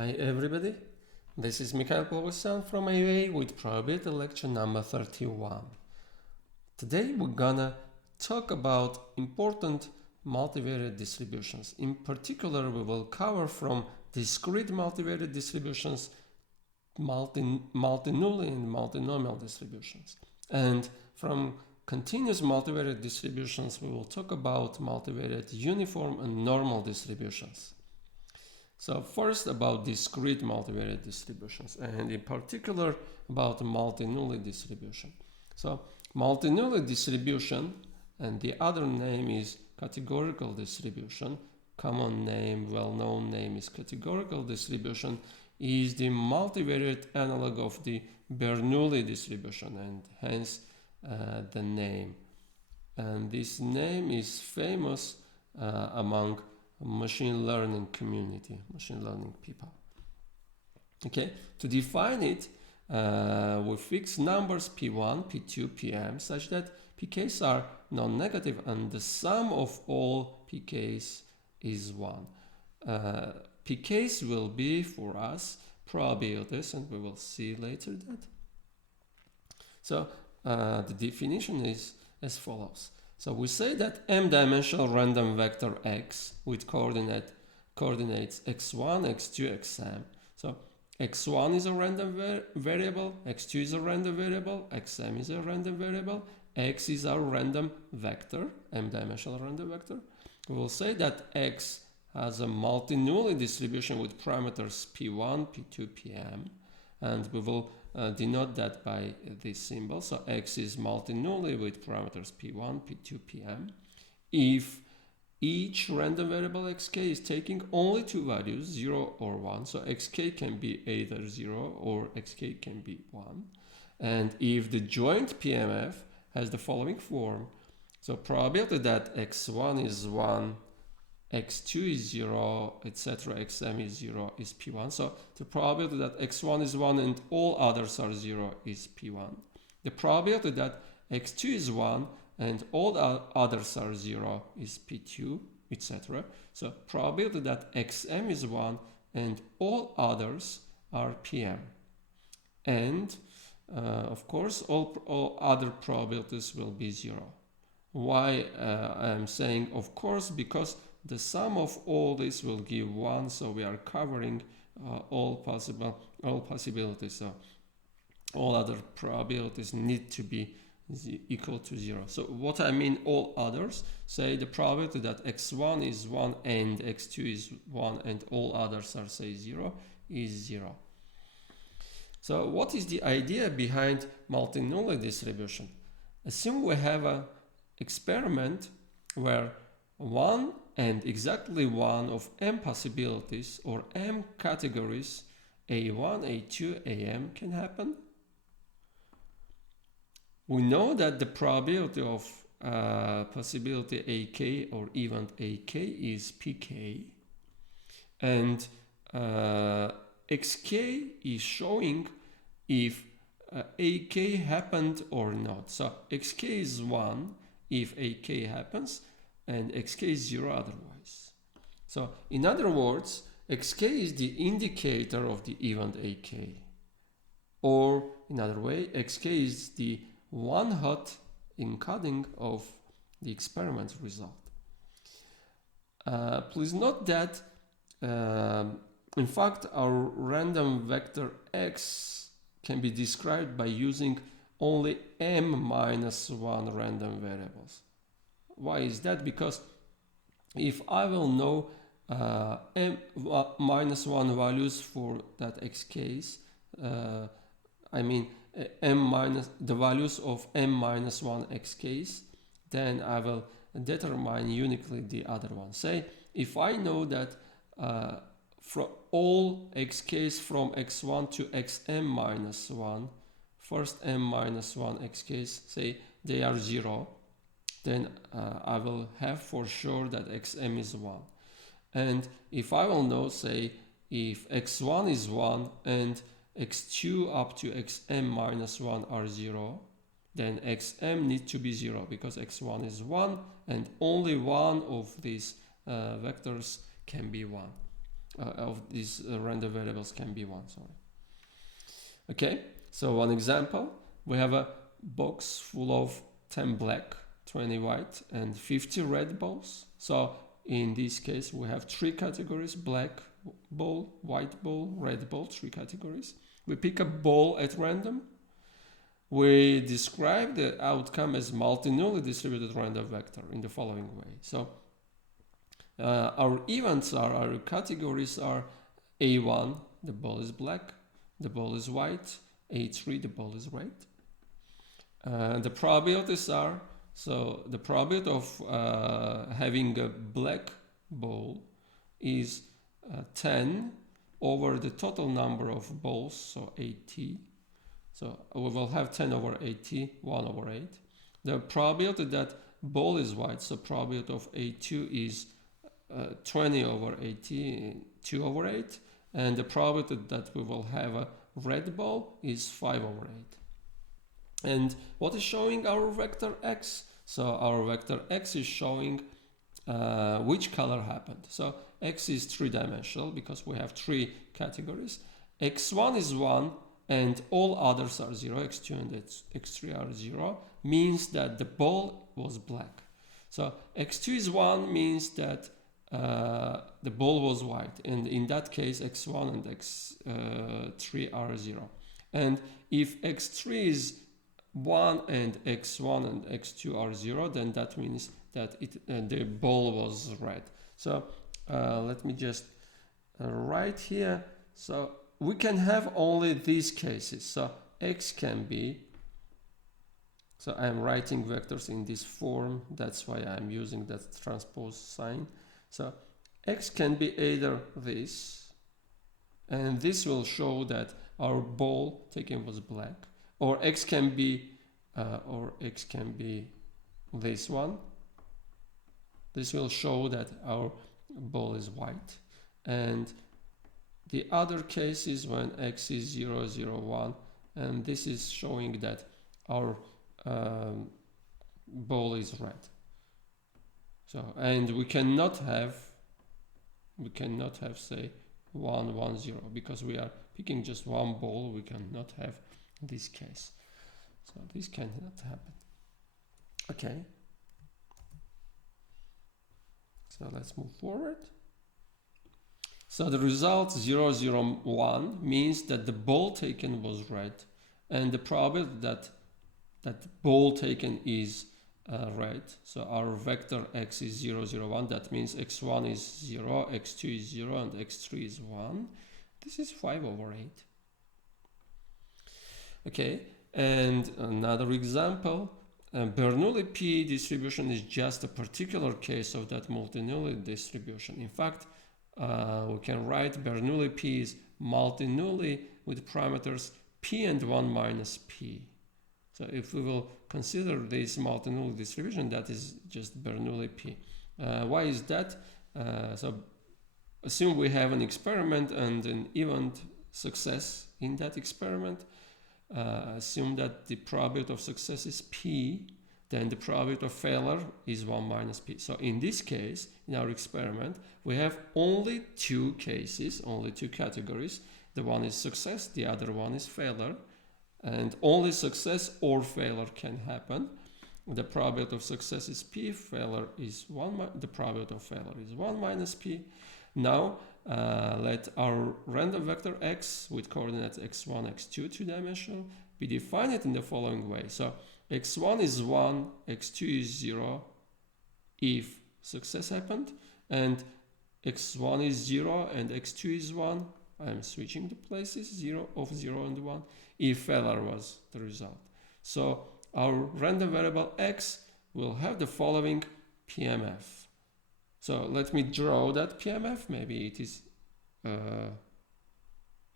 Hi everybody, this is Mikhail Plogossian from AUA with Probability lecture number 31. Today we're gonna talk about important multivariate distributions. In particular, we will cover from discrete multivariate distributions, multinull and multinomial distributions. And from continuous multivariate distributions, we will talk about multivariate uniform and normal distributions. So first about discrete multivariate distributions, and in particular about multinull distribution. So multinull distribution, and the other name is categorical distribution, common name, well-known name is categorical distribution, is the multivariate analog of the Bernoulli distribution, and hence the name. And this name is famous among machine learning community, machine learning people. Okay, to define it, we fix numbers p1, p2, pm such that pk's are non-negative and the sum of all pk's is 1. Pk's will be for us probabilities, and we will see later that. So the definition is as follows. So we say that m-dimensional random vector x with coordinates x1, x2, xm. So x1 is a random variable, x2 is a random variable, xm is a random variable, x is our random vector, m-dimensional random vector. We will say that x has a multinull distribution with parameters p1, p2, pm, and we will denote that by this symbol. So x is multinull with parameters p1, p2, pm. If each random variable xk is taking only two values, 0 or 1, so xk can be either 0 or xk can be 1. And if the joint PMF has the following form, so probability that x1 is 1, x2 is 0, etc., xm is 0 is p1. So the probability that x1 is 1 and all others are 0 is p1. The probability that x2 is 1 and all others are 0 is p2, etc. So probability that xm is 1 and all others are pm. And of course all other probabilities will be 0. Why I'm saying of course? Because the sum of all this will give 1, so we are covering all possibilities. So all other probabilities need to be equal to 0. So what I mean all others, say the probability that x1 is 1 and x2 is 1 and all others are say 0 is 0. So what is the idea behind multinull distribution? Assume we have an experiment where one and exactly one of m possibilities or m categories a1, a2, am can happen. We know that the probability of possibility ak or event ak is pk, and xk is showing if ak happened or not. So xk is 1 if ak happens, and xk is 0 otherwise. So in other words, xk is the indicator of the event ak, or in other way, xk is the one-hot encoding of the experiment result. Please note that in fact our random vector x can be described by using only m-1 random variables. Why is that? Because if I will know m-1 values for that x case, I mean the values of m-1 x case, then I will determine uniquely the other one. Say if I know that from all x case from x1 to xm-1, first m-1 x case, say they are 0, then I will have for sure that xm is 1. And if I will know, say, if x1 is 1 and x2 up to xm-1 are 0, then xm needs to be 0 because x1 is 1 and only one of these vectors can be 1. of these random variables can be 1, sorry. Okay, so one example, we have a box full of 10 black, 20 white, and 50 red balls. So in this case, we have 3 categories: black ball, white ball, red ball, 3 categories. We pick a ball at random. We describe the outcome as multinomially distributed random vector in the following way. So our events are, our categories are A1, the ball is black, the ball is white, A3, the ball is red. The probabilities are, so the probability of having a black ball is 10 over the total number of balls, so 80. So we will have 10 over 80, 1 over 8. The probability that ball is white, so probability of A2 is 20 over 80, 2 over 8. And the probability that we will have a red ball is 5 over 8. And what is showing our vector x? So our vector x is showing which color happened. So x is 3-dimensional because we have 3 categories. x1 is 1 and all others are 0, x2 and x3 are 0, means that the ball was black. So x2 is 1 means that the ball was white, and in that case x1 and x3 are 0. And if x3 is 1 and x1 and x2 are 0, then that means that the ball was red. So let me just write here. So we can have only these cases. So x can be, so I'm writing vectors in this form, that's why I'm using that transpose sign. So x can be either this, and this will show that our ball taken was black, or x can be this one. This will show that our ball is white. And the other case is when x is 0, 0, 1, and this is showing that our ball is red. So, and we cannot have say 1, 1, 0, because we are picking just one ball. We cannot have this case. So this cannot happen. Okay. So let's move forward. So the result 0, 0, 1 means that the ball taken was red, and the probability that ball taken is red. So our vector x is 0, 0, 1. That means x1 is 0, x2 is 0, and x3 is 1. This is 5 over 8. Okay, and another example. Bernoulli P distribution is just a particular case of that multinomial distribution. In fact, we can write Bernoulli P is multinomial with parameters p and 1 minus p. So if we will consider this multinomial distribution, that is just Bernoulli P. Why is that? So assume we have an experiment and an event success in that experiment. Assume that the probability of success is p, then the probability of failure is 1 minus p. So in this case, in our experiment, we have only 2 cases, only 2 categories. The one is success, the other one is failure. And only success or failure can happen. The probability of success is p, failure is 1, the probability of failure is 1 minus p. Now, let our random vector x with coordinates x1, x2, 2-dimensional, be defined in the following way. So x1 is 1, x2 is 0 if success happened, and x1 is 0 and x2 is 1. I'm switching the places, 0 and 1, if failure was the result. So our random variable x will have the following PMF. So let me draw that PMF. Maybe it is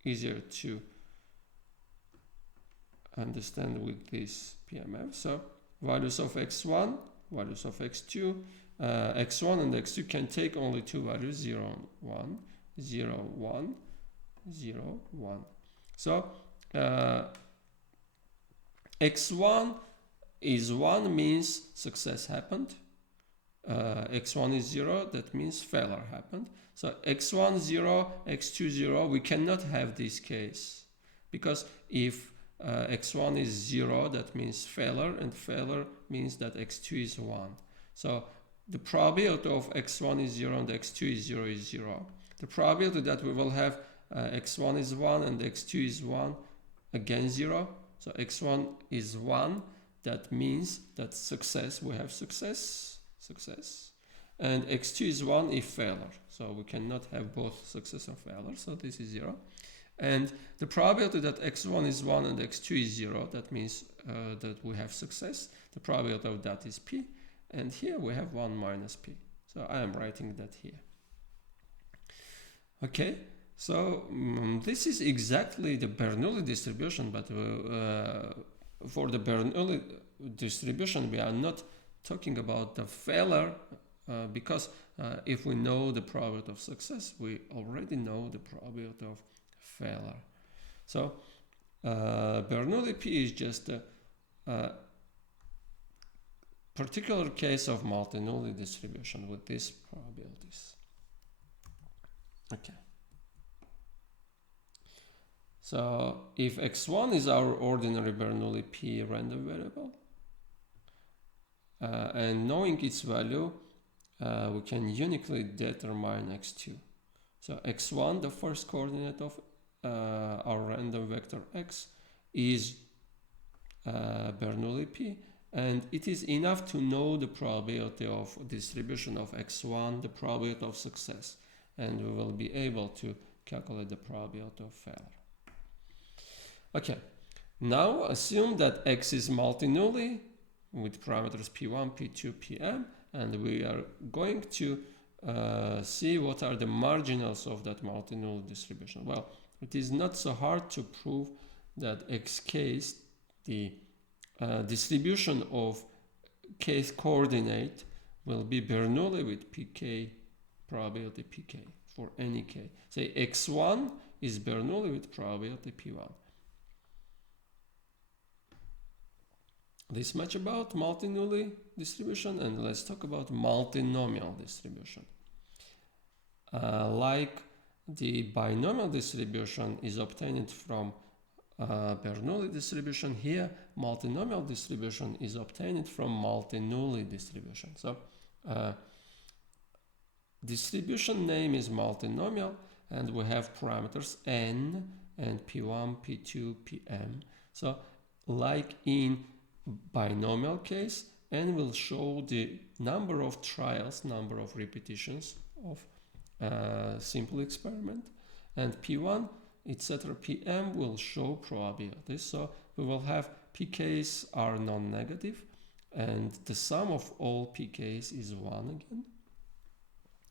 easier to understand with this PMF. So values of x1, values of x2, x1 and x2 can take only 2 values, 0 and 1, 0, 1, 0, 1. So x1 is 1 means success happened. x1 is 0, that means failure happened. So x1 0, x2 0, we cannot have this case, because if x1 is 0, that means failure, and failure means that x2 is 1. So the probability of x1 is 0 and x2 is 0 is 0. The probability that we will have x1 is 1 and x2 is 1, again 0. So x1 is 1, that means that success, we have success, and x2 is 1 if failure. So we cannot have both success and failure, so this is 0. And the probability that x1 is 1 and x2 is 0, that means that we have success. The probability of that is p, and here we have 1 minus p. So I am writing that here. Okay, so this is exactly the Bernoulli distribution, but for the Bernoulli distribution we are not talking about the failure, because if we know the probability of success, we already know the probability of failure. So Bernoulli P is just a particular case of multinomial distribution with these probabilities. Okay. So if x1 is our ordinary Bernoulli P random variable, and knowing its value, we can uniquely determine x2. So x1, the first coordinate of our random vector x, is Bernoulli P, and it is enough to know the probability of distribution of x1, the probability of success, and we will be able to calculate the probability of failure. Okay, now assume that x is multinull with parameters p1, p2, pm, and we are going to see what are the marginals of that multinull distribution. Well, it is not so hard to prove that x case, the distribution of case coordinate, will be Bernoulli with pk, probability pk for any k. Say x1 is Bernoulli with probability p1. This much about multinull distribution, and let's talk about multinomial distribution. Like the binomial distribution is obtained from Bernoulli distribution, here multinomial distribution is obtained from multinull distribution. So distribution name is multinomial, and we have parameters n and p1, p2, pm. So like in binomial case, n will show the number of trials, number of repetitions of simple experiment, and p1, etc. pm will show probabilities. So we will have pk's are non-negative, and the sum of all pk's is 1 again.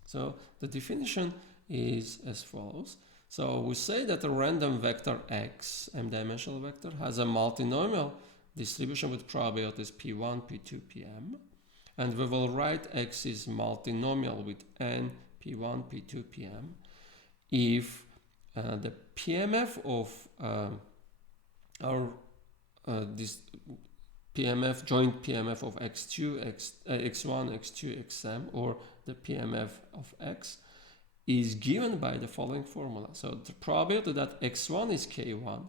So the definition is as follows. So we say that a random vector x, m-dimensional vector, has a multinomial distribution with probabilities p1, p2, pm, and we will write x is multinomial with n, p1, p2, pm if the PMF of this PMF, joint PMF of x2, x1, x2, xm, or the PMF of x is given by the following formula. So the probability that x1 is k1,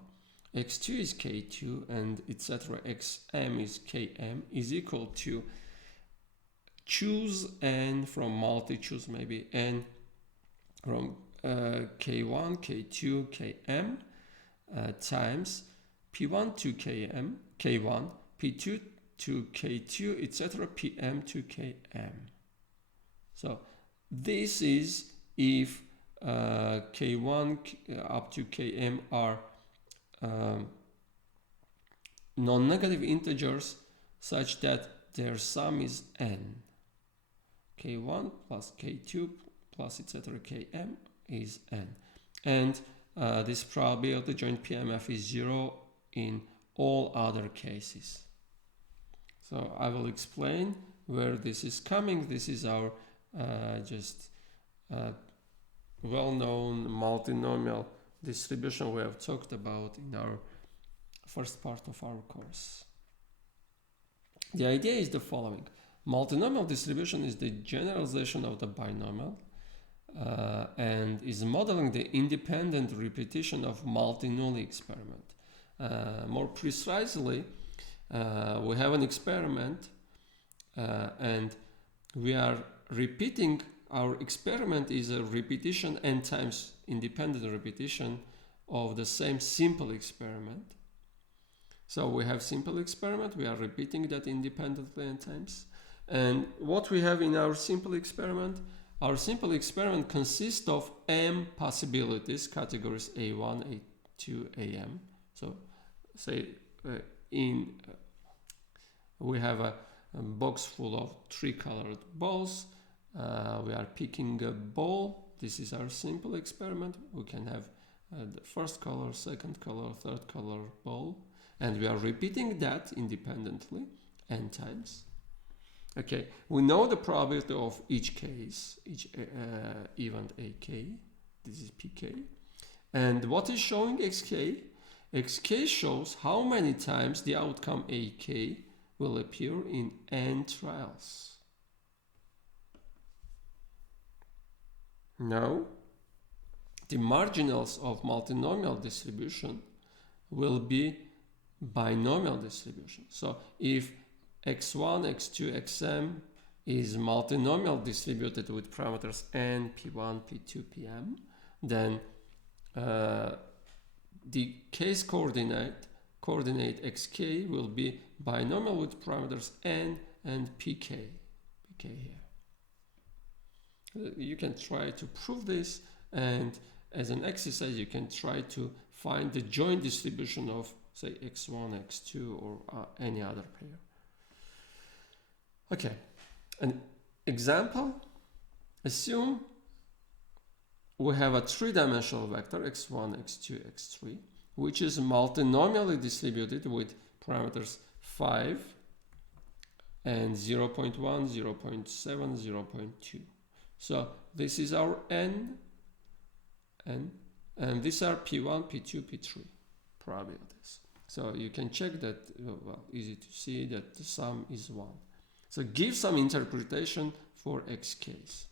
x2 is k2, and etc. xm is km is equal to choose n from multi-choose, maybe n from k1, k2, km times p1 to km, k1, p2 to k2, etc. pm to km. So this is if k1 up to km are non-negative integers such that their sum is n. k1 plus k2 plus etc. km is n. And this probability joint PMF is 0 in all other cases. So I will explain where this is coming. This is our well-known multinomial distribution we have talked about in our first part of our course. The idea is the following. Multinomial distribution is the generalization of the binomial and is modeling the independent repetition of multi-null experiment. More precisely, we have an experiment and we are repeating. Our experiment is a repetition n times independent repetition of the same simple experiment. So we have simple experiment, we are repeating that independently n times. And what we have in our simple experiment consists of m possibilities, categories A1, A2, AM. So say we have a box full of 3 colored balls. We are picking a ball. This is our simple experiment. We can have the first color, second color, third color ball, and we are repeating that independently n times. Okay, we know the probability of each case, each event AK. This is PK. And what is showing XK? XK shows how many times the outcome AK will appear in n trials. Now, the marginals of multinomial distribution will be binomial distribution. So if x1, x2, xm is multinomial distributed with parameters n, p1, p2, pm, then the case coordinate xk will be binomial with parameters n and pk here. You can try to prove this, and as an exercise you can try to find the joint distribution of, say, x1, x2 or any other pair. Okay, an example: assume we have a 3-dimensional vector x1, x2, x3 which is multinomially distributed with parameters 5 and 0.1, 0.7, 0.2. So this is our n, and these are p1, p2, p3 probabilities. So you can check that, well, easy to see that the sum is 1. So give some interpretation for x case.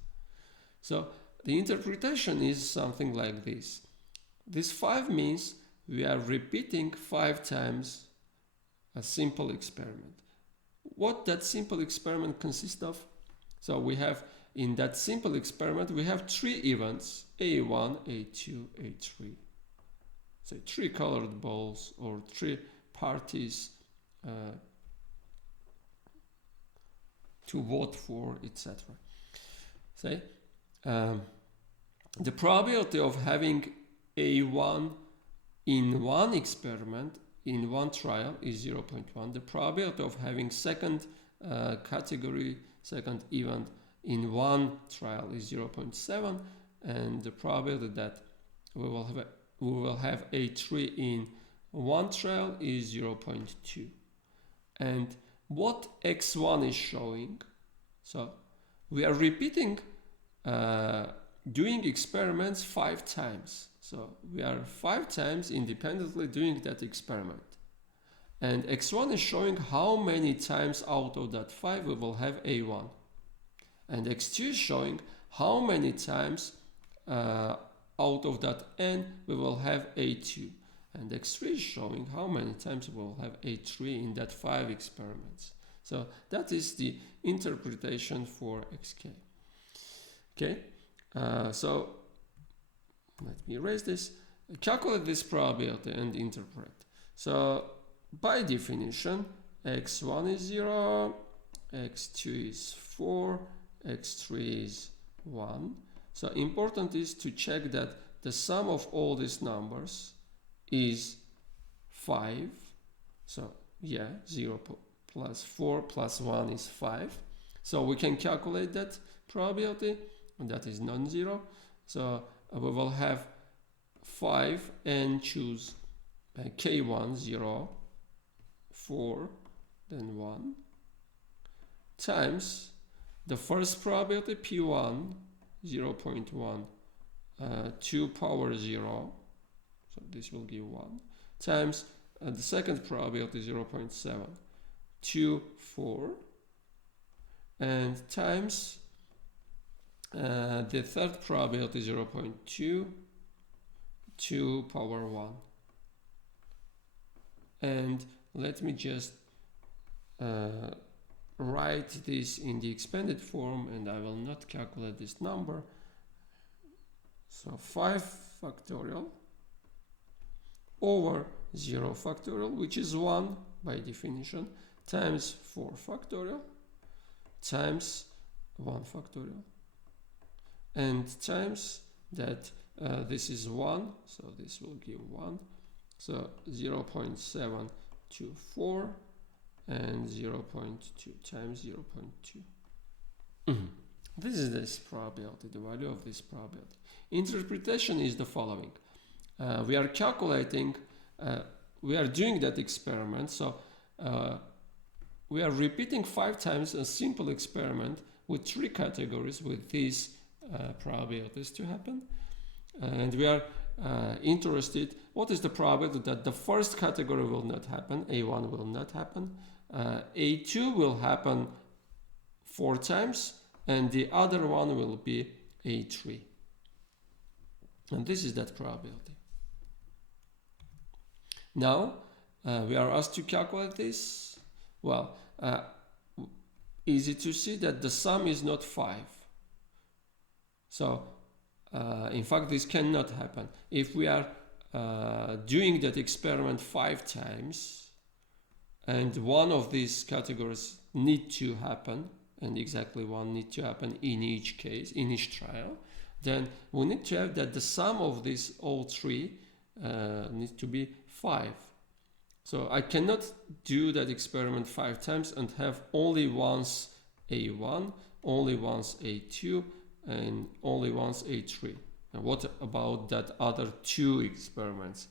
So the interpretation is something like this. This 5 means we are repeating 5 times a simple experiment. What that simple experiment consists of? So we have, in that simple experiment, we have 3 events, A1, A2, A3. So 3 colored balls or 3 parties to vote for, etc. Say, the probability of having A1 in one experiment, in one trial, is 0.1. The probability of having second category, second event in one trial is 0.7, and the probability that we will have A3 in one trial is 0.2. And what x1 is showing, so we are repeating doing experiments 5 times. So we are 5 times independently doing that experiment. And x1 is showing how many times out of that 5 we will have A1. And x2 is showing how many times out of that n we will have A2. And x3 is showing how many times we will have A3 in that 5 experiments. So that is the interpretation for xk. Okay, so let me erase this. Calculate this probability and interpret. So by definition, x1 is 0, x2 is 4, x3 is 1. So important is to check that the sum of all these numbers is 5. So yeah, 0 plus 4 plus 1 is 5. So we can calculate that probability, and that is non-zero. So we will have 5 and choose k1, 0, 4, then 1, times the first probability p1, 0.1, 2 power 0, so this will give 1, times the second probability 0.7, 2, 4, and times the third probability 0.2 to power 1. And let me just write this in the expanded form, and I will not calculate this number. So 5 factorial over 0 factorial, which is 1 by definition, times 4 factorial times 1 factorial, and times that this is 1, so this will give 1, so 0.724 and 0.2 times 0.2. This is this probability, the value of this probability. Interpretation is the following. We are calculating, we are doing that experiment, so we are repeating 5 times a simple experiment with 3 categories with these probabilities to happen. And we are interested, what is the probability that the first category will not happen, A1 will not happen, A2 will happen 4 times, and the other one will be A3. And this is that probability. Now, we are asked to calculate this. Well, easy to see that the sum is not 5. So, in fact, this cannot happen. If we are doing that experiment 5 times, and one of these categories need to happen, and exactly one need to happen in each case, in each trial, then we need to have that the sum of these all 3 needs to be 5. So I cannot do that experiment 5 times and have only once A1, only once A2, and only once A3. And what about that other 2 experiments?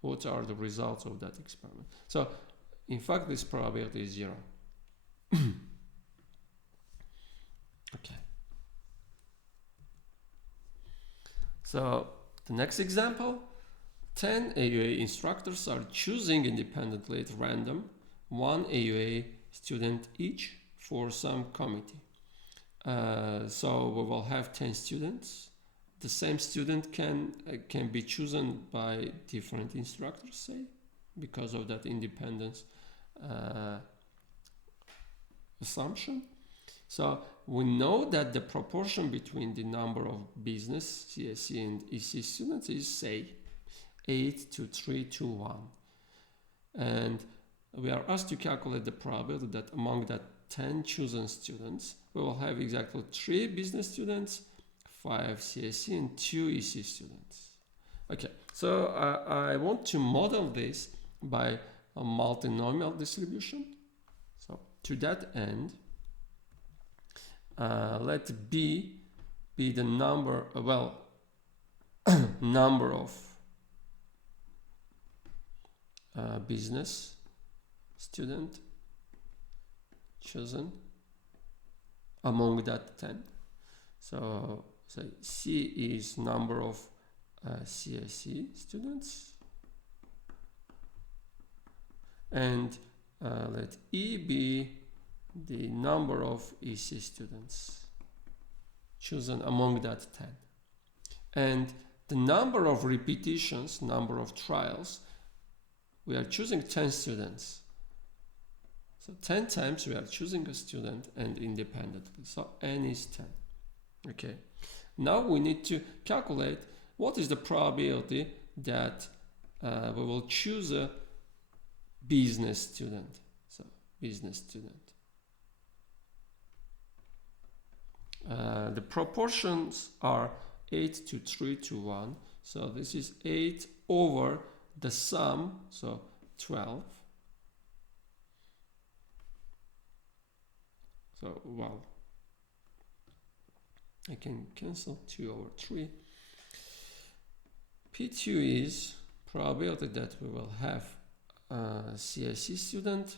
What are the results of that experiment? So in fact, this probability is 0. Okay. So the next example, 10 AUA instructors are choosing independently at random 1 AUA student each for some committee. So we will have 10 students. The same student can be chosen by different instructors, say, because of that independence assumption. So we know that the proportion between the number of business, CSE and EC students is, say, 8 to 3 to 1. And we are asked to calculate the probability that among that 10 chosen students, we will have exactly 3 business students, 5 CSE and 2 EC students. Okay, so I want to model this by a multinomial distribution. So to that end, let B be the number, number of business student chosen among that 10. So say C is number of CSE students, and let E be the number of EC students chosen among that 10. And the number of repetitions, number of trials, we are choosing 10 students. So 10 times we are choosing a student and independently. So n is 10. Okay. Now we need to calculate what is the probability that we will choose a business student. So business student. The proportions are 8 to 3 to 1. So this is 8 over the sum, so 12. So, well, I can cancel 2 over 3. P2 is probability that we will have CSE student.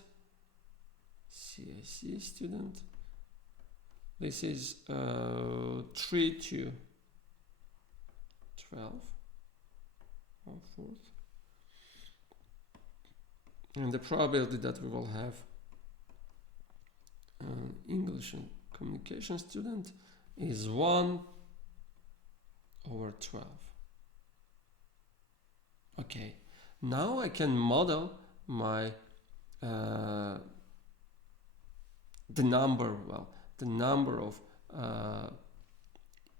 This is 3 to 12, 1/4. And the probability that we will have English and communication student is 1/12. Okay, now I can model my the number of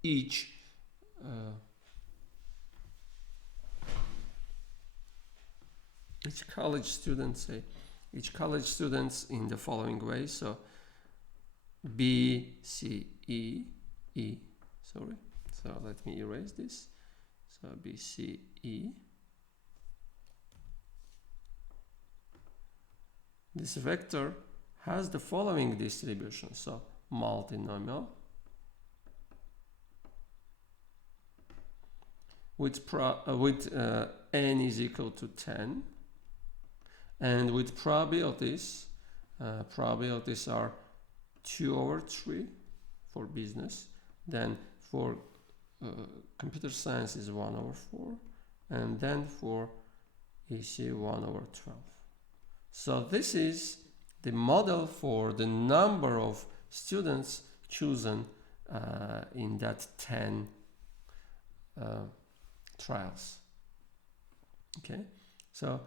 each college students in the following way. So B, C, E, sorry. So let me erase this. So B, C, E. This vector has the following distribution. So multinomial with n is equal to 10, and with probabilities, probabilities are 2/3 for business, then for computer science is 1/4, and then for EC 1/12. So this is the model for the number of students chosen in that 10 trials. Okay, so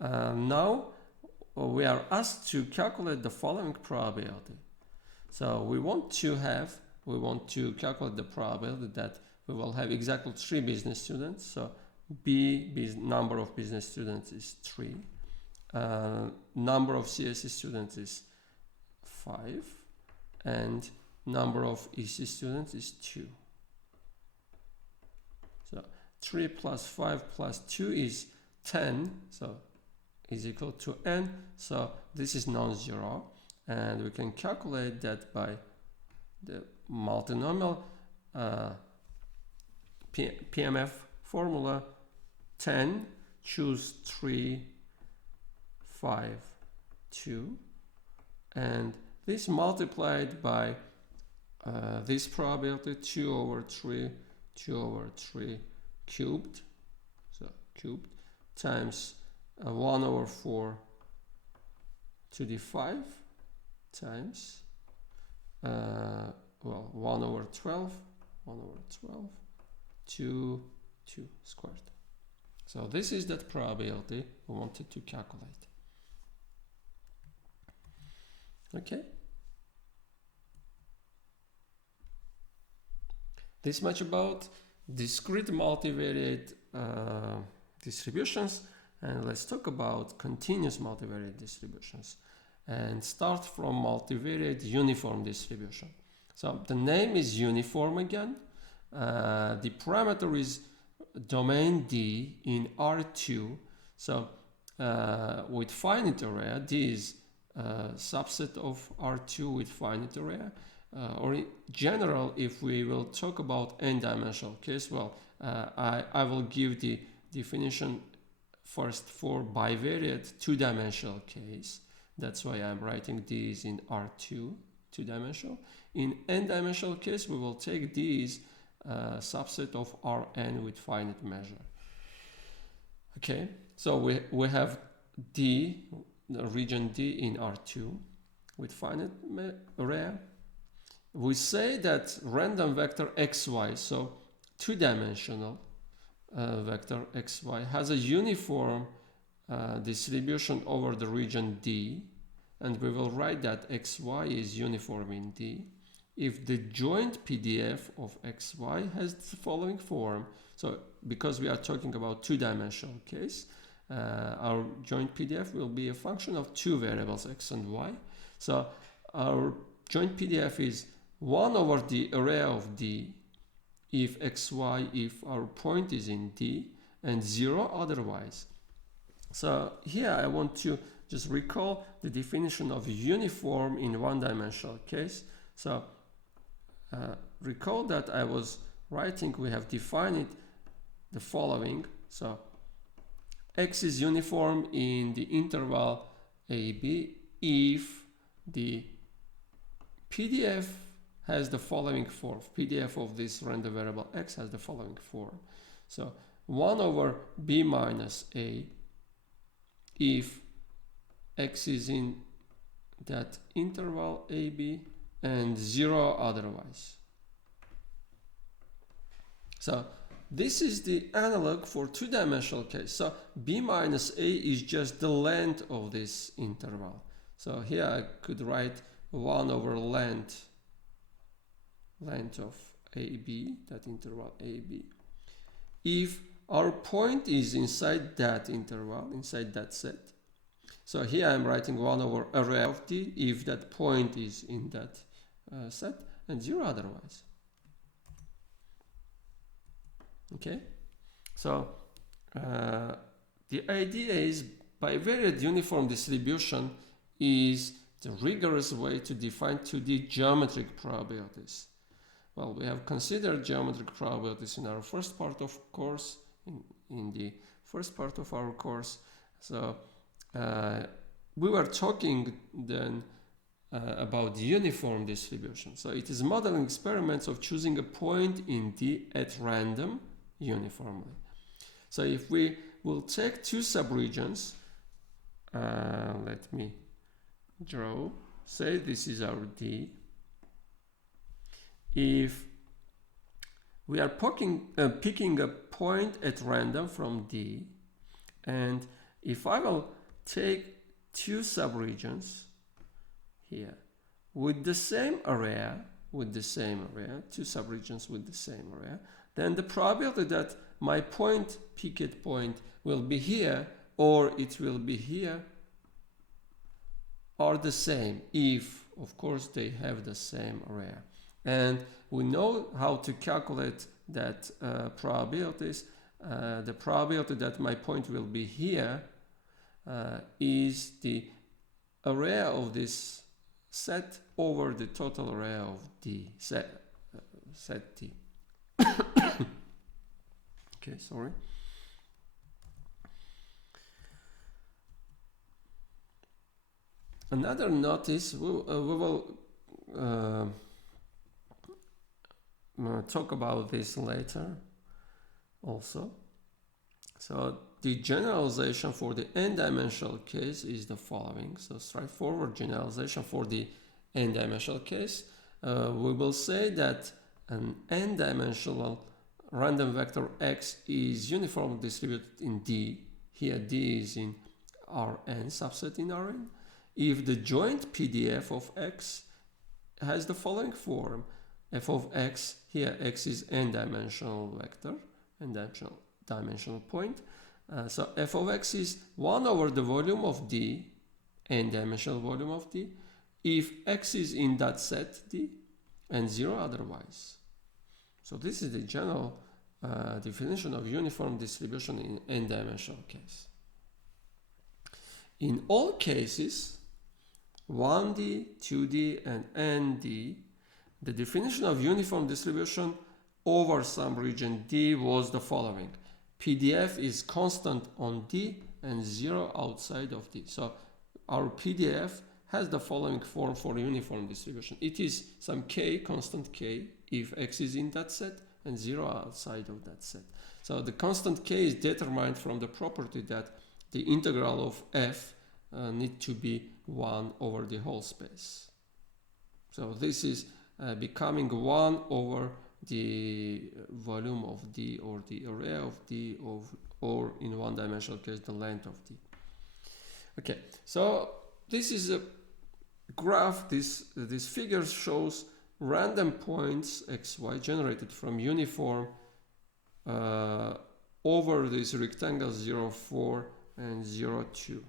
now we are asked to calculate the following probability. So we want to calculate the probability that we will have exactly 3 business students. So number of business students is 3. Number of CSE students is 5, and number of EC students is 2. So 3 plus 5 plus 2 is 10, so is equal to n. So this is non-zero, and we can calculate that by the multinomial PMF formula. 10, choose 3, 5, 2, and this multiplied by this probability 2/3 cubed, so cubed, times 1/4 to the 5 times 1/12 to 2 squared. So this is that probability we wanted to calculate. Okay. This much about discrete multivariate distributions, and let's talk about continuous multivariate distributions and start from multivariate uniform distribution. So the name is uniform again. The parameter is domain D in R2. So with finite area, D is subset of R2 with finite area. Or in general, if we will talk about n-dimensional case, well, I will give the definition first for bivariate 2-dimensional case. That's why I'm writing D is in R2, 2-dimensional. In n-dimensional case, we will take D as subset of Rn with finite measure. Okay, so we have D, the region D in R2 with finite area. We say that random vector xy, so 2-dimensional vector xy, has a uniform distribution over the region D, and we will write that xy is uniform in D if the joint PDF of xy has the following form. So because we are talking about 2-dimensional case, our joint PDF will be a function of 2 variables, x and y. So our joint PDF is 1 over the area of D if xy, if our point is in D, and 0 otherwise. So here I want to just recall the definition of uniform in 1-dimensional case. So recall that I was writing, we have defined the following. So X is uniform in the interval AB if the PDF has the following form. PDF of this random variable X has the following form. So 1 over B minus A if X is in that interval AB and 0 otherwise. So this is the analog for two-dimensional case. So b minus a is just the length of this interval. So here I could write 1 over length of AB, that interval AB. If our point is inside that interval, inside that set, so here I'm writing 1 over area of D if that point is in that set, and 0 otherwise. Okay, so the idea is bivariate uniform distribution is the rigorous way to define 2D geometric probabilities. Well, we have considered geometric probabilities in our first part of course, in the first part of our course. So we were talking then about the uniform distribution. So it is modeling experiments of choosing a point in D at random uniformly. So if we will take two subregions, let me draw, say this is our D. If we are picking a point at random from D, and if I will take two subregions here with the same area, two subregions with the same area, then the probability that my point, picket point, will be here or it will be here are the same if, of course, they have the same area. And we know how to calculate that probabilities. The probability that my point will be here is the area of this set over the total area of D, set T. Okay, sorry. Another notice, we will talk about this later also. So the generalization for the n-dimensional case is the following. So straightforward generalization for the n-dimensional case. We will say that an n-dimensional random vector x is uniformly distributed in D. Here D is in Rn, subset in Rn. If the joint Pdf of x has the following form: f of x, here x is n-dimensional vector, n-dimensional point. So f of x is 1 over the volume of D, n-dimensional volume of D, if x is in that set D, and 0 otherwise. So this is the general definition of uniform distribution in n-dimensional case. In all cases, 1D, 2D, and ND, the definition of uniform distribution over some region D was the following. Pdf is constant on D and 0 outside of D. So our Pdf has the following form for uniform distribution. It is some k, constant k, if x is in that set, and 0 outside of that set. So the constant k is determined from the property that the integral of f need to be 1 over the whole space. So this is becoming 1 over the volume of D, or the area of D, or in one-dimensional case the length of D. Okay, so this is a graph. This figure shows random points xy generated from uniform over this rectangle 0, 4 and 0, 2.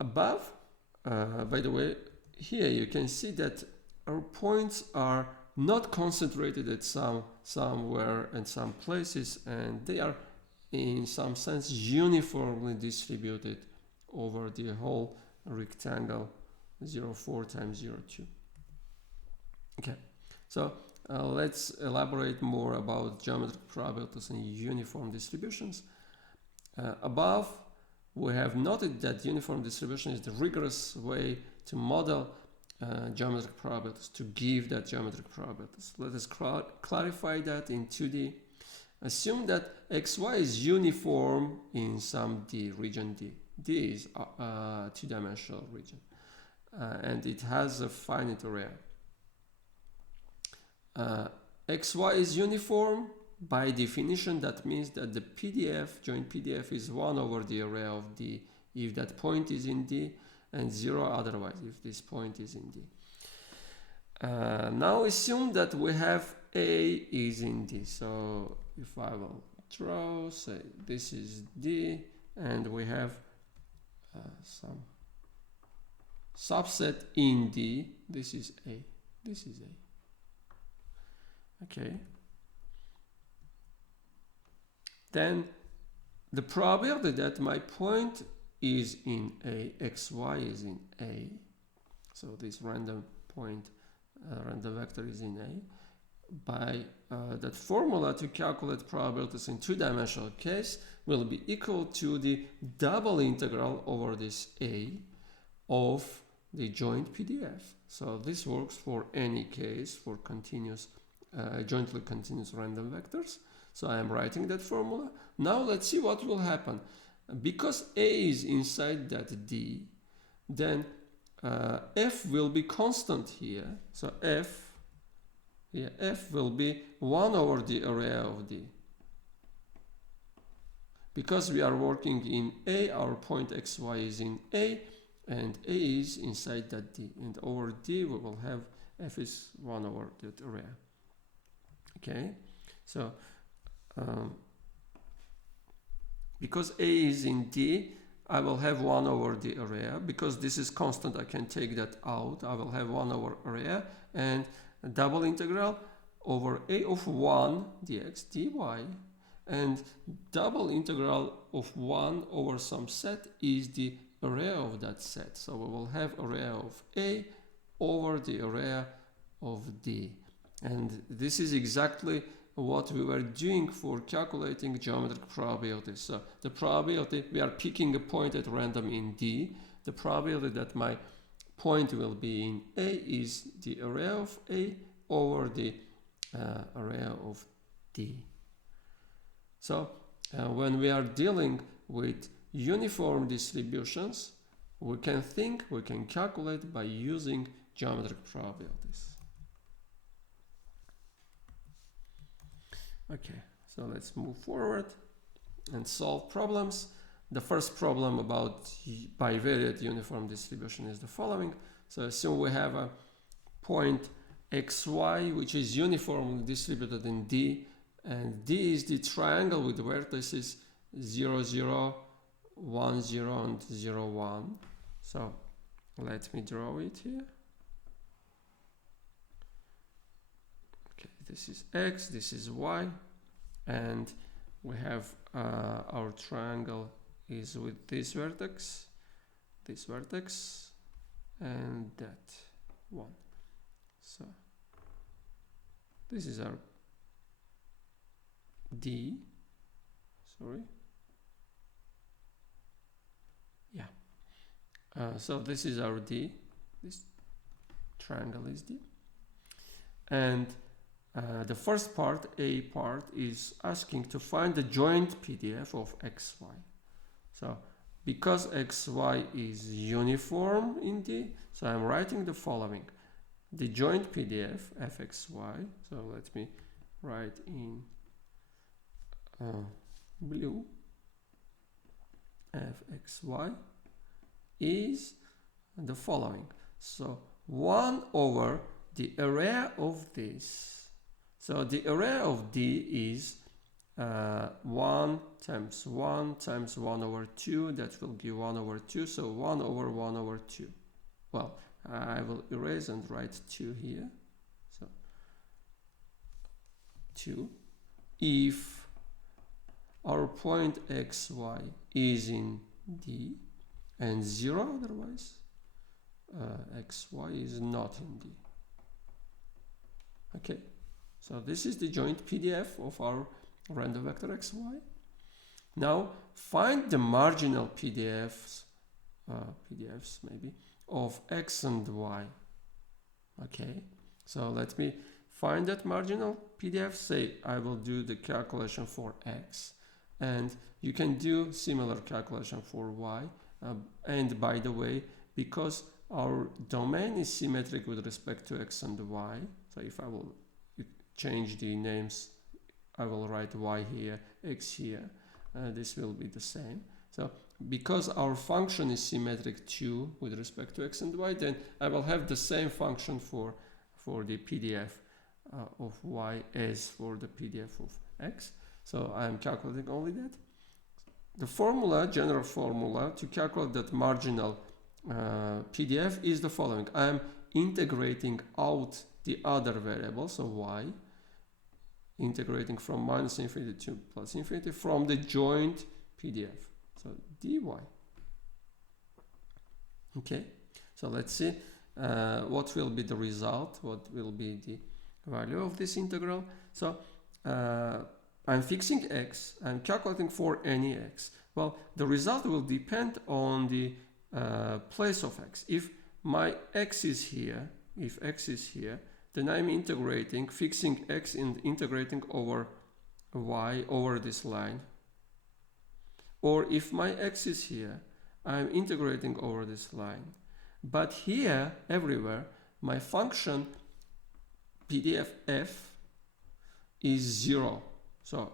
Above, by the way, here you can see that our points are not concentrated at somewhere and some places, and they are in some sense uniformly distributed over the whole rectangle 0, 4 times 0, 2. Okay, so let's elaborate more about geometric probabilities and uniform distributions. Above, we have noted that uniform distribution is the rigorous way to model geometric probabilities, to give that geometric probabilities. Let us clarify that in 2D. Assume that xy is uniform in some D, region D. D is a two-dimensional region, and it has a finite area. XY is uniform. By definition, that means that the PDF, joint PDF, is 1 over the area of D if that point is in D, and 0 otherwise if this point is in D. Now assume that we have A is in D. So if I will draw, say this is D, and we have some subset in D. This is A. This is A. Okay. Then the probability that my point is in A, XY is in A. So this random point, random vector is in A. By that formula to calculate probabilities in two-dimensional case will be equal to the double integral over this A of the joint PDF. So this works for any case for continuous, jointly continuous random vectors. So I am writing that formula. Now let's see what will happen. Because A is inside that D, then F will be constant here. So F will be 1 over the area of D. Because we are working in A, our point XY is in A, and A is inside that D. And over D, we will have F is 1 over that area. Okay, so because A is in D, I will have 1 over the area. Because this is constant, I can take that out. I will have 1 over area and a double integral over A of 1 dx dy, and double integral of 1 over some set is the area of that set. So we will have area of A over the area of D. And this is exactly what we were doing for calculating geometric probabilities. So the probability, we are picking a point at random in D. The probability that my point will be in A is the area of A over the area of D. So when we are dealing with uniform distributions, we can calculate by using geometric probabilities. Okay, so let's move forward and solve problems. The first problem about bivariate uniform distribution is the following. So assume we have a point XY which is uniformly distributed in D, and D is the triangle with vertices 0, 0, 1, 0, and 0, 1. So let me draw it here. Okay, this is X, this is Y, and we have our triangle is with this vertex, and that one. So this is our D, sorry. Yeah. So this is our D, this triangle is D. And the first part, A part, is asking to find the joint PDF of XY. So because XY is uniform in D, so I'm writing the following. The joint PDF fxy, so let me write in blue, fxy is the following. So 1 over the area of this. So the area of D is 1 times 1 times 1 over 2. That will give 1 over 2. So 1 over 1 over 2. Well, I will erase and write 2 here. So 2. If our point XY is in D and 0 otherwise, XY is not in D. Okay, so this is the joint PDF of our random vector XY. Now find the marginal PDFs maybe, of X and Y. Okay, so let me find that marginal PDF. Say I will do the calculation for X, and you can do similar calculation for Y, And by the way, because our domain is symmetric with respect to x and y, so if I will change the names, I will write y here, x here, this will be the same. So because our function is symmetric too with respect to x and y, then I will have the same function for the PDF of y as for the PDF of x. So I am calculating only that. The formula, general formula to calculate that marginal PDF is the following. I am integrating out the other variable, so y, integrating from minus infinity to plus infinity from the joint PDF. So dy. Okay, so let's see what will be the result, what will be the value of this integral. So I'm fixing x, I'm calculating for any x. Well, the result will depend on the place of x. If my x is here, if x is here, then I'm integrating, fixing x and integrating over y over this line. Or if my x is here, I'm integrating over this line. But here, everywhere, my function PDF f is 0. So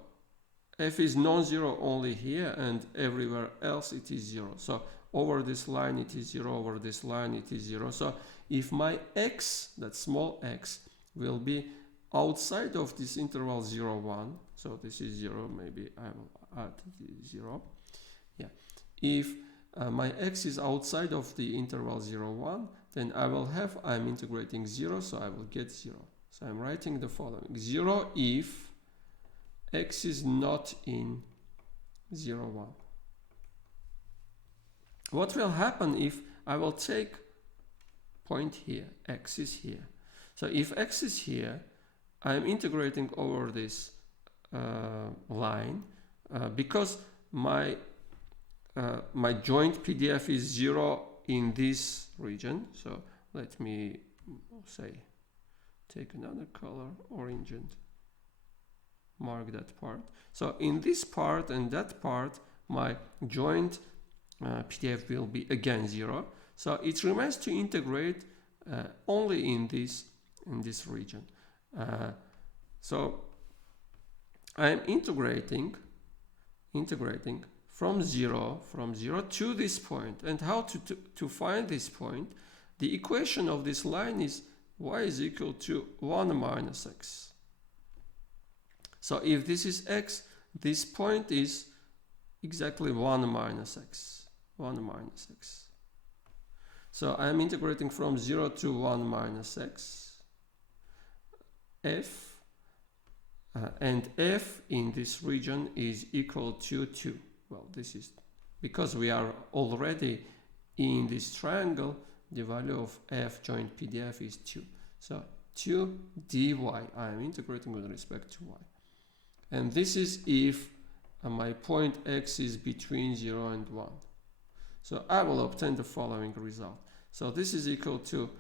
f is non-zero only here, and everywhere else it is 0. So over this line it is 0, over this line it is 0. So if my x, that small x, will be outside of this interval 0, 1, so this is 0, maybe I will add the 0. Yeah. If my x is outside of the interval 0, 1, then I'm integrating 0, so I will get 0. So I'm writing the following. 0 if x is not in 0, 1. What will happen if I will take point here, x is here. So if x is here, I'm integrating over this line because my joint PDF is 0 in this region. So let me say, take another color, orange, and mark that part. So in this part and that part, my joint PDF will be again 0. So it remains to integrate only in this region. So I am integrating from 0 to this point. And how to find this point? The equation of this line is y is equal to 1 minus x. So if this is x, this point is exactly 1 minus x. 1 minus x. So I am integrating from 0 to 1 minus x. F and f in this region is equal to 2. Well, this is because we are already in this triangle, the value of f joint PDF is 2. So 2 dy, I am integrating with respect to y. And this is if my point x is between 0 and 1. So I will obtain the following result. So this is equal to,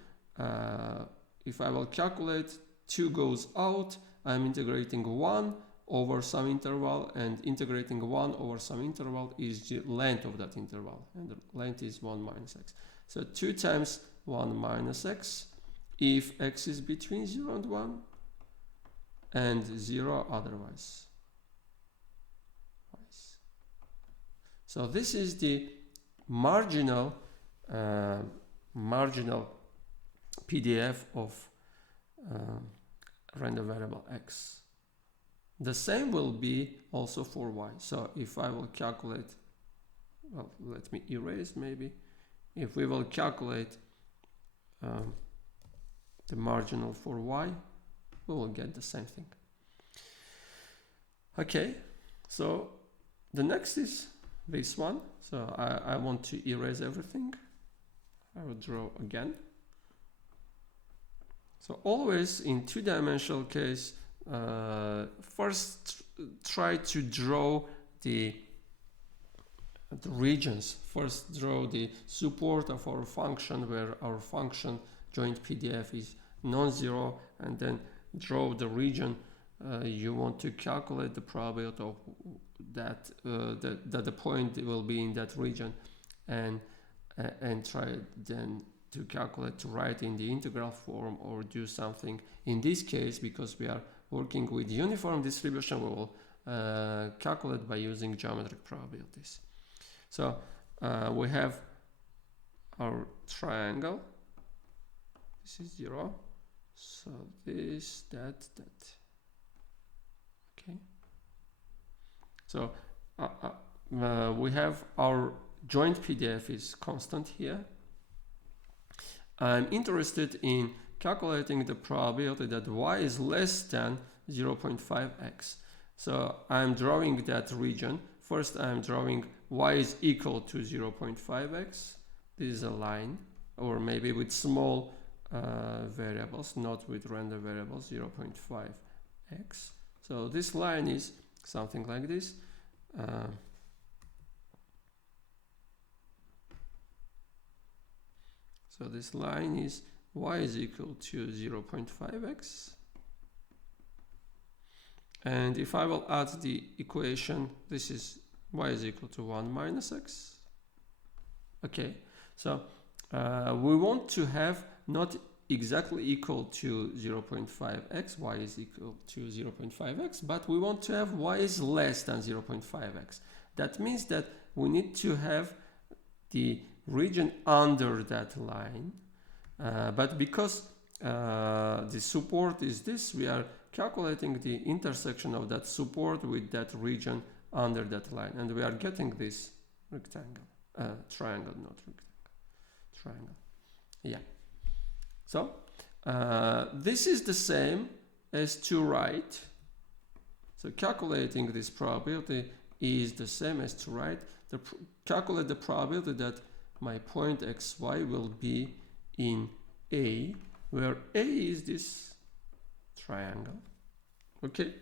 if I will calculate, 2 goes out, I'm integrating 1 over some interval, and integrating 1 over some interval is the length of that interval, and the length is 1 minus x. So 2 times 1 minus x, if x is between 0 and 1, and 0 otherwise. So this is the marginal PDF of random variable x. The same will be also for y. So if I will calculate, well, let me erase maybe. If we will calculate the marginal for y, we will get the same thing. Okay, so the next is this one. So I want to erase everything. I will draw again. So always in two-dimensional case, first try to draw the regions. First draw the support of our function where our function joint PDF is non-zero, and then draw the region you want to calculate the probability of that the point will be in that region. and try then to calculate, to write in the integral form or do something. In this case, because we are working with uniform distribution, we will calculate by using geometric probabilities. So we have our triangle. This is 0. So this, that. Okay. So we have our joint PDF is constant here. I'm interested in calculating the probability that y is less than 0.5x. So I'm drawing that region. First I'm drawing y is equal to 0.5x. This is a line, or maybe with small variables, not with random variables, 0.5x. So this line is something like this. So this line is y is equal to 0.5x. And if I will add the equation, this is y is equal to 1 minus x. Okay, so we want to have not exactly equal to 0.5x, y is equal to 0.5x, but we want to have y is less than 0.5x. That means that we need to have the region under that line, but because the support is this, we are calculating the intersection of that support with that region under that line, and we are getting this rectangle, triangle, not rectangle, triangle. Yeah. So this is the same as to write. So calculating this probability is the same as to write. Calculate the probability that my point xy will be in A, where A is this triangle. Okay.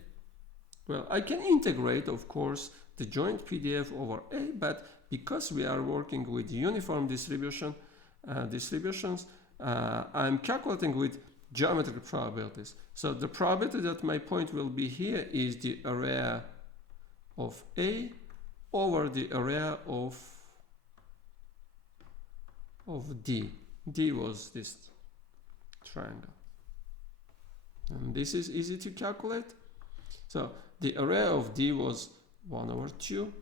Well, I can integrate, of course, the joint PDF over A, but because we are working with uniform distributions, I'm calculating with geometric probabilities. So the probability that my point will be here is the area of A over the area of D. D was this triangle. And this is easy to calculate. So the area of D was 1 over 2.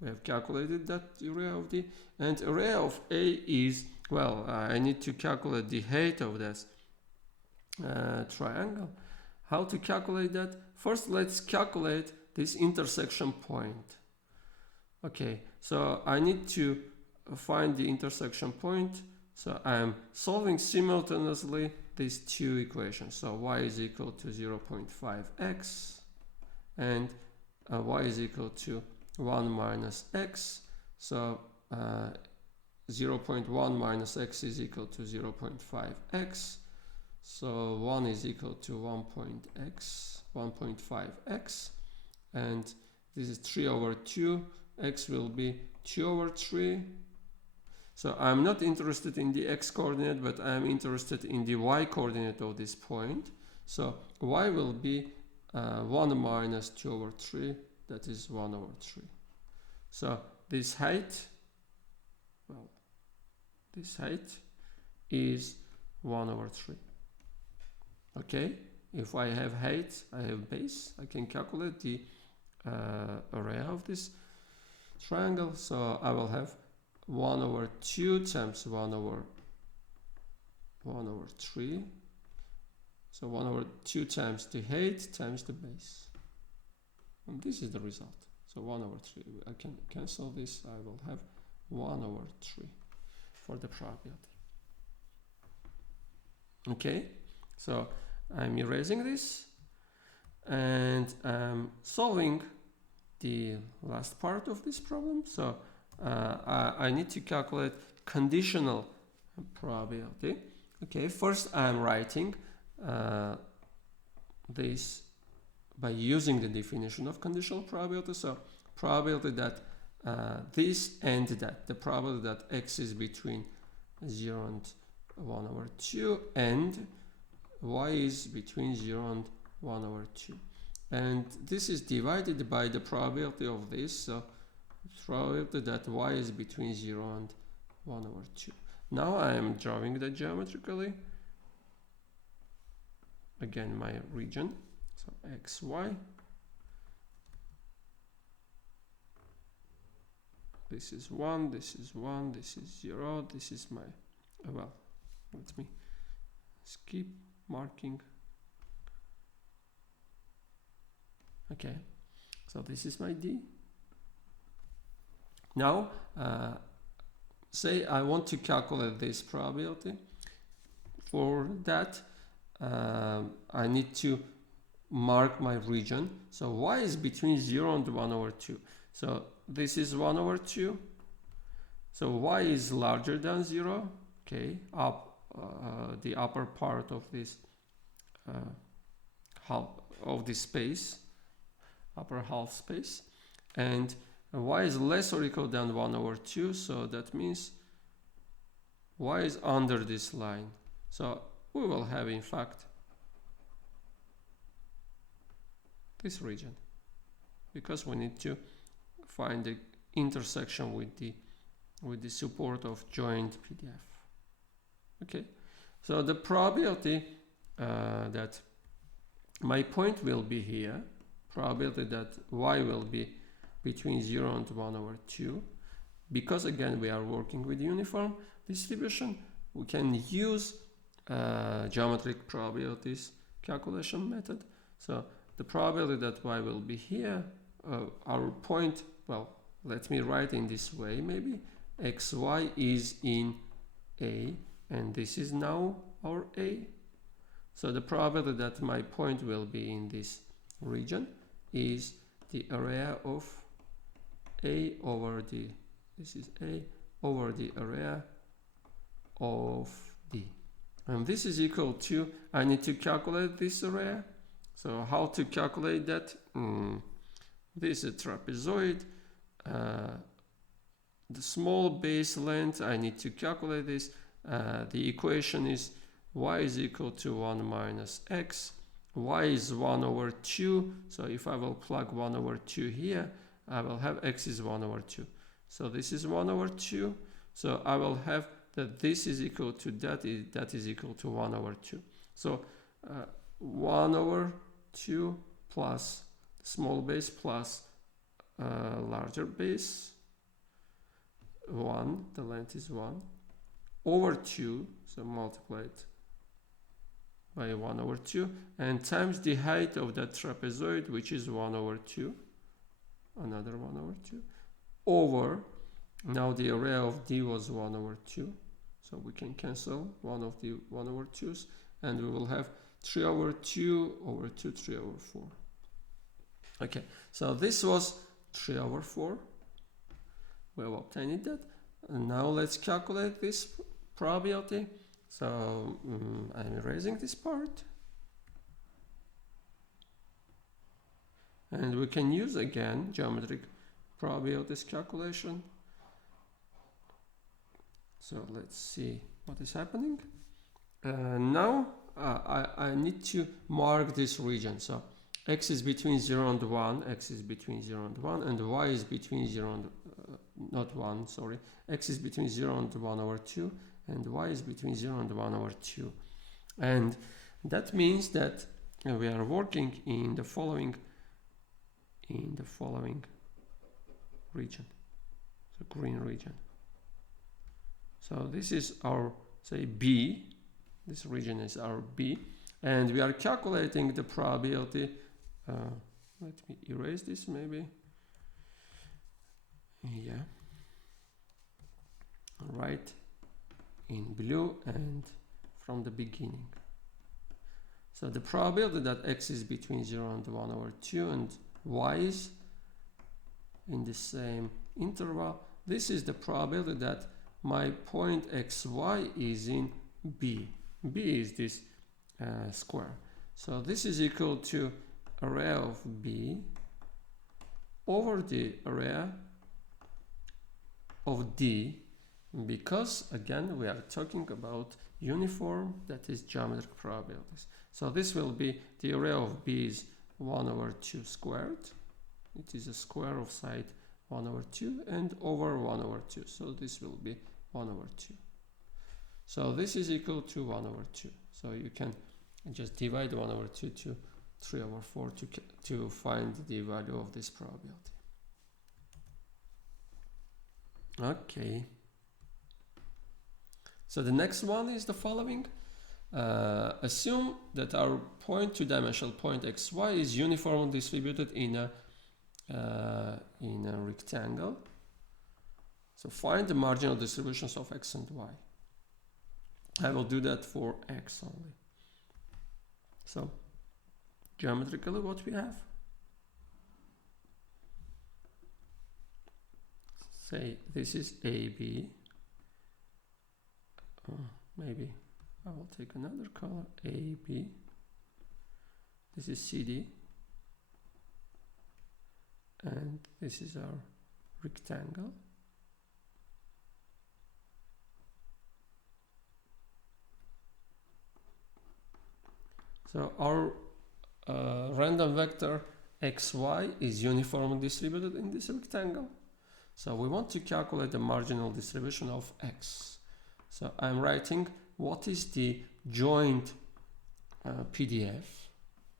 We have calculated that area of D. And area of A is, well, I need to calculate the height of this triangle. How to calculate that? First, let's calculate this intersection point. Okay, so I need to find the intersection point. So I'm solving simultaneously these two equations. So y is equal to 0.5x and y is equal to 1 minus x. So 0.1 minus x is equal to 0.5x. So 1 is equal to 1.5x. And this is 3 over 2. X will be 2 over 3. So I'm not interested in the x coordinate, but I'm interested in the y coordinate of this point. So y will be 1 minus 2 over 3, that is 1 over 3. So this height, well, this height is 1 over 3. Okay, if I have height, I have base, I can calculate the area of this triangle. So I will have 1 over 2 times 1 over 3. So 1 over 2 times the height times the base. And this is the result. So 1 over 3. I can cancel this. I will have 1 over 3 for the probability. Okay, so I'm erasing this and I'm solving the last part of this problem. So I need to calculate conditional probability. Okay, first I'm writing this by using the definition of conditional probability. So probability that this and that, the probability that x is between 0 and 1 over 2 and y is between 0 and 1 over 2. And this is divided by the probability of this. So probability that y is between 0 and 1 over 2. Now I am drawing that geometrically. Again, my region, so x, y. This is 1, this is 1, this is 0, this is my, well, let me skip marking. Okay, so this is my D. Now, say I want to calculate this probability. For that, I need to mark my region. So y is between 0 and 1 over 2. So this is 1 over 2. So y is larger than 0. Okay, the upper part of this half of this space, upper half space, and y is less or equal than 1 over 2. So that means y is under this line. So we will have, in fact, this region, because we need to find the intersection with the support of joint PDF. Okay, so the probability that my point will be here, probability that y will be between 0 and 1 over 2, because again we are working with uniform distribution, we can use geometric probabilities calculation method. So the probability that y will be here, our point, well, let me write in this way maybe, xy is in A, and this is now our A. So the probability that my point will be in this region is the area of A over the, this is A over the area of D. And this is equal to, I need to calculate this area. So how to calculate that? This is a trapezoid. The small base length, I need to calculate this. The equation is y is equal to 1 minus x. Y is 1 over 2. So if I will plug 1 over 2 here, I will have x is 1 over 2. So this is 1 over 2. So I will have that this is equal to that is equal to 1 over 2. So 1 over 2 plus small base plus larger base 1, the length is 1 over 2, so multiply it by 1 over 2, and times the height of that trapezoid, which is 1 over 2, another 1 over 2, over, now the area of D was 1 over 2, so we can cancel one of the 1 over 2's, and we will have 3 over 2 over 2, 3 over 4. Okay, so this was 3 over 4. We have obtained that. And now let's calculate this probability. So I'm erasing this part. And we can use again geometric probabilities calculation. So let's see what is happening. Now I need to mark this region. So x is between 0 and 1, x is between 0 and 1, and y is between 0 and, not 1, sorry, x is between 0 and 1 over 2, and y is between 0 and 1 over 2. And that means that we are working in the following region, the green region. So this is our, say, B, this region is our B, and we are calculating the probability. Let me erase this maybe. Yeah. Right in blue and from the beginning. So the probability that x is between 0 and 1 over 2 and y is in the same interval. This is the probability that my point xy is in B. B is this square. So this is equal to area of B over the area of D, because again we are talking about uniform, that is geometric probabilities. So this will be the area of B is 1 over 2 squared. It is a square of side 1 over 2 and over 1 over 2. So this will be 1 over 2. So this is equal to 1 over 2. So you can just divide 1 over 2 to 3 over 4 to find the value of this probability. Okay. So the next one is the following. Assume that our two-dimensional point xy is uniformly distributed in a rectangle. So find the marginal distributions of x and y. I will do that for x only. So geometrically what we have? Say this is AB. Maybe I will take another color, AB. This is CD. And this is our rectangle. So our random vector xy is uniformly distributed in this rectangle. So we want to calculate the marginal distribution of x. So I'm writing what is the joint PDF.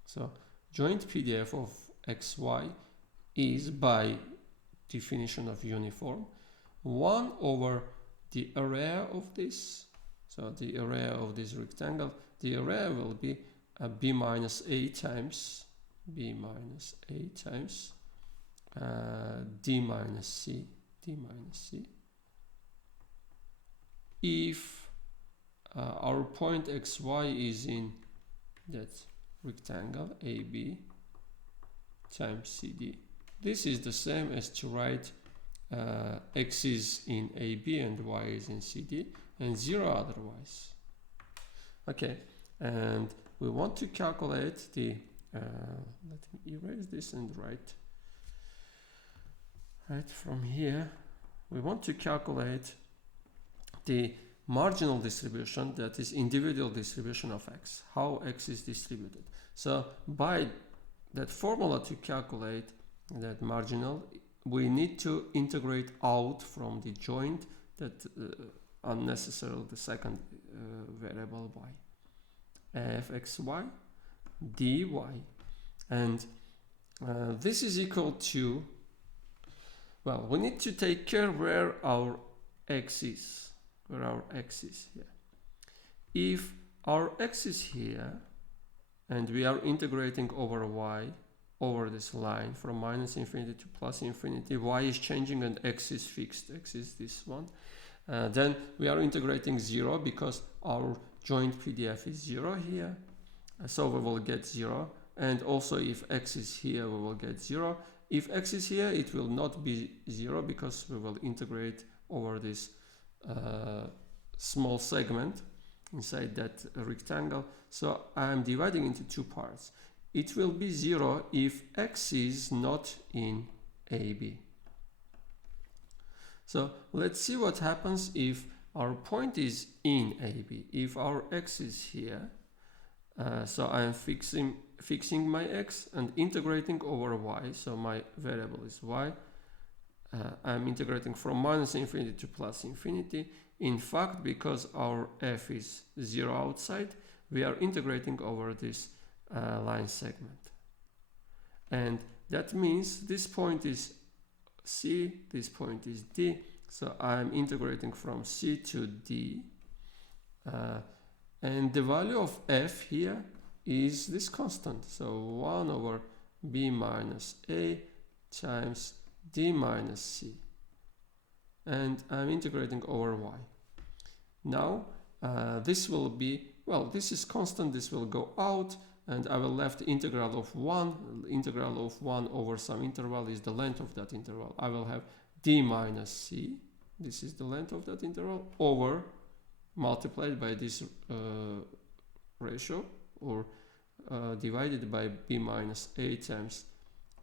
So joint PDF of xy is, by definition of uniform, 1 over the area of this. So the area of this rectangle, the area will be b minus a times d minus c. If our point xy is in that rectangle AB times CD, this is the same as to write x is in AB and y is in CD and 0 otherwise. Okay, and we want to calculate the let me erase this and write from here. We want to calculate the marginal distribution, that is individual distribution of x, how x is distributed. So by that formula to calculate that marginal, we need to integrate out from the joint that unnecessarily the second variable y, fxy dy, and this is equal to, well, we need to take care where our x is. Here. If our x is here and we are integrating over y over this line from minus infinity to plus infinity, y is changing and x is fixed, x is this one, then we are integrating 0 because our joint PDF is 0 here, so we will get 0, and also if x is here we will get 0. If x is here it will not be 0 because we will integrate over this small segment inside that rectangle. So I am dividing into two parts. It will be 0 if x is not in AB. So let's see what happens if our point is in AB. If our x is here, so I am fixing my x and integrating over y. So my variable is y. I'm integrating from minus infinity to plus infinity. In fact, because our f is 0 outside, we are integrating over this line segment. And that means this point is C, this point is D. So I'm integrating from C to D. And the value of f here is this constant. So 1 over b minus a times d minus c, and I'm integrating over y. Now this will be, well, this is constant, this will go out, and I will left integral of 1. Integral of 1 over some interval is the length of that interval. I will have d minus c, this is the length of that interval, over multiplied by this ratio, or divided by b minus a times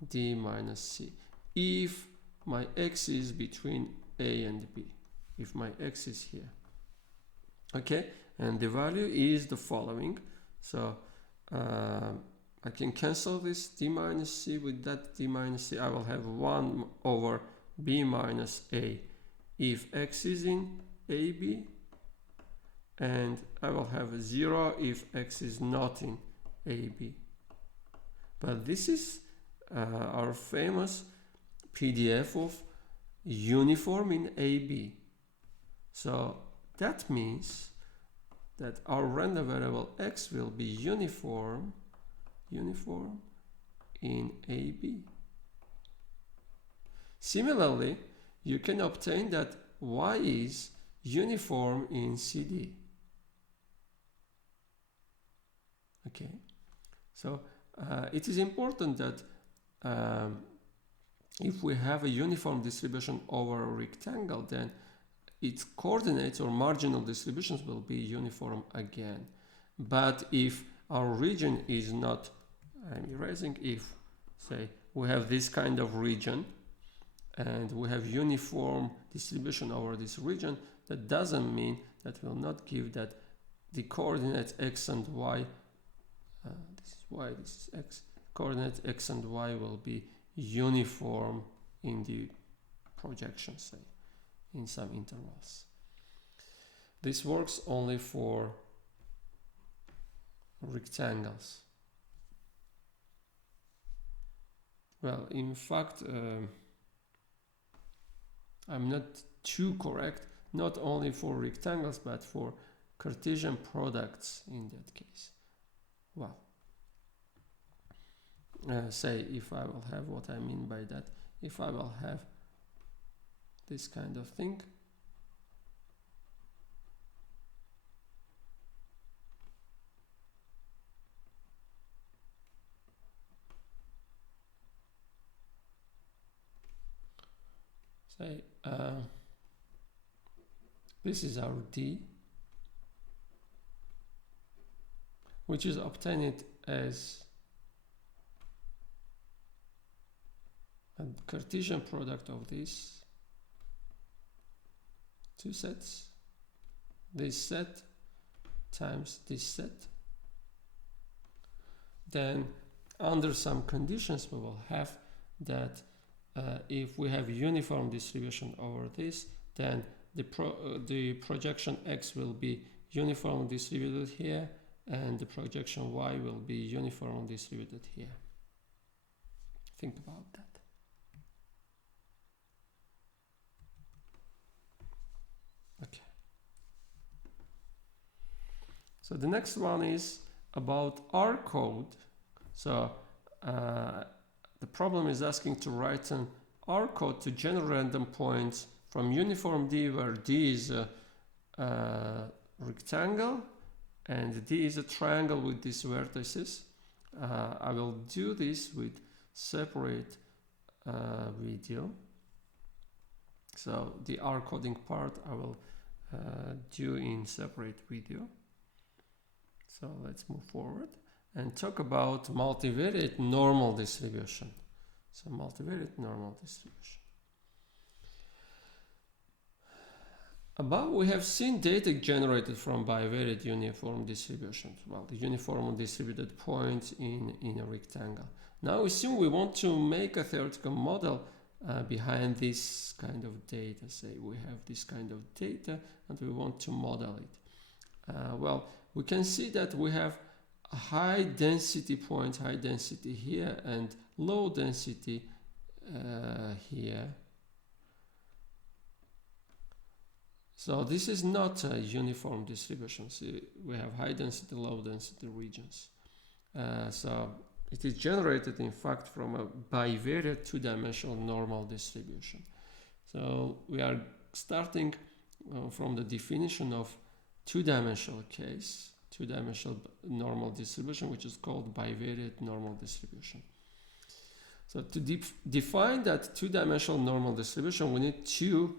d minus c. If my x is between a and b, if my x is here. Okay, and the value is the following. So I can cancel this d minus c with that d minus c. I will have 1 over b minus a if x is in AB, and I will have a 0 if x is not in AB. But this is our famous PDF of uniform in AB. So that means that our random variable x will be uniform in AB. Similarly, you can obtain that y is uniform in CD. Okay, so it is important that if we have a uniform distribution over a rectangle, then its coordinates or marginal distributions will be uniform again. But if our region is not, I'm erasing, if say we have this kind of region and we have uniform distribution over this region, that doesn't mean that will not give that the coordinates x and y, this is y, this is x, coordinates x and y will be uniform in the projection, say, in some intervals. This works only for rectangles. Well, in fact, I'm not too correct, not only for rectangles, but for Cartesian products in that case. Well, say if I will have, what I mean by that, if I will have this kind of thing, say this is our D, which is obtained as a Cartesian product of these two sets, this set times this set. Then under some conditions we will have that if we have uniform distribution over this, then the projection x will be uniformly distributed here, and the projection y will be uniformly distributed here. Think about that. Okay. So the next one is about R code. So the problem is asking to write an R code to generate random points from uniform D, where D is a rectangle and D is a triangle with these vertices. I will do this with separate video. So the R coding part I will do in separate video. So let's move forward and talk about multivariate normal distribution. So multivariate normal distribution. Above we have seen data generated from bivariate uniform distributions. Well, the uniform distributed points in a rectangle. Now assume we want to make a theoretical model behind this kind of data. Say we have this kind of data and we want to model it. Well, we can see that we have a high density point, high density here, and low density here. So this is not a uniform distribution. So we have high density, low density regions. So it is generated in fact from a bivariate two-dimensional normal distribution. So we are starting from the definition of two-dimensional case, two-dimensional normal distribution, which is called bivariate normal distribution. So to define that two-dimensional normal distribution, we need two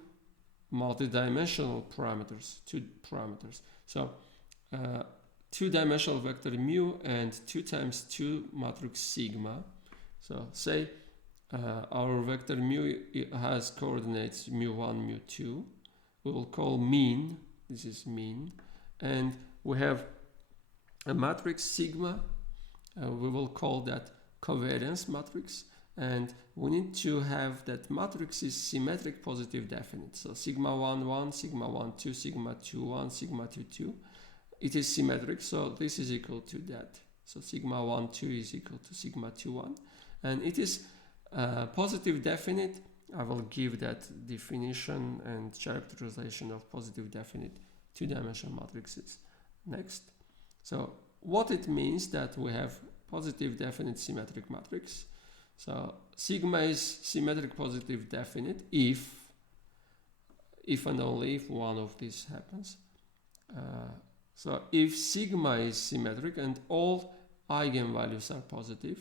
multidimensional parameters, two parameters. So two-dimensional vector mu and 2 times 2 matrix sigma. So say our vector mu has coordinates mu1, mu2. We will call mean, this is mean, and we have a matrix sigma. We will call that covariance matrix, and we need to have that matrix is symmetric positive definite. So sigma 1 1, sigma 1 2, sigma 2 1, sigma 2 2. It is symmetric, so this is equal to that. So sigma 1 2 is equal to sigma 2 1, and it is positive definite. I will give that definition and characterization of positive definite two-dimensional matrices next. So what it means that we have positive definite symmetric matrix. So sigma is symmetric positive definite if and only if one of these happens. So if sigma is symmetric and all eigenvalues are positive,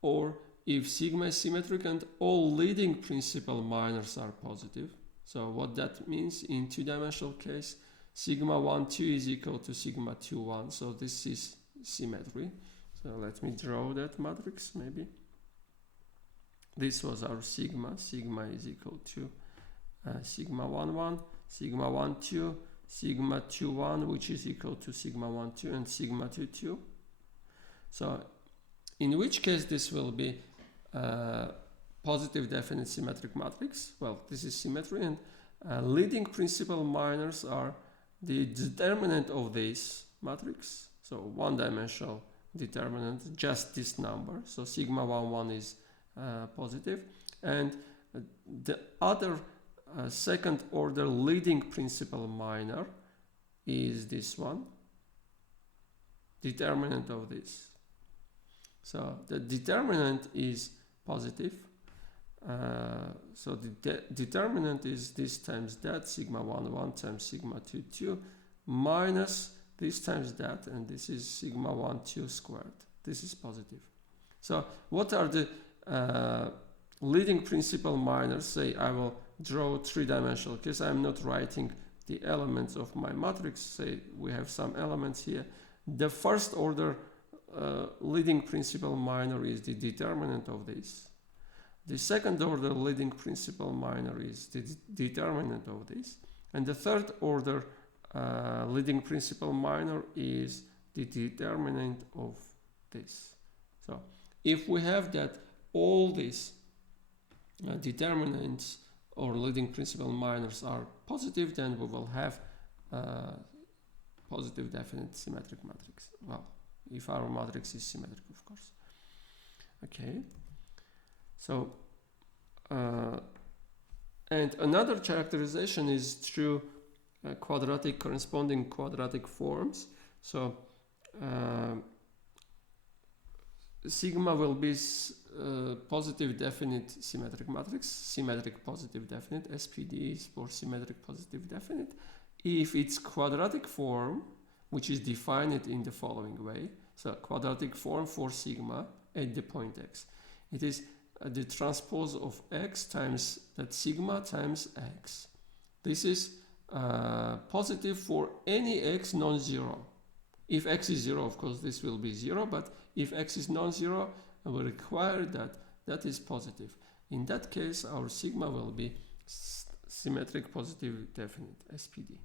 or if sigma is symmetric and all leading principal minors are positive. So what that means in two-dimensional case, sigma 1 2 is equal to sigma 2 1. So this is symmetry. So let me draw that matrix maybe. This was our sigma. Sigma is equal to sigma 1 1, sigma 1 2, sigma 2 1, which is equal to sigma 1 2, and sigma 2 2. So in which case this will be positive definite symmetric matrix. Well, this is symmetry, and leading principal minors are the determinant of this matrix. So one-dimensional determinant, just this number. So sigma 1 1 is positive, and the other second order leading principal minor is this one, determinant of this. So the determinant is positive. So the determinant is this times that, sigma 1 1 times sigma 2 2, minus this times that, and this is sigma 1 2 squared. This is positive. So what are the leading principal minors? Say I will draw three-dimensional case. I'm not writing the elements of my matrix. Say we have some elements here. The first order leading principal minor is the determinant of this. The second order leading principal minor is the determinant of this. And the third order leading principal minor is the determinant of this. So if we have that all these determinants or leading principal minors are positive, then we will have positive definite symmetric matrix. Well, if our matrix is symmetric, of course. Okay. So, and another characterization is through corresponding quadratic forms. So, sigma will be positive definite symmetric matrix, symmetric positive definite. SPD is for symmetric positive definite. If its quadratic form, which is defined in the following way, so quadratic form for sigma at the point x, it is the transpose of x times that sigma times x. This is positive for any x non-zero. If x is 0, of course this will be 0, but if x is non-zero, we require that that is positive. In that case, our sigma will be symmetric positive definite, SPD.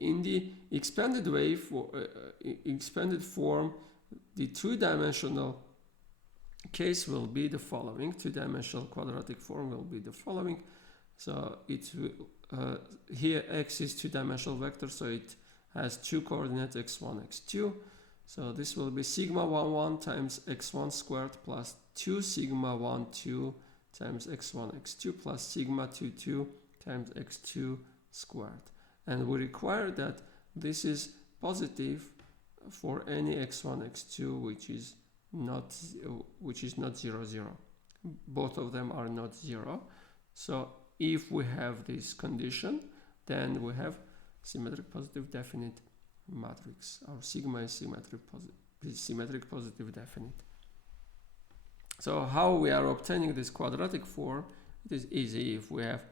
In the expanded way, expanded form, the two-dimensional case will be the following. Two-dimensional quadratic form will be the following. So it here x is two-dimensional vector, so it has two coordinates x1, x2. So this will be sigma 1 1 times x1 squared plus 2 sigma 1 2 times x1 x2 plus sigma 2 2 times x2 squared. And we require that this is positive for any x1 x2 which is not 0 0. Both of them are not 0. So if we have this condition, then we have symmetric positive definite matrix. Our sigma is symmetric positive definite. So how we are obtaining this quadratic form? It is easy. If we have,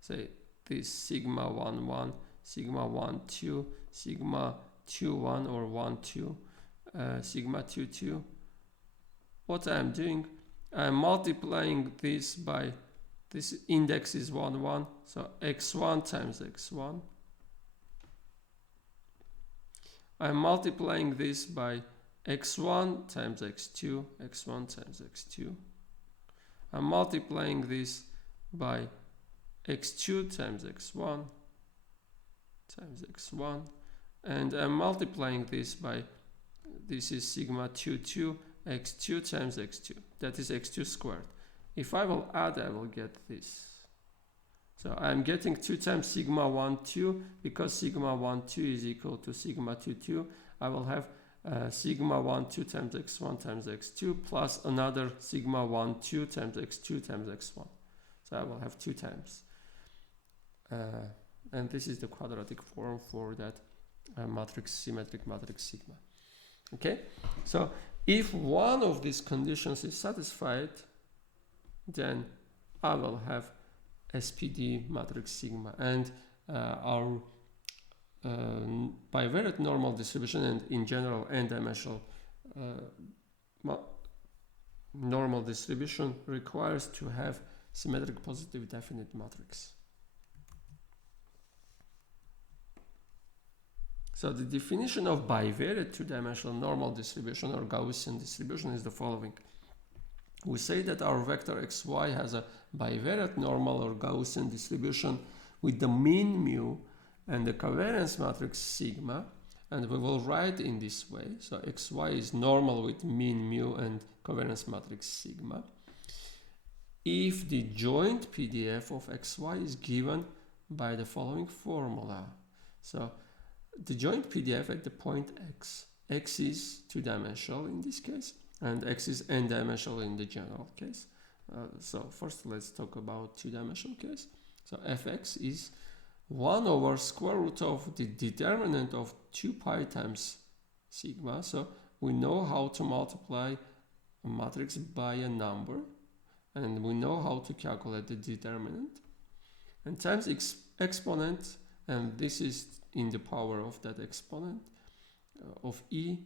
say, this sigma 1 1, sigma 1 2, sigma 2 1 or 1 2, sigma 2 2. What I am doing, I am multiplying this by, this index is 1 1, so x1 times x1. I am multiplying this by x1 times x2, x1 times x2. I'm multiplying this by x2 times x1 times x1, and I'm multiplying this by, this is sigma 2 x2 times x2, that is x2 squared. If I will add, I will get this. So I'm getting 2 times sigma 1 2, because sigma 1 2 is equal to sigma 2 2. I will have sigma 1 2 times x1 times x2 plus another sigma 1 2 times x2 times x1. So I will have 2 times. And this is the quadratic form for that matrix, symmetric matrix sigma. Okay, so if one of these conditions is satisfied, then I will have SPD matrix sigma, and our bivariate normal distribution, and in general n-dimensional normal distribution, requires to have symmetric positive definite matrix. So the definition of bivariate two-dimensional normal distribution or Gaussian distribution is the following. We say that our vector xy has a bivariate normal or Gaussian distribution with the mean mu and the covariance matrix sigma, and we will write in this way. So xy is normal with mean mu and covariance matrix sigma if the joint PDF of xy is given by the following formula. So the joint PDF at the point x is two-dimensional in this case, and x is n-dimensional in the general case. So first let's talk about two-dimensional case. So fx is 1 over square root of the determinant of 2 pi times sigma. So we know how to multiply a matrix by a number, and we know how to calculate the determinant, and times exponent, and this is in the power of that exponent of e.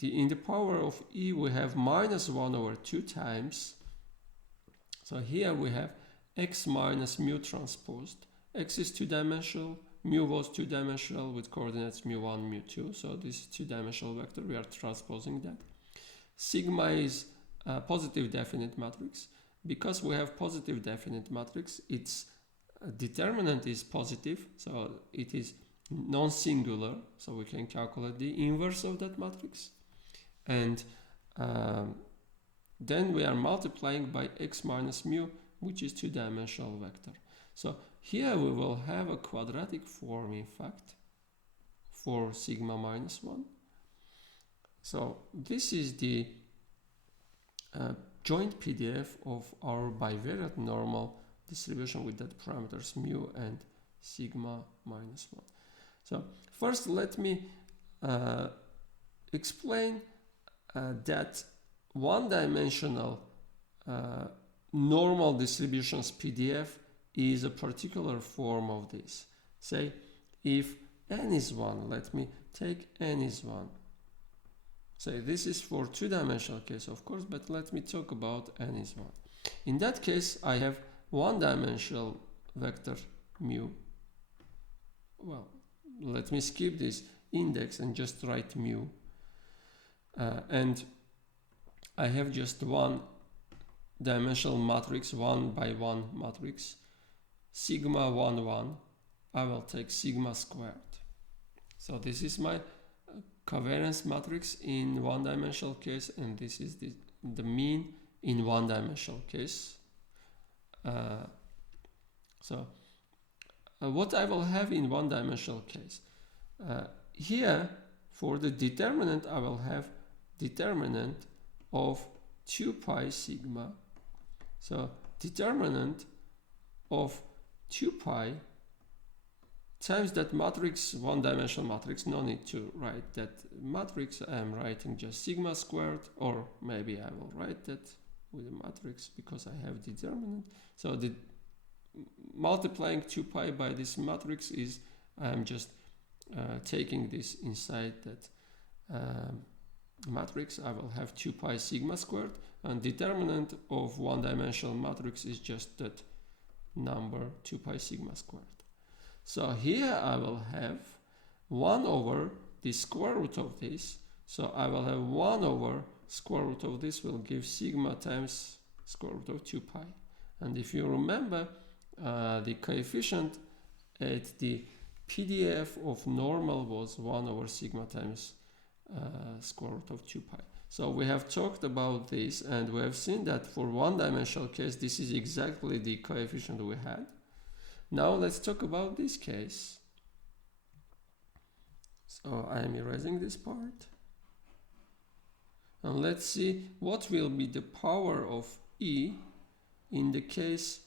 In the power of e we have minus 1 over 2 times. So here we have x minus mu transposed. X is two-dimensional, mu was two-dimensional with coordinates mu1, mu2. So this is two-dimensional vector, we are transposing that. Sigma is a positive definite matrix. Because we have positive definite matrix, its determinant is positive, so it is non-singular, so we can calculate the inverse of that matrix. And then we are multiplying by x minus mu, which is two-dimensional vector. So here we will have a quadratic form, in fact, for sigma minus 1. So this is the joint PDF of our bivariate normal distribution with that parameters mu and sigma minus 1. So first let me explain that one-dimensional normal distributions PDF is a particular form of this. Say if n is 1, let me take n is 1. Say this is for two-dimensional case, of course, but let me talk about n is 1. In that case, I have one-dimensional vector mu. Well, let me skip this index and just write mu. And I have just one-dimensional matrix, 1 by 1 matrix, sigma 1 1. I will take sigma squared. So this is my covariance matrix in one-dimensional case, and this is the mean in one-dimensional case. What I will have in one-dimensional case, here for the determinant I will have determinant of 2 pi sigma. So determinant of 2 pi times that matrix, one-dimensional matrix, no need to write that matrix, I am writing just sigma squared, or maybe I will write that with a matrix because I have determinant. So the multiplying 2 pi by this matrix is, I'm just taking this inside that matrix. I will have 2 pi sigma squared, and determinant of one-dimensional matrix is just that number 2 pi sigma squared. So here I will have 1 over the square root of this So I will have 1 over square root of this will give sigma times square root of 2 pi. And if you remember, the coefficient at the PDF of normal was 1 over sigma times square root of 2 pi. So we have talked about this, and we have seen that for one-dimensional case, this is exactly the coefficient we had. Now let's talk about this case. So I am erasing this part. And let's see what will be the power of E in the case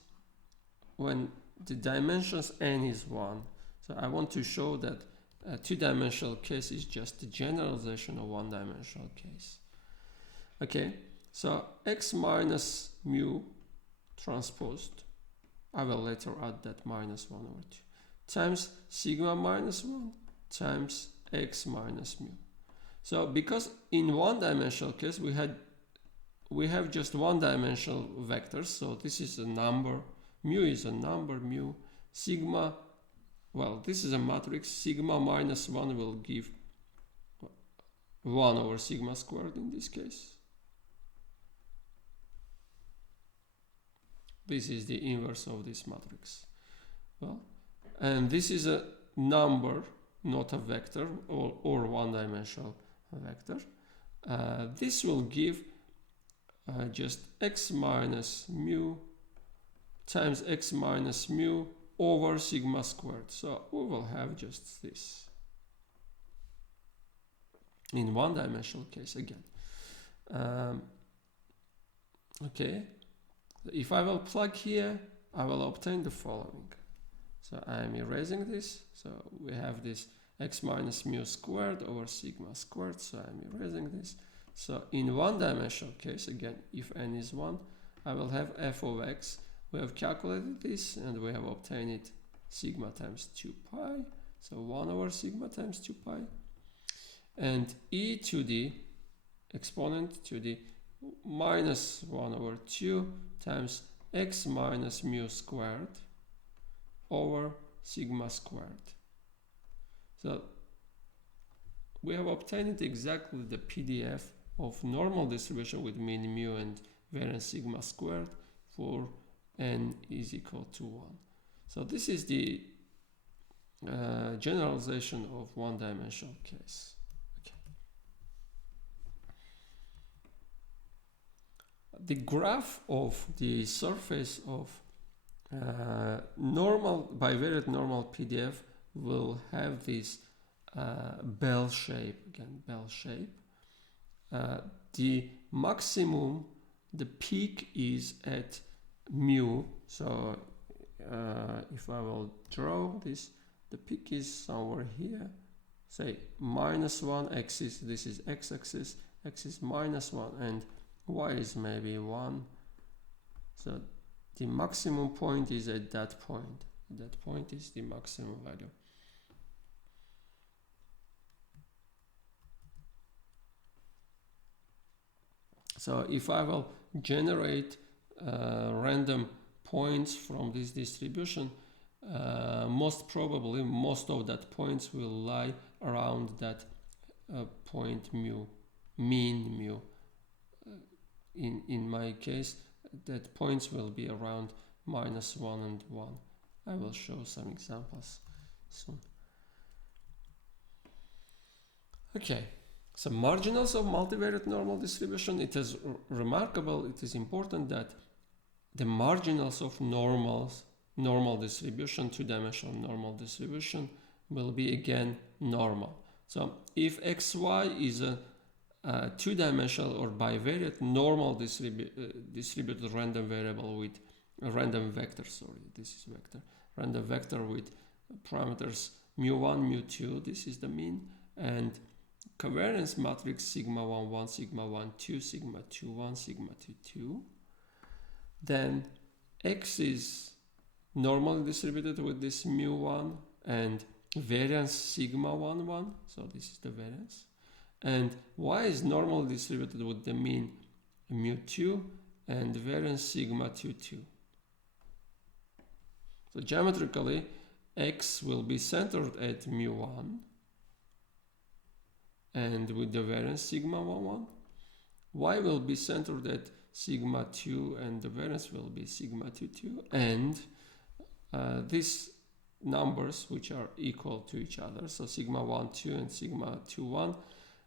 when the dimensions n is 1. So I want to show that a two-dimensional case is just a generalization of one-dimensional case. Okay, so x minus mu transposed, I will later add that minus 1 over 2, times sigma minus 1 times x minus mu. So because in one-dimensional case we have just one-dimensional vectors, so this is a number, mu is a number, mu, sigma, well, this is a matrix, sigma minus 1 will give 1 over sigma squared in this case. This is the inverse of this matrix. Well, and this is a number, not a vector, or one-dimensional vector. This will give just x minus mu times x minus mu over sigma squared. So we will have just this in one-dimensional case again. Okay, if I will plug here, I will obtain the following. So I am erasing this. So we have this x minus mu squared over sigma squared. So I'm erasing this. So in one-dimensional case, again, if n is 1, I will have f of x. We have calculated this and we have obtained it sigma times 2 pi. So 1 over sigma times 2 pi. And e to the exponent to the minus 1 over 2 times x minus mu squared over sigma squared. So we have obtained exactly the PDF of normal distribution with mean mu and variance sigma squared for n is equal to 1. So this is the generalization of one-dimensional case. Okay. The graph of the surface of bivariate normal PDF will have this bell shape, again bell shape. The maximum, the peak is at mu. So if I will draw this, the peak is somewhere here, say minus 1 axis, this is x-axis, x is minus 1 and y is maybe 1. So the maximum point is at that point. That point is the maximum value. So if I will generate random points from this distribution, most probably most of that points will lie around that point mu, mean mu. In my case, that points will be around minus 1 and 1. I will show some examples soon. Okay, so marginals of multivariate normal distribution. It is remarkable, it is important that the marginals of normal distribution, two-dimensional normal distribution, will be again normal. So if xy is a two-dimensional or bivariate normal distributed random variable with a random vector, this is vector, random vector with parameters mu1, mu2, this is the mean, and covariance matrix sigma 1, 1, sigma 1, 2, sigma 2, 1, sigma 2, 2, then x is normally distributed with this mu1 and variance sigma 1, 1, so this is the variance, and y is normally distributed with the mean mu2 and variance sigma 2, 2. So geometrically, x will be centered at mu1 and with the variance sigma 1, 1. Y will be centered at sigma 2 and the variance will be sigma 2, 2. And these numbers, which are equal to each other, so sigma 1, 2 and sigma 2, 1,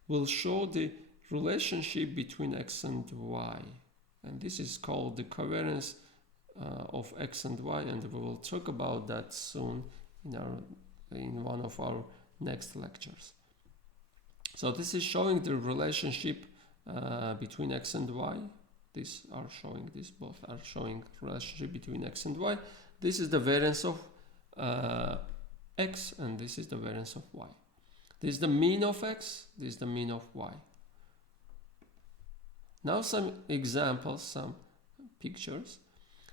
will show the relationship between x and y. And this is called the covariance of x and y, and we will talk about that soon in one of our next lectures. So this is showing the relationship between x and y. Both are showing relationship between x and y. This is the variance of x, and this is the variance of y. This is the mean of x, this is the mean of y. Now some examples, some pictures.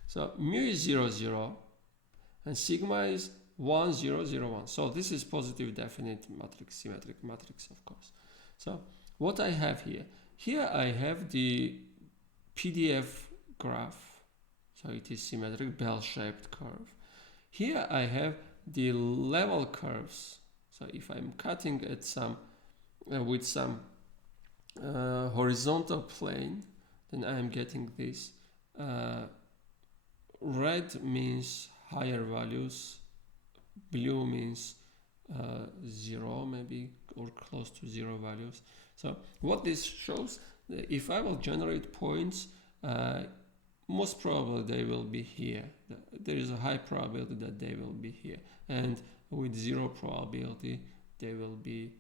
So mu is 0, 0, and sigma is 1, 0, 0, 1. So this is positive definite matrix, symmetric matrix, of course. So what I have here? Here I have the PDF graph. So it is symmetric, bell-shaped curve. Here I have the level curves. So if I'm cutting at some with some horizontal plane, then I am getting this. Red means higher values, blue means 0 maybe, or close to 0 values. So what this shows, if I will generate points, most probably they will be here. There is a high probability that they will be here, and with 0 probability they will be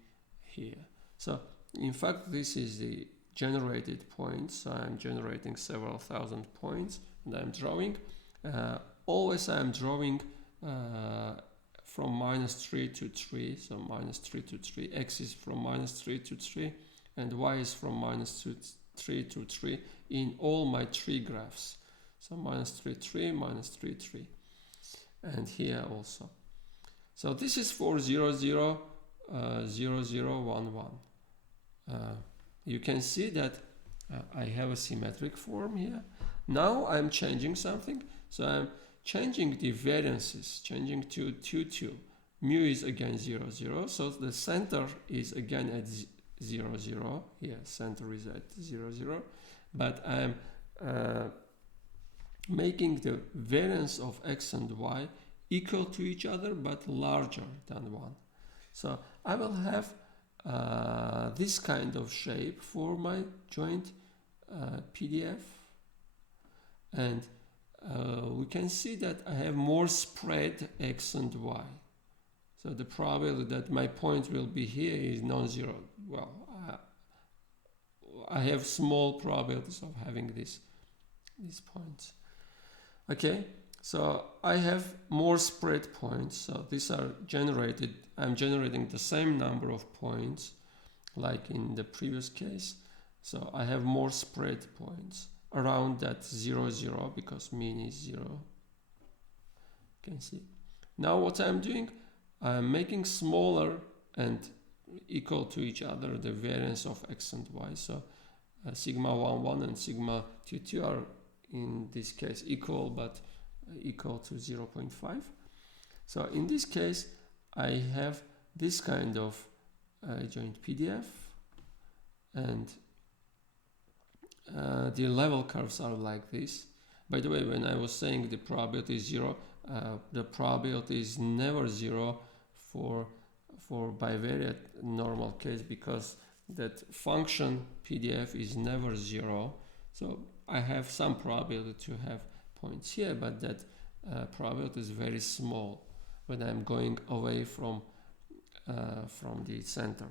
here. So in fact, this is the generated points. So I'm generating several thousand points, and I'm drawing. Always I'm drawing from -3 to 3. So -3 to 3. X is from -3 to 3, and Y is from -3 to 3 in all my tree graphs. So -3, 3, -3, 3. And here also. So this is for 0, 0, 0, 0, 1, 1. You can see that I have a symmetric form here. Now I'm changing something. So I'm changing the variances, changing to 2, 2. Mu is again 0, 0. So the center is again at 0, 0. Yeah, center is at 0, 0. But I'm making the variance of x and y equal to each other but larger than 1. So I will have this kind of shape for my joint PDF, and we can see that I have more spread x and y. So the probability that my point will be here is non-zero. Well, I have small probabilities of having these points. Okay, so I have more spread points. So these are generated. I'm generating the same number of points like in the previous case. So I have more spread points around that 0, 0 because mean is 0. You can see. Now what I'm doing, I'm making smaller and equal to each other the variance of x and y. So sigma 1, 1 and sigma 2, 2 are in this case equal, but equal to 0.5. So in this case, I have this kind of joint PDF, and the level curves are like this. By the way, when I was saying the probability is 0, the probability is never 0 for bivariate normal case, because that function PDF is never 0. So I have some probability to have points here, but that probability is very small when I'm going away from the center.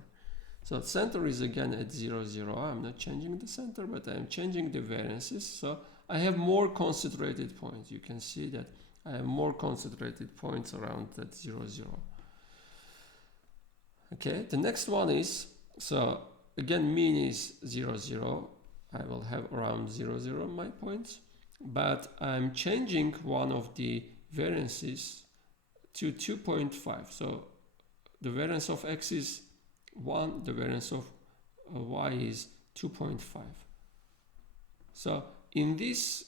So center is again at 0, 0. I'm not changing the center, but I'm changing the variances. So I have more concentrated points. You can see that I have more concentrated points around that 0, 0. Okay, the next one is, so again, mean is 0, 0. I will have around 0, 0 my points, but I'm changing one of the variances to 2.5. So the variance of x is 1, the variance of y is 2.5. So in this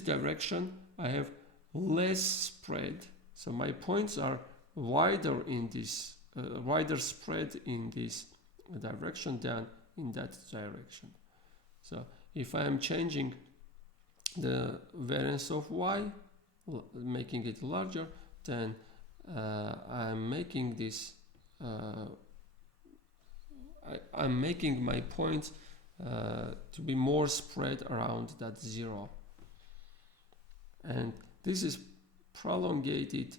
direction, I have less spread. So my points are wider in this wider spread in this direction than in that direction. So if I am changing the variance of y, making it larger, then I'm making this I'm making my points to be more spread around that 0, and this is prolongated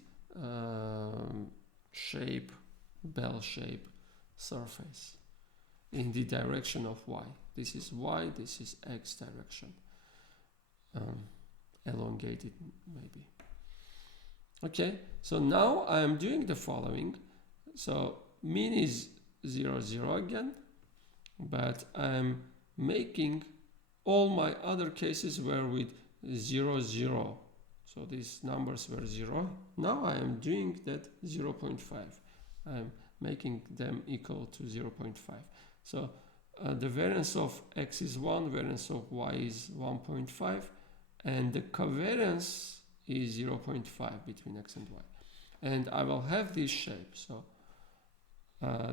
shape, bell shape surface in the direction of y. This is y, this is x direction, elongated maybe. Okay, so now I am doing the following. So mean is 0, 0 again, but I'm making all my other cases were with 0, 0. So these numbers were 0. Now I am doing that 0.5. I'm making them equal to 0.5. So the variance of x is 1, variance of y is 1.5, and the covariance is 0.5 between x and y. And I will have this shape. So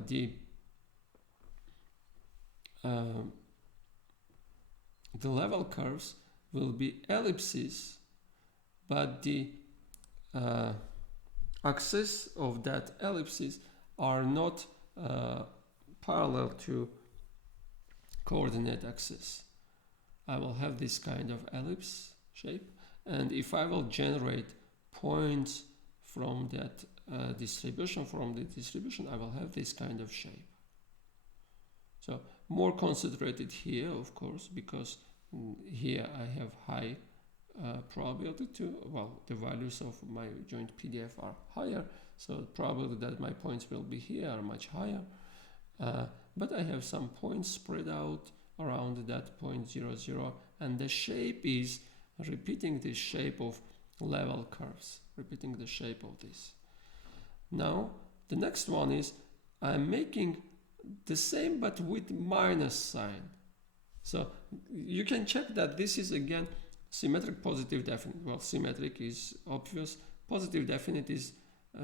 the level curves will be ellipses, but the axes of that ellipses are not parallel to coordinate axis. I will have this kind of ellipse shape, and if I will generate points from that distribution, I will have this kind of shape. So more concentrated here, of course, because here I have high probability to, well, the values of my joint PDF are higher, so probability that my points will be here are much higher. But I have some points spread out around that point 0, 0, and the shape is repeating the shape of level curves, repeating the shape of this. Now, the next one is I'm making the same but with minus sign. So you can check that this is again symmetric, positive, definite. Well, symmetric is obvious. Positive, definite is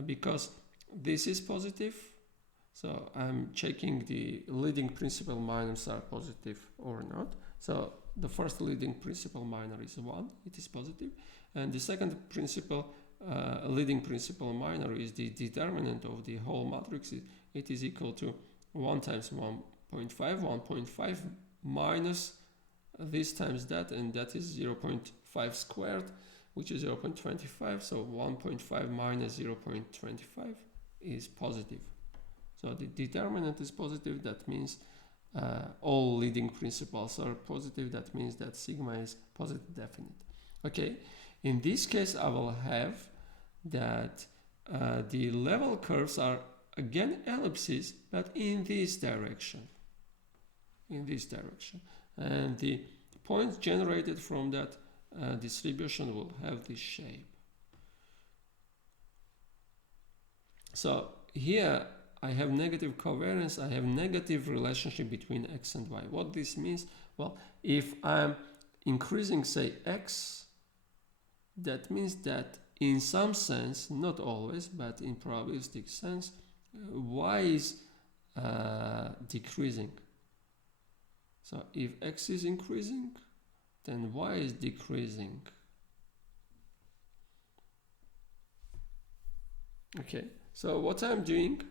because this is positive. So I'm checking the leading principal minors are positive or not. So the first leading principal minor is 1, it is positive. And the second leading principal minor is the determinant of the whole matrix. It is equal to 1 times 1.5, 1.5 minus this times that, and that is 0.5 squared, which is 0.25. So 1.5 minus 0.25 is positive. So the determinant is positive, that means all leading principals are positive, that means that sigma is positive definite. Okay, in this case I will have that the level curves are again ellipses, but in this direction. And the points generated from that distribution will have this shape. So here I have negative covariance, I have negative relationship between x and y. What this means? Well, if I'm increasing, say, x, that means that in some sense, not always, but in probabilistic sense, y is decreasing. So if x is increasing, then y is decreasing. Okay, so what I'm doing,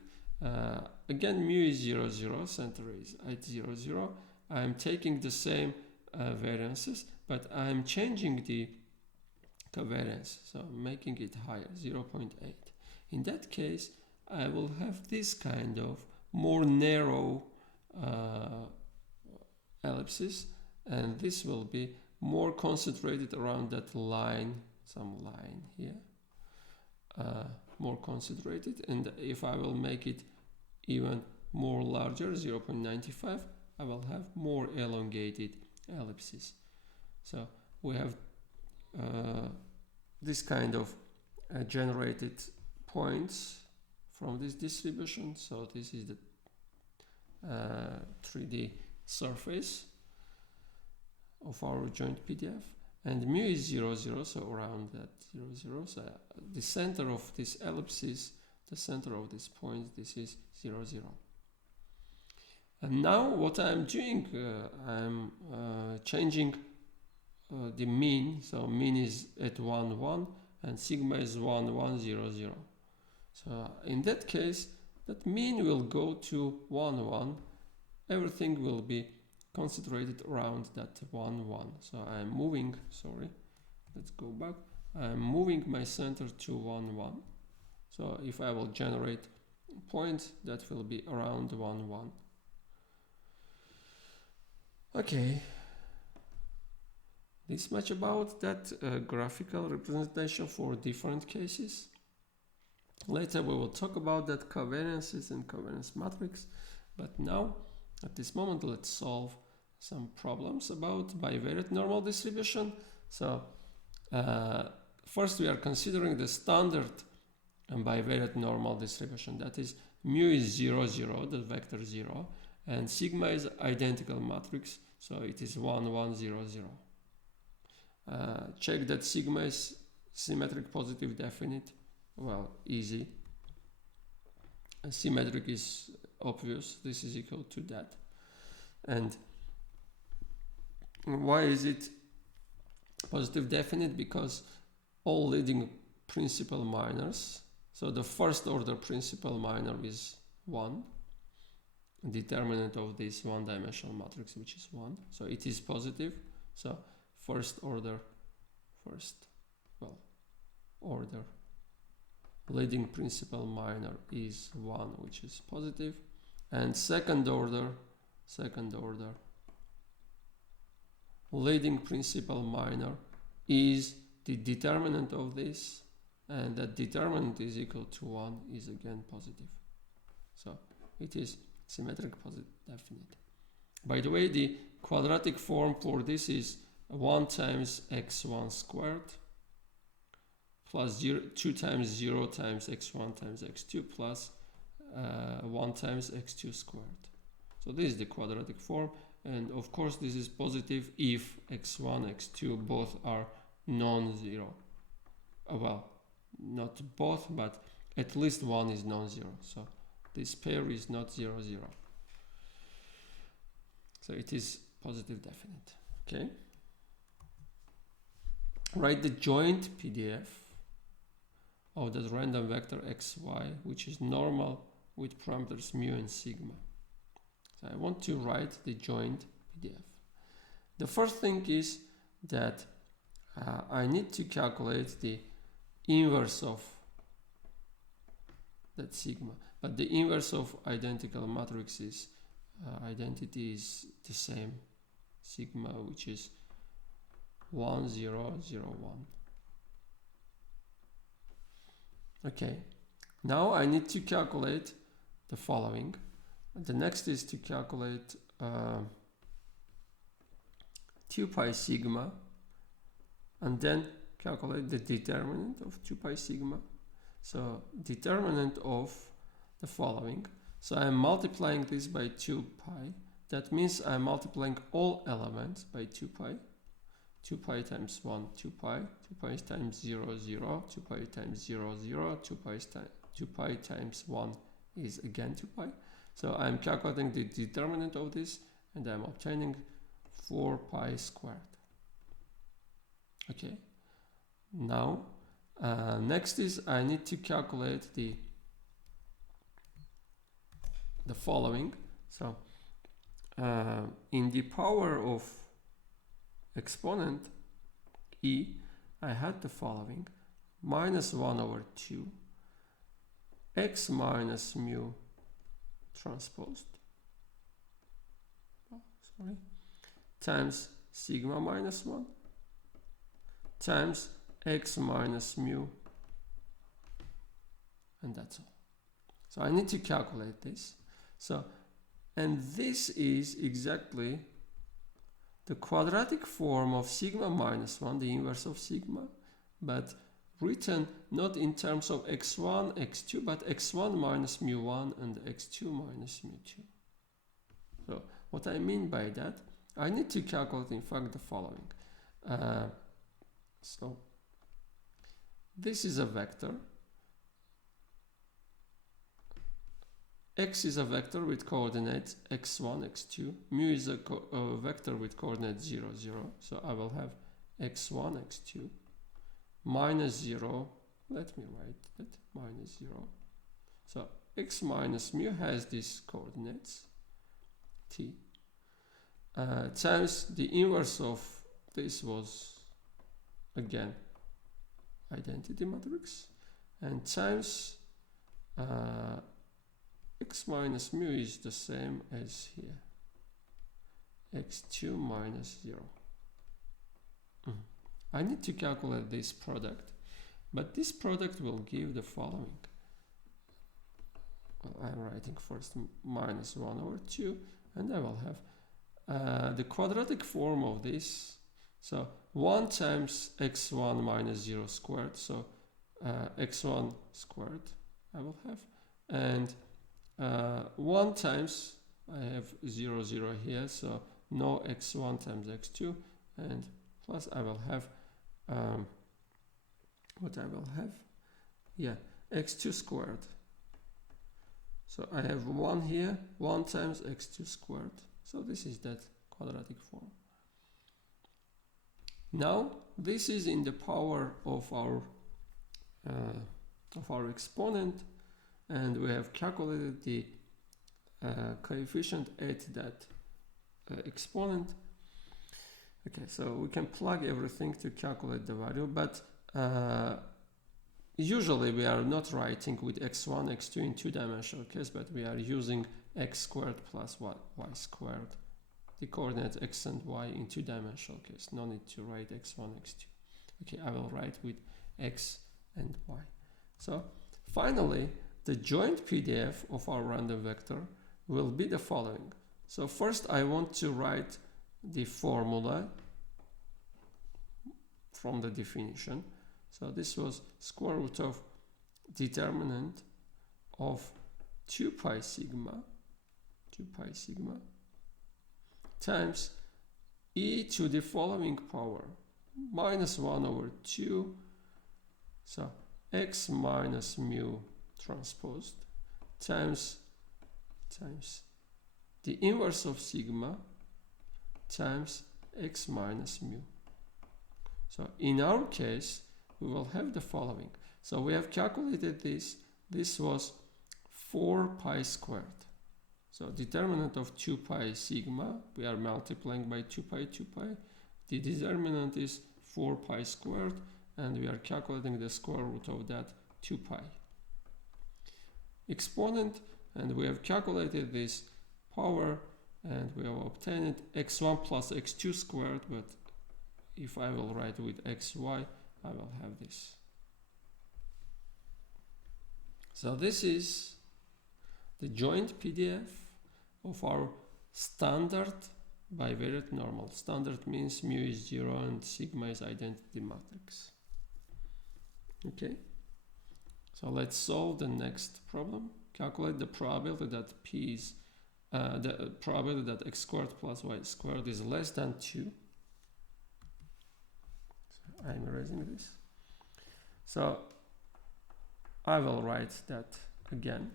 again, mu is 0, 0, center is at 0, 0. I'm taking the same variances, but I'm changing the covariance, so making it higher, 0.8. In that case, I will have this kind of more narrow ellipsis, and this will be more concentrated around that line, some line here, more concentrated. And if I will make it even more larger, 0.95, I will have more elongated ellipses. So we have this kind of generated points from this distribution. So this is the 3D surface of our joint PDF, and mu is 0, 0, so around that 0, 0. So the center of this ellipsis, the center of this point, this is 0, 0. And now what I'm doing, I'm changing the mean. So mean is at 1, 1, and sigma is 1, 1, 0, 0. So in that case, that mean will go to 1, 1. Everything will be concentrated around that 1, 1. So I'm moving, sorry, let's go back. I'm moving my center to 1, 1. So if I will generate a point, that will be around 1, 1. Okay. This much about that graphical representation for different cases. Later we will talk about that covariances and covariance matrix, but now at this moment let's solve some problems about bivariate normal distribution. So first we are considering the standard bivariate normal distribution, that is mu is 0, 0, the vector 0, and sigma is identical matrix, so it is 1, 1, 0, 0. Check that sigma is symmetric positive definite. Well, easy. Symmetric is obvious. This is equal to that. And why is it positive definite? Because all leading principal minors, so the first order principal minor is 1. Determinant of this one-dimensional matrix, which is 1. So it is positive. So first order leading principal minor is 1, which is positive, and second order leading principal minor is the determinant of this, and that determinant is equal to 1 is again positive. So it is symmetric positive definite. By the way, the quadratic form for this is 1 times x1 squared plus 2 times 0 times x1 times x2 plus 1 times x2 squared. So this is the quadratic form, and of course this is positive if x1, x2 both are non-zero. Well, not both, but at least one is non-zero. So this pair is not 0, 0. So it is positive definite. Okay. Write the joint PDF of that random vector xy, which is normal with parameters mu and sigma. So I want to write the joint PDF. The first thing is that I need to calculate the inverse of that sigma, but the inverse of identical matrix is identity is the same, sigma, which is 1, 0, 0, 1. Okay, now I need to calculate the following. The next is to calculate 2 pi sigma, and then calculate the determinant of 2 pi sigma. So determinant of the following. So I'm multiplying this by 2 pi. That means I'm multiplying all elements by 2 pi. 2 pi times 1, 2 pi, 2 pi times 0, 0, 2 pi times 0, 0, 2 pi times 1 is again 2 pi. So I'm calculating the determinant of this, and I'm obtaining 4 pi squared. Okay. Now, next is I need to calculate the following. So, in the power of exponent e, I had the following: minus 1 over 2 x minus mu transposed times sigma minus 1 times x minus mu, and that's all. So I need to calculate this. So, and this is exactly the quadratic form of sigma minus 1, the inverse of sigma, but written not in terms of x1, x2, but x1 minus mu1 and x2 minus mu2. So what I mean by that, I need to calculate in fact the following. So this is a vector. x is a vector with coordinates x1, x2. Mu is a vector with coordinates 0, 0. So I will have x1, x2 minus 0. Let me write that minus 0. So x minus mu has these coordinates t times the inverse of this was again identity matrix, and times x minus mu is the same as here, x2 minus 0. I need to calculate this product, but this product will give the following. Well, I'm writing first minus 1 over 2, and I will have the quadratic form of this. So 1 times x1 minus 0 squared, so x1 squared I will have, and 1 times, I have 0, 0 here, so no x1 times x2, and plus I will have what I will have, yeah, x2 squared. So I have 1 here, 1 times x2 squared. So this is that quadratic form. Now this is in the power of our exponent, and we have calculated the coefficient at that exponent. Okay, so we can plug everything to calculate the value, but usually we are not writing with x1, x2 in two-dimensional case, but we are using x squared plus y squared, the coordinates x and y in two-dimensional case. No need to write x1, x2. Okay, I will write with x and y. So finally, the joint PDF of our random vector will be the following. So first I want to write the formula from the definition. So this was square root of determinant of 2 pi sigma times e to the following power minus 1 over 2, so x minus mu transposed times the inverse of sigma times x minus mu. So in our case we will have the following. So we have calculated this. This was 4 pi squared. So determinant of 2 pi sigma, we are multiplying by 2 pi, 2 pi. The determinant is 4 pi squared, and we are calculating the square root of that 2 pi. Exponent, and we have calculated this power, and we have obtained x1 plus x2 squared, but if I will write with xy, I will have this. So this is the joint PDF of our standard bivariate normal. Standard means mu is 0 and sigma is identity matrix. Okay, so let's solve the next problem. Calculate the probability that p is the probability that x squared plus y squared is less than 2. So I'm erasing this. So I will write that again.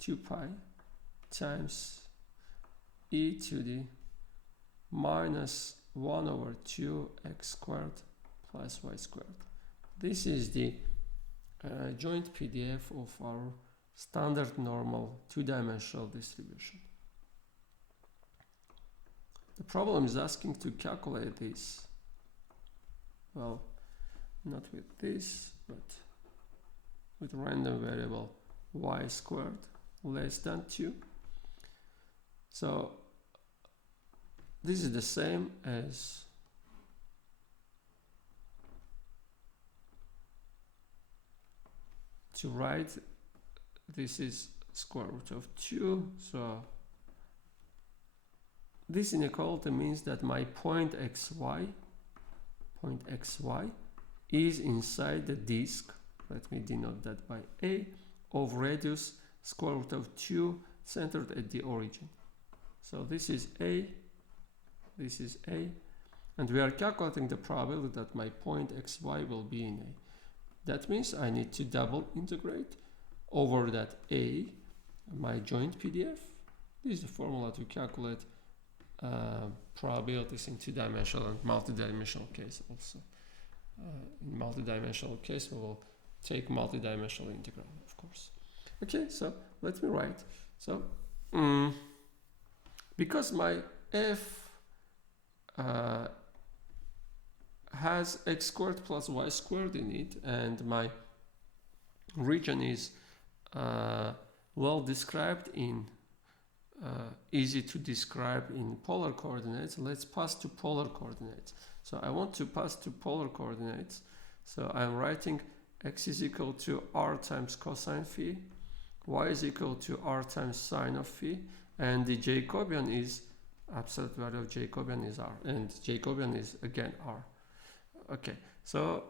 2 pi times e to the minus 1 over 2 x squared plus y squared. This is the joint PDF of our standard normal two-dimensional distribution. The problem is asking to calculate this. Well, not with this, but with random variable y squared less than 2. So this is the same as to write this is square root of 2. So this inequality means that my point xy is inside the disk, let me denote that by a, of radius square root of 2 centered at the origin. So this is a, and we are calculating the probability that my point xy will be in a. That means I need to double integrate over that a my joint PDF. This is the formula to calculate probabilities in two-dimensional and multi-dimensional case also. In multi-dimensional case, we will take multi-dimensional integral, of course. Okay, so let me write. So because my f has x squared plus y squared in it, and my region is well described in easy to describe in polar coordinates, let's pass to polar coordinates. So I want to pass to polar coordinates, so I'm writing x is equal to r times cosine phi, y is equal to r times sine of phi, and the Jacobian is absolute value of Jacobian is r, and Jacobian is again r. Okay, so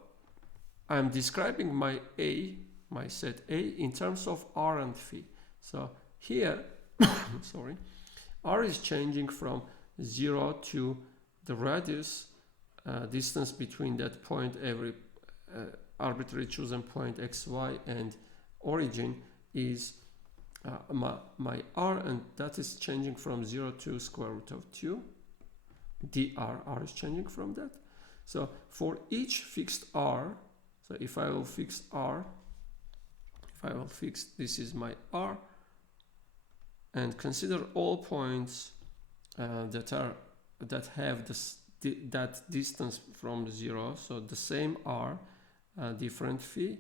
I'm describing my A, my set A, in terms of r and phi. So here, sorry, r is changing from 0 to the radius distance between that point, every arbitrary chosen point xy, and origin is my r, and that is changing from 0 to square root of 2 dr. R is changing from that. So for each fixed r, so if I will fix r, if I will fix, this is my r, and consider all points that have this that distance from 0, so the same r, different phi.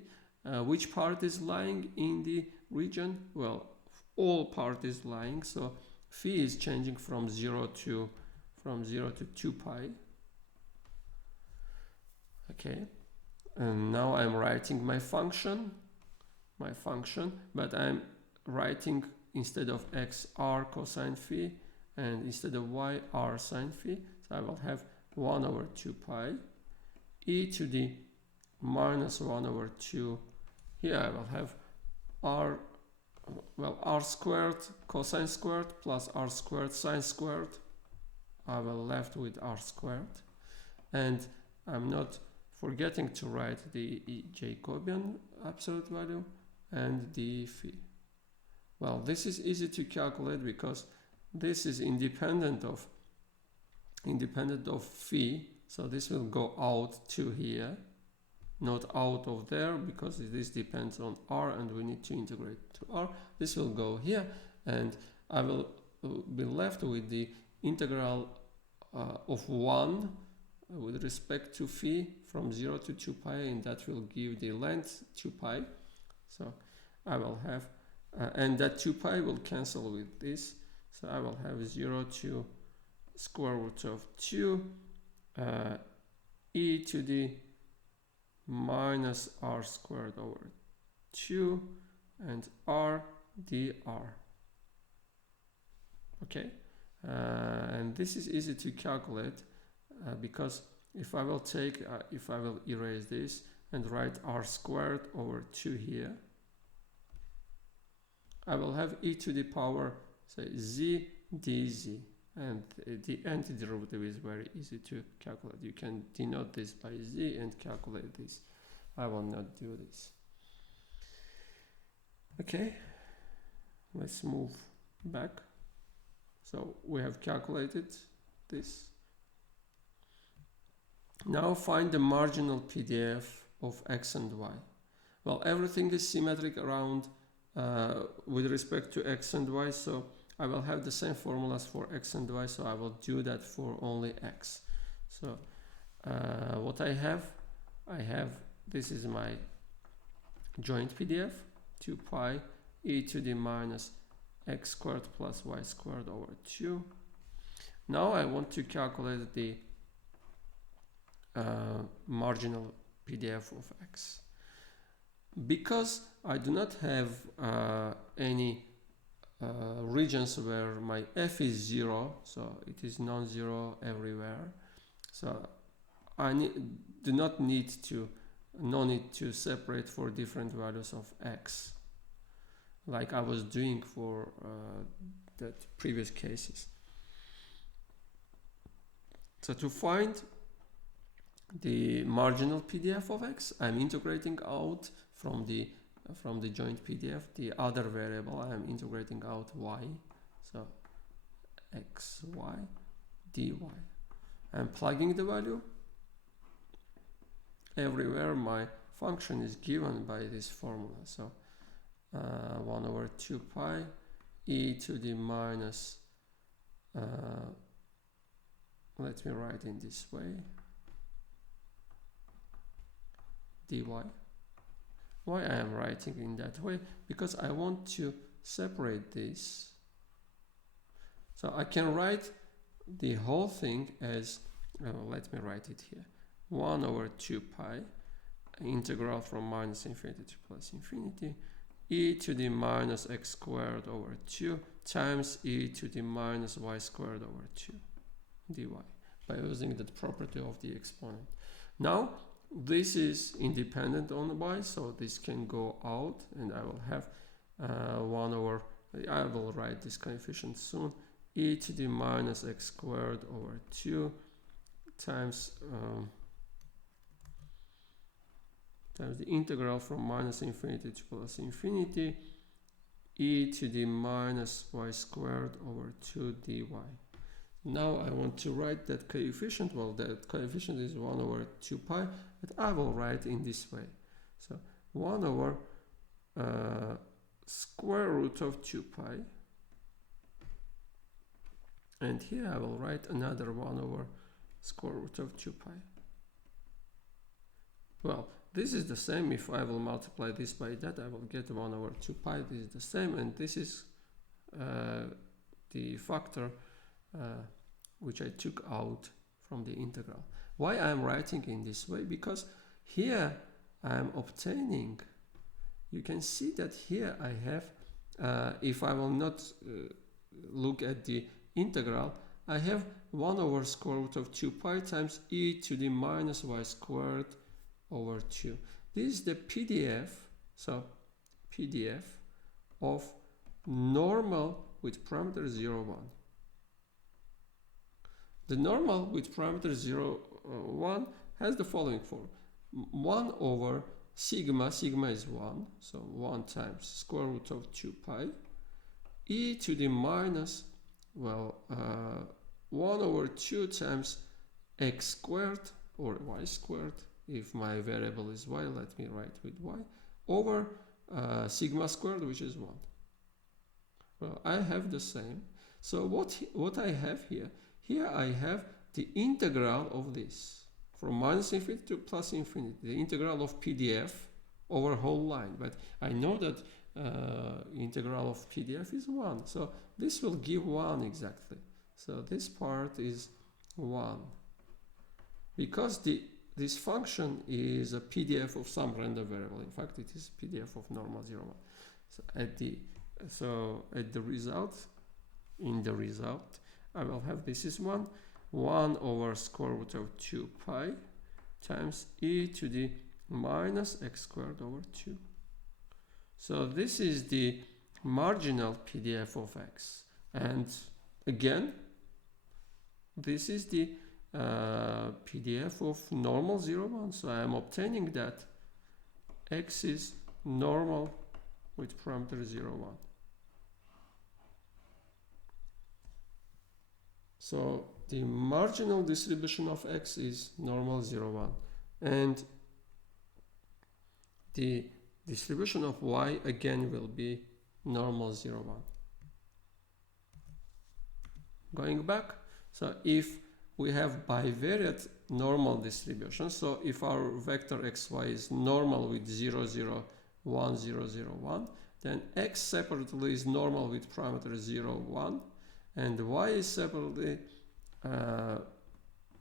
Which part is lying in the region? Well, all part is lying, so phi is changing from 0 to 2 pi. Okay, and now I'm writing my function, but I'm writing instead of x r cosine phi, and instead of y r sine phi. So I will have 1 over 2 pi e to the minus 1 over 2. Here I will have r, well, r squared cosine squared plus r squared sine squared. I will left with r squared, and I'm not forgetting to write the Jacobian absolute value and the phi. Well, this is easy to calculate because this is independent of phi, so this will go out to here, not out of there, because this depends on r and we need to integrate to r. This will go here, and I will be left with the integral of 1 with respect to phi from 0 to 2 pi, and that will give the length 2 pi. So I will have, and that 2 pi will cancel with this, so I will have 0 to square root of 2 e to the minus r squared over 2 and r dr. Okay, and this is easy to calculate because if I will take, if I will erase this and write r squared over 2 here, I will have e to the power, say, z dz, and the antiderivative is very easy to calculate. You can denote this by z and calculate this. I will not do this. Okay, let's move back. So we have calculated this. Now find the marginal PDF of x and y. Well, everything is symmetric around with respect to x and y, so I will have the same formulas for x and y, so I will do that for only x. So what I have, this is my joint PDF, 2 pi e to the minus x squared plus y squared over 2. Now I want to calculate the marginal PDF of x. Because I do not have any regions where my f is 0, so it is non-zero everywhere, so I no need to separate for different values of x like I was doing for the previous cases. So to find the marginal PDF of x, I'm integrating out from the from the joint PDF, the other variable I am integrating out y, so xy dy. I'm plugging the value. Everywhere my function is given by this formula, so 1 over 2 pi e to the minus, let me write in this way, dy. Why I am writing in that way? Because I want to separate this. So I can write the whole thing as, let me write it here, 1 over 2 pi integral from minus infinity to plus infinity e to the minus x squared over 2 times e to the minus y squared over 2 dy, by using that property of the exponent. Now this is independent on y, so this can go out, and I will have 1 over, I will write this coefficient soon, e to the minus x squared over 2 times the integral from minus infinity to plus infinity e to the minus y squared over 2 dy. Now I want to write that coefficient. Well, that coefficient is 1 over 2 pi, but I will write in this way. So 1 over square root of 2 pi, and here I will write another 1 over square root of 2 pi. Well, this is the same. If I will multiply this by that, I will get 1 over 2 pi. This is the same, and this is the factor which I took out from the integral. Why I am writing in this way? Because here I am obtaining, you can see that here I have, if I will not look at the integral, I have 1 over square root of 2 pi times e to the minus y squared over 2. This is the PDF, so PDF of normal with parameter 0, 1. The normal with parameter 0, 1 has the following form. 1 over sigma, sigma is 1, so 1 times square root of 2 pi, e to the minus, well, 1 over 2 times x squared or y squared. If my variable is y, let me write with y, over sigma squared, which is 1. Well, I have the same. So what I have here? Here I have the integral of this from minus infinity to plus infinity, the integral of PDF over whole line. But I know that integral of PDF is 1. So this will give 1 exactly. So this part is 1. Because this function is a PDF of some random variable. In fact, it is PDF of normal 0, 1. So at the result, in the result, I will have this is 1 over square root of 2 pi times e to the minus x squared over 2. So this is the marginal PDF of x. And again, this is the PDF of normal 0, 1. So I am obtaining that x is normal with parameter 0, 1. So the marginal distribution of x is normal 0, 1. And the distribution of y again will be normal 0, 1. Going back, so if we have bivariate normal distribution, so if our vector xy is normal with 0, 0, 1, 0, 0, 1, then x separately is normal with parameter 0, 1, and y is separately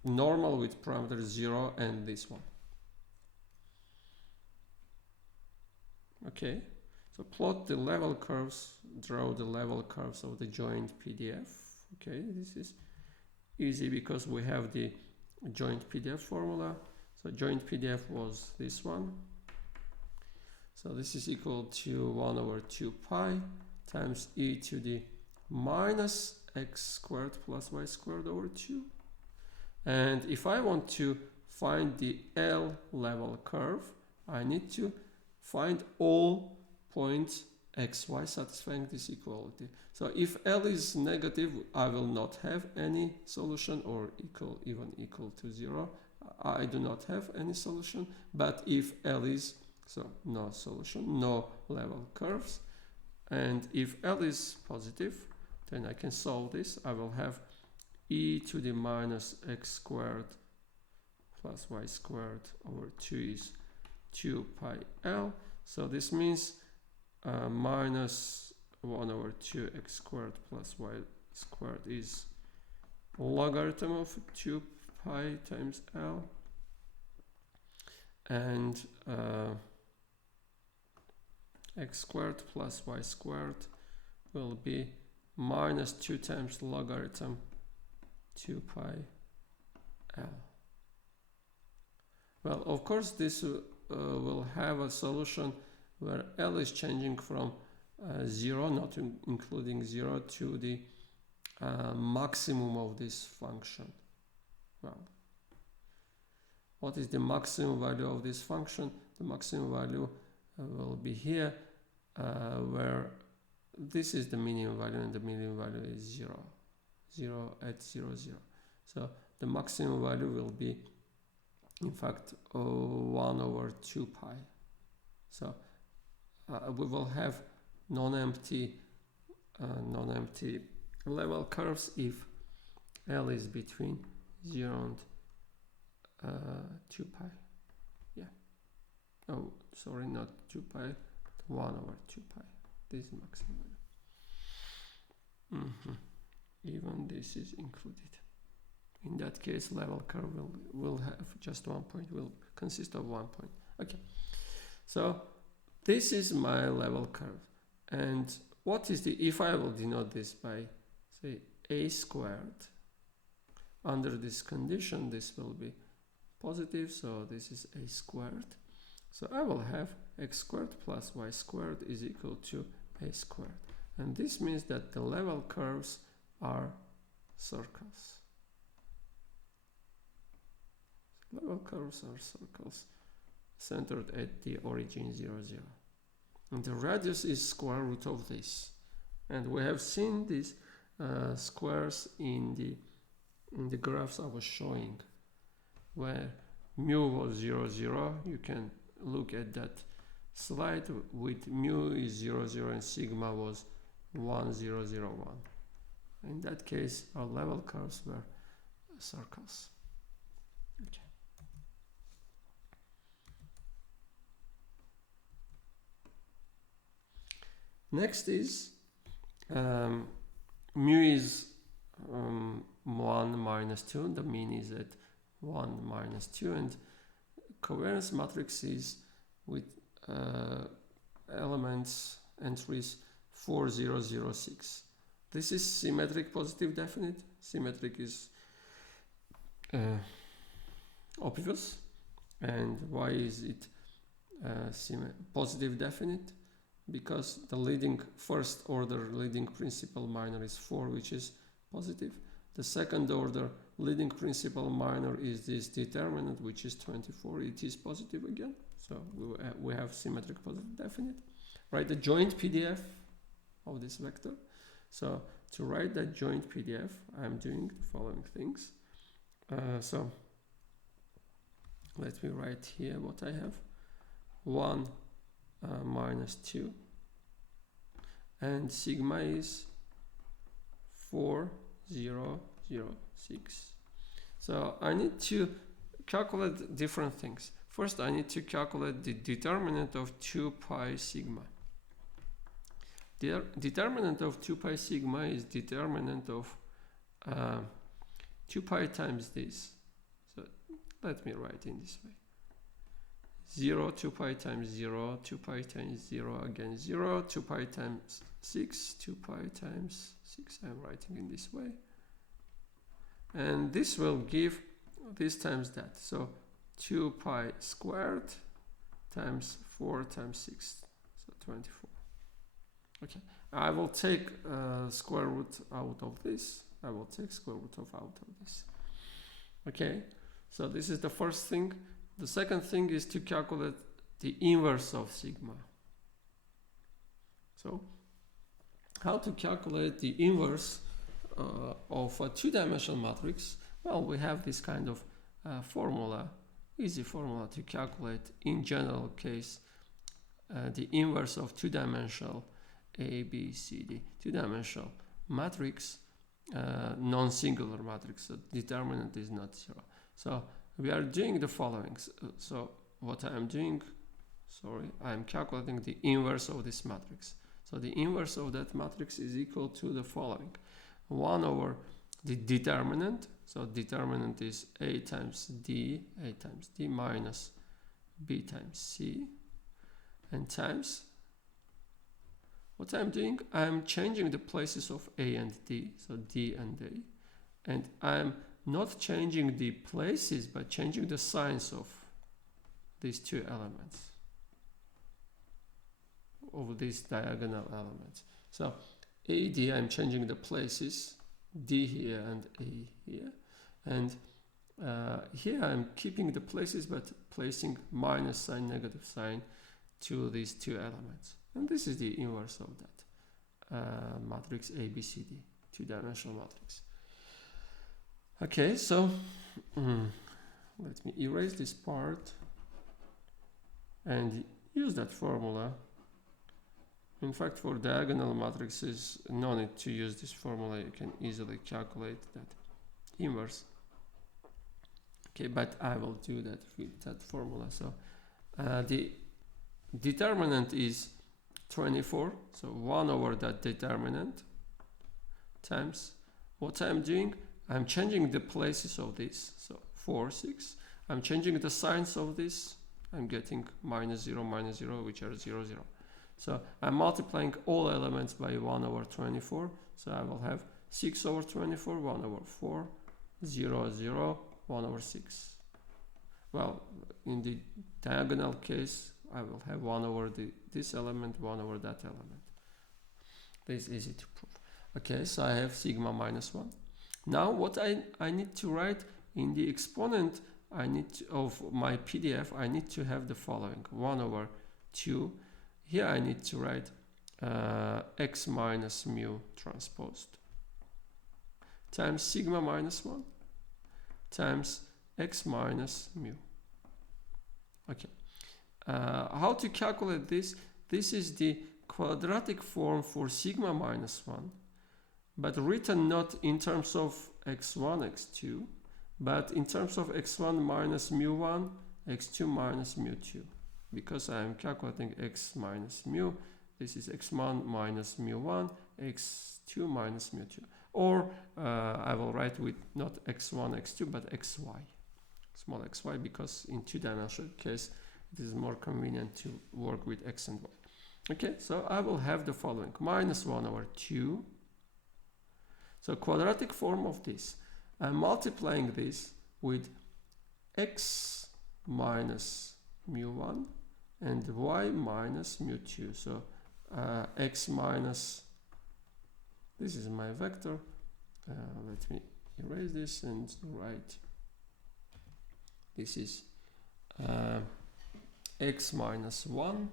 normal with parameter 0 and this one. Okay, so plot the level curves, draw the level curves of the joint PDF. Okay, this is easy because we have the joint PDF formula. So joint PDF was this one. So this is equal to 1 over 2 pi times e to the minus x squared plus y squared over 2. And if I want to find the L level curve, I need to find all points xy satisfying this equality. So if L is negative, I will not have any solution, or even equal to 0. I do not have any solution. But if L is, so no solution, no level curves. And if L is positive, then I can solve this. I will have e to the minus x squared plus y squared over 2 is 2 pi L. So this means minus 1 over 2x squared plus y squared is logarithm of 2 pi times L. And x squared plus y squared will be minus 2 times logarithm 2 pi L. Well, of course, this will have a solution where L is changing from 0, not including 0, to the maximum of this function. Well, what is the maximum value of this function? The maximum value will be here, where this is the minimum value and the minimum value is 0. 0 at 0, 0. So the maximum value will be, in fact, 1 over 2 pi. So we will have non-empty level curves if L is between 0 and 2 pi. Yeah. Oh, sorry, not 2 pi, but 1 over 2 pi. This is maximum value. Even this is included. In that case, level curve will have just 1 point, will consist of 1 point. Okay. So this is my level curve. And what is the, if I will denote this by, say, a squared, under this condition, this will be positive, so this is a squared. So I will have x squared plus y squared is equal to a squared. And this means that the level curves are circles. Level curves are circles centered at the origin 0, 0. And the radius is square root of this. And we have seen these squares in the graphs I was showing, where mu was 0, 0. You can look at that slide with mu is 0, 0 and sigma was 1, 0, 0, 1. In that case, our level curves were circles. Okay. Next is mu is 1 minus 2. The mean is at 1 minus 2, and covariance matrix is with elements entries 4, 0, 0, 6. This is symmetric positive definite. Symmetric is obvious. And why is it positive definite? Because the leading first order leading principal minor is 4, which is positive. The second order leading principal minor is this determinant, which is 24. It is positive again. So we have symmetric positive definite. Write the joint PDF of this vector. So to write that joint PDF, I'm doing the following things. So let me write here what I have. 1 minus 2. And sigma is 4, 0, 0, 6. So I need to calculate different things. First, I need to calculate the determinant of 2 pi sigma. The determinant of 2 pi sigma is determinant of 2 pi times this. So let me write in this way. 0, 2 pi times 0, 2 pi times 0, again 0, 2 pi times 6, 2 pi times 6, I'm writing in this way. And this will give this times that. So 2 pi squared times 4 times 6, so 24. Okay, I will take square root out of this. I will take square root out of this. Okay, so this is the first thing. The second thing is to calculate the inverse of sigma. So how to calculate the inverse of a two-dimensional matrix? Well, we have this kind of formula, easy formula to calculate in general case the inverse of two-dimensional A, B, C, D, two-dimensional matrix, non-singular matrix, so determinant is not zero. So we are doing the following. So what I am doing, I'm calculating the inverse of this matrix. So the inverse of that matrix is equal to the following: 1 over the determinant. So determinant is A times D minus B times C, and times, what I'm doing, I'm changing the places of A and D, so D and A, and I'm not changing the places, but changing the signs of these two elements, of these diagonal elements. So AD, I'm changing the places, D here and A here, and here I'm keeping the places but placing minus sign, negative sign to these two elements, and this is the inverse of that matrix ABCD, two-dimensional matrix. Okay, so let me erase this part and use that formula. In fact, for diagonal matrices, no need to use this formula. You can easily calculate that inverse. Okay, but I will do that with that formula. So the determinant is 24. So 1 over that determinant times, what I'm doing, I'm changing the places of this. So 4, 6. I'm changing the signs of this. I'm getting minus 0, which are 0, 0. So I'm multiplying all elements by 1 over 24. So I will have 6 over 24, 1 over 4, 0, 0, 1 over 6. Well, in the diagonal case, I will have 1 over this element, 1 over that element. This is easy to prove. Okay, so I have sigma minus 1. Now what I need to write in the exponent of my PDF, I need to have the following: 1 over 2. Here I need to write x minus mu transposed times sigma minus 1 times x minus mu. Okay. How to calculate this? This is the quadratic form for sigma minus 1, but written not in terms of x1, x2, but in terms of x1 minus mu1, x2 minus mu2. Because I am calculating x minus mu, this is x1 minus mu1, x2 minus mu2. Or I will write with not x1, x2, but xy, small xy, because in two-dimensional case, it is more convenient to work with x and y. Okay, so I will have the following: minus 1 over 2. So quadratic form of this, I'm multiplying this with x minus mu1 and y minus mu2. So x minus, this is my vector. Let me erase this and write, this is x minus 1,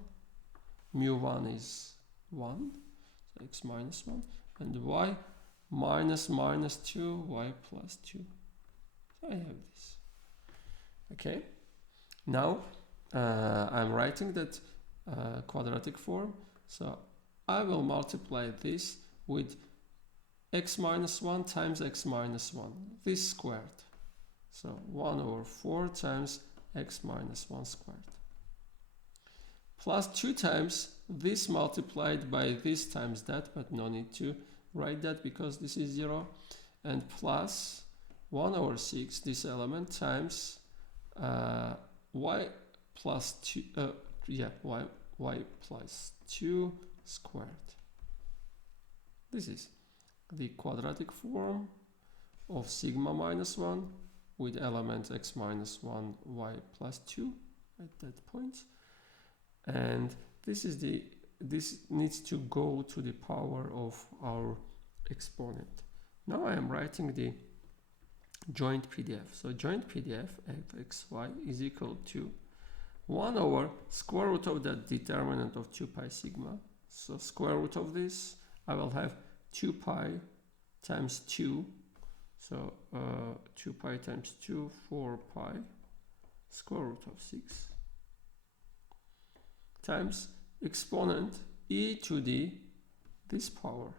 mu1 is 1, so x minus 1, and y minus 2, y plus 2. So I have this. Okay, now I'm writing that quadratic form, so I will multiply this with x minus 1 times x minus 1, this squared. So 1 over 4 times x minus 1 squared. Plus 2 times this multiplied by this times that, but no need to write that because this is 0. And plus 1 over 6, this element, times y plus 2, y plus 2 squared. This is the quadratic form of sigma minus 1 with element x minus 1, y plus 2 at that point. And this needs to go to the power of our exponent. Now I am writing the joint PDF. So joint PDF of xy is equal to 1 over square root of the determinant of 2 pi sigma. So square root of this, I will have 2 pi times 2. So 2 pi times 2, 4 pi square root of 6 times exponent e to the this power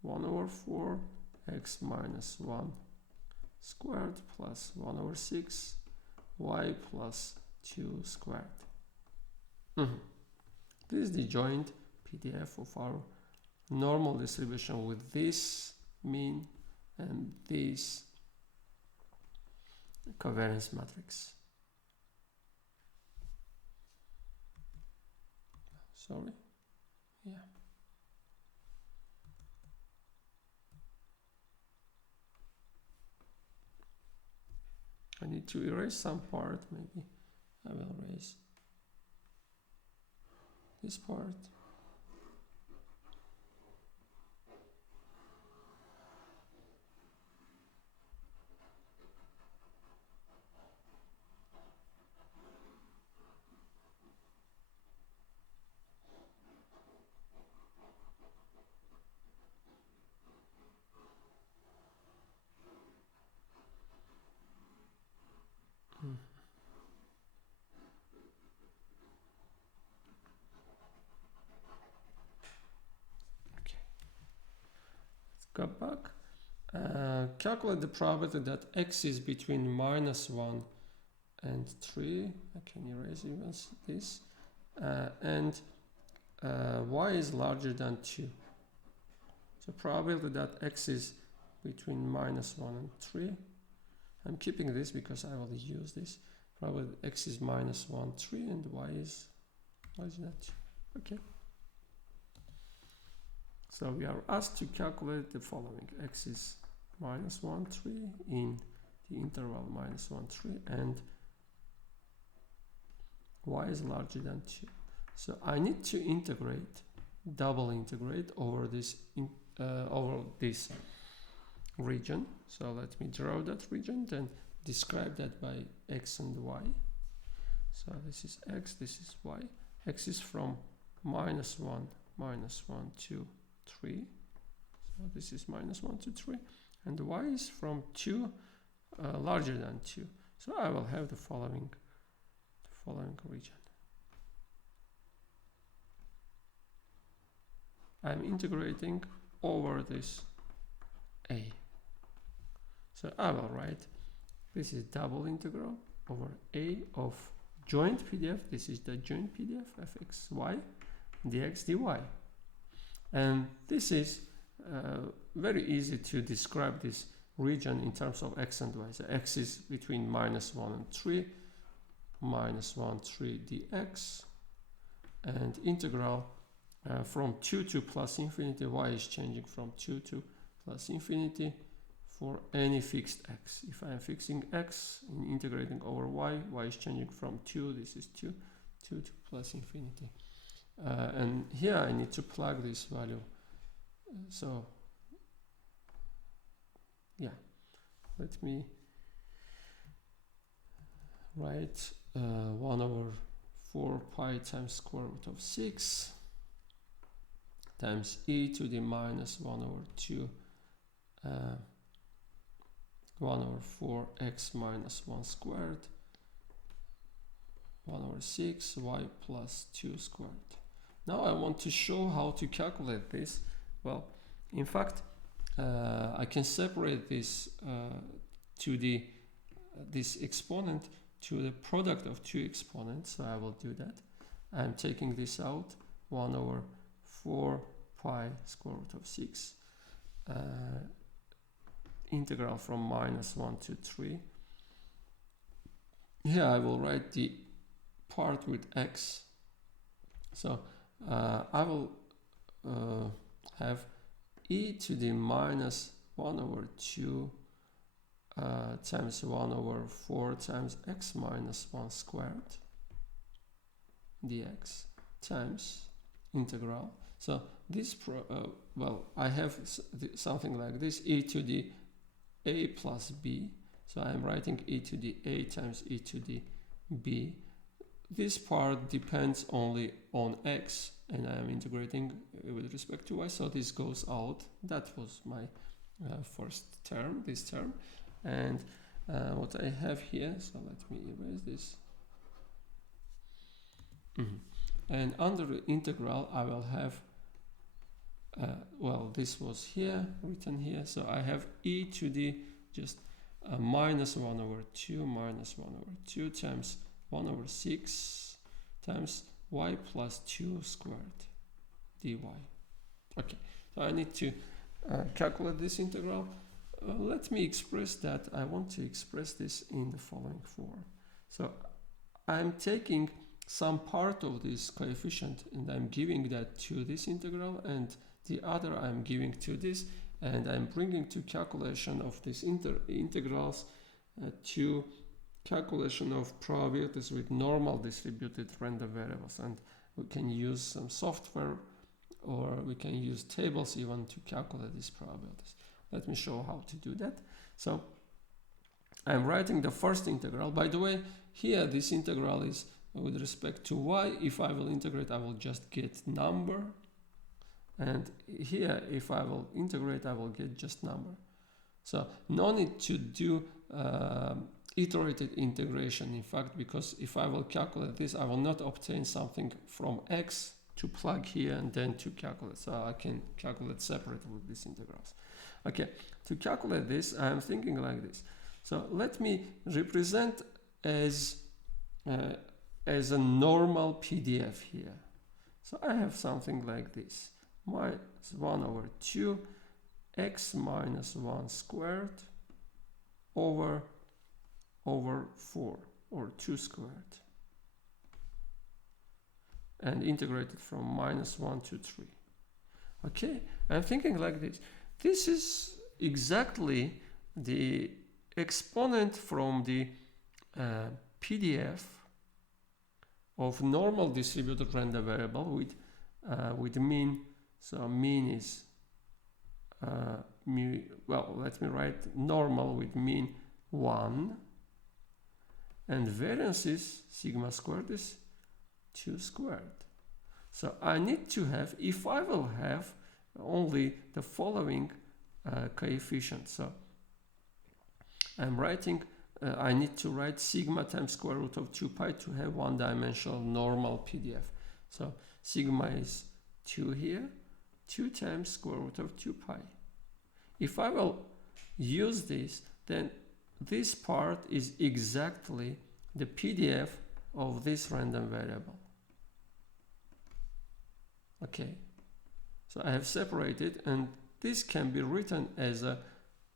1 over 4 x minus 1 squared plus 1 over 6 y plus 2 squared. This is the joint PDF of our normal distribution with this mean and this covariance matrix. Sorry. Yeah. I need to erase some part, maybe I will erase this part. Go back. Calculate the probability that x is between -1 and 3. I can erase even this. And y is larger than 2. So probability that x is between -1 and 3. I'm keeping this because I will use this. Probability x is -1, 3 and y is not 2. Okay. So we are asked to calculate the following. X is -1, 3 in the interval -1, 3 and y is larger than 2. So I need to integrate, double integrate over this region. So let me draw that region, then describe that by x and y. So this is x, this is y. X is from -1 to 3. So this is -1 to 3. And y is from 2 larger than 2. So I will have the following region. I'm integrating over this a. So I will write, this is double integral over a of joint PDF. This is the joint PDF of x, y, dx, dy. And this is very easy to describe this region in terms of x and y. So x is between -1 and 3, -1, 3 dx, and integral from 2 to plus infinity. Y is changing from 2 to plus infinity for any fixed x. If I am fixing x and integrating over y, y is changing from 2, this is 2 to plus infinity. And here I need to plug this value. So yeah, let me write 1 over 4 pi times square root of 6 times e to the -1 over 2 1 over 4 x minus 1 squared 1 over 6 y plus 2 squared. Now I want to show how to calculate this. Well, in fact, I can separate this this exponent to the product of two exponents. So I will do that. I'm taking this out, 1 over 4 pi square root of 6 integral from -1 to 3. Here I will write the part with x. So I will have e to the -1 over 2 times 1 over 4 times x minus 1 squared dx times integral. So this, well, I have something like this, e to the a plus b. So I'm writing e to the a times e to the b. This part depends only on x, and I am integrating with respect to y, so this goes out. That was my first term, this term. And what I have here, so let me erase this. And under the integral, I will have, well, this was here, written here, so I have e to the just minus 1 over 2 minus 1 over 2 times 1 over 6 times y plus 2 squared dy. Okay, so I need to calculate this integral. Let me express that. I want to express this in the following form. So I'm taking some part of this coefficient and I'm giving that to this integral, and the other I'm giving to this, and I'm bringing to calculation of these integrals to calculation of probabilities with normal distributed random variables. And we can use some software, or we can use tables even to calculate these probabilities. Let me show how to do that. So I'm writing the first integral. By the way, here this integral is with respect to y. If I will integrate, I will just get number. And here, if I will integrate, I will get just number. So no need to do iterated integration, in fact, because if I will calculate this, I will not obtain something from x to plug here and then to calculate. So I can calculate separately with these integrals. Okay, to calculate this, I am thinking like this. So let me represent as a normal PDF here. So I have something like this. Minus 1 over 2 x minus 1 squared over 4, or 2 squared. And integrated from minus 1 to 3. Okay, I'm thinking like this. This is exactly the exponent from the PDF of normal distributed random variable with mean. So mean is well, let me write normal with mean 1, and variance is sigma squared is 2 squared. So I need to have, if I will have only the following coefficient. So I'm writing, I need to write sigma times square root of 2 pi to have one-dimensional normal PDF. So sigma is 2 here, 2 times square root of 2 pi. If I will use this, then this part is exactly the PDF of this random variable. Okay, so I have separated, and this can be written as a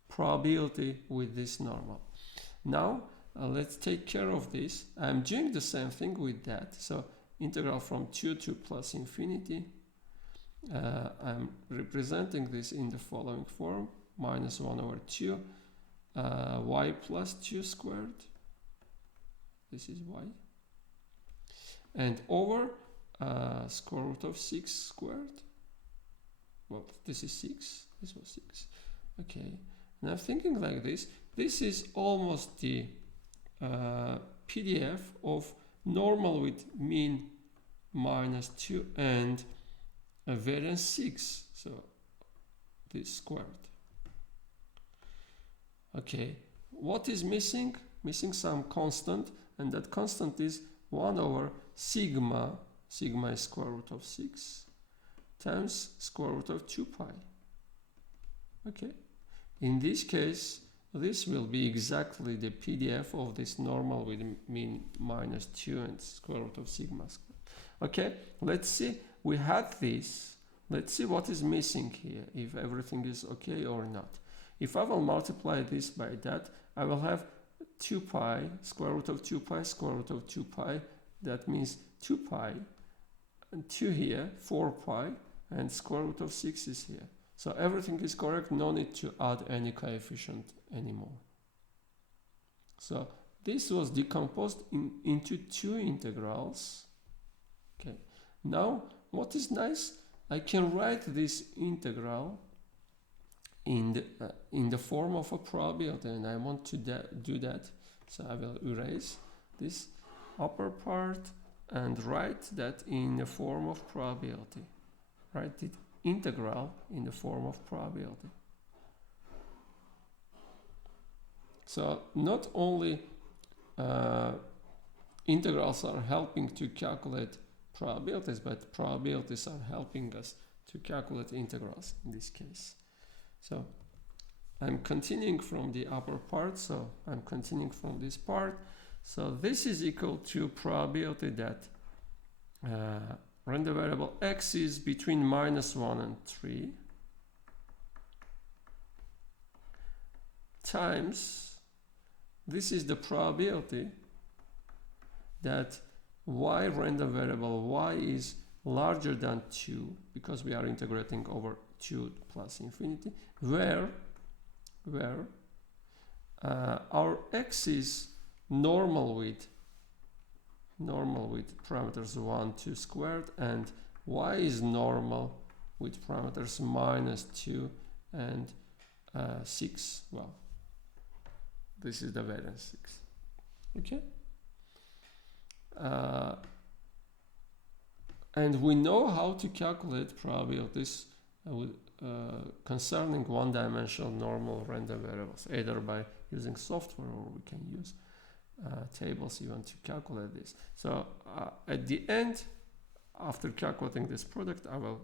probability with this normal. Now let's take care of this. I'm doing the same thing with that. So integral from 2 to plus infinity. I'm representing this in the following form: minus 1 over 2 y plus 2 squared. This is y. And over square root of 6 squared. Well, this is 6. This was 6. Okay. Now thinking like this, this is almost the PDF of normal with mean minus 2 and a variance 6. So this squared. Okay. What is missing? Missing some constant, and that constant is 1 over sigma. Sigma is square root of 6 times square root of 2 pi. Okay. In this case, this will be exactly the PDF of this normal with mean minus 2 and square root of sigma squared. Okay, let's see. We had this. Let's see what is missing here, if everything is okay or not. If I will multiply this by that, I will have 2 pi, square root of 2 pi, square root of 2 pi. That means 2 pi, and 2 here, 4 pi, and square root of 6 is here. So everything is correct, no need to add any coefficient anymore. So this was decomposed into 2 integrals. Okay. Now, what is nice, I can write this integral in the form of a probability, and I want to do that. So I will erase this. upper part and write that in the form of probability. Write the integral in the form of probability. So not only integrals are helping to calculate probabilities, but probabilities are helping us to calculate integrals in this case. So I'm continuing from the upper part, so I'm continuing from this part. So this is equal to probability that random variable x is between -1 and 3 times, this is the probability that y random variable y is larger than 2, because we are integrating over 2 plus infinity, where our x is normal with parameters 1, 2 squared, and y is normal with parameters -2 and 6. Well, this is the variance 6. Okay. And we know how to calculate probabilities concerning one-dimensional normal random variables, either by using software or we can use tables even to calculate this. So at the end, after calculating this product, I will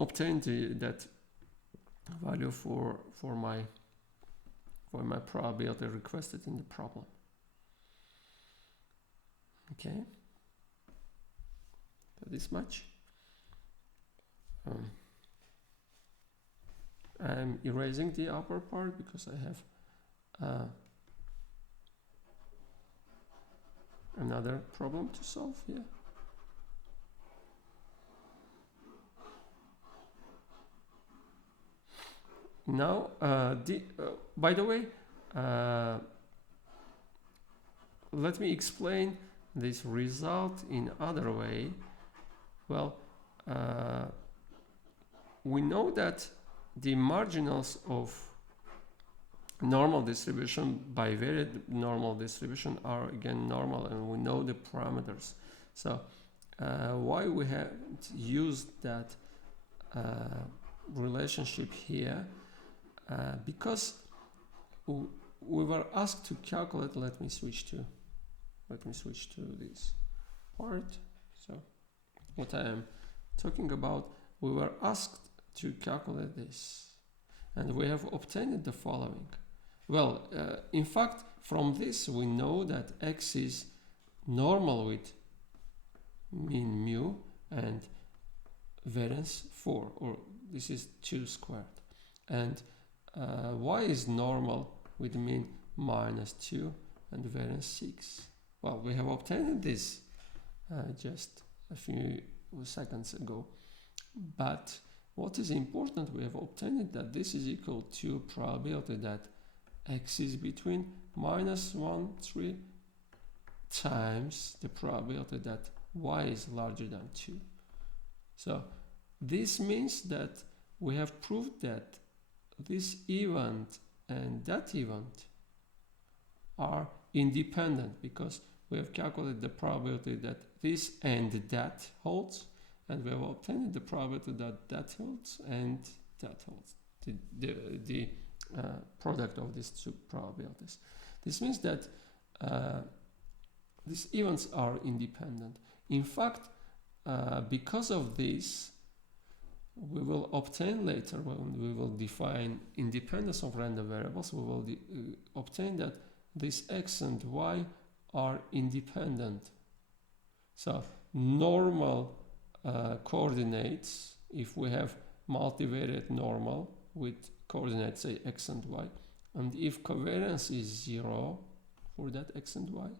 obtain that value for my probability requested in the problem. Okay, so this much. I'm erasing the upper part because I have another problem to solve here. Now, by the way, let me explain this result in other way. Well, we know that the marginals of normal distribution, bivariate normal distribution, are again normal, and we know the parameters. So why we haven't used that relationship here? Because we were asked to calculate. Let me switch to this part. So what I am talking about, we were asked to calculate this, and we have obtained the following. Well, in fact, from this we know that x is normal with mean mu and variance 4, or this is 2 squared, and y is normal with mean -2 and variance 6. Well, we have obtained this just a few seconds ago, but what is important, we have obtained that this is equal to probability that x is between -1, 3 times the probability that y is larger than 2. So this means that we have proved that this event and that event are independent, because we have calculated the probability that this and that holds, and we have obtained the probability that that holds and that holds, the product of these two probabilities. This means that these events are independent. In fact, because of this, we will obtain later, when we will define independence of random variables, we will obtain that this x and y are independent. So normal coordinates, if we have multivariate normal with coordinates say x and y, and if covariance is 0 for that x and y,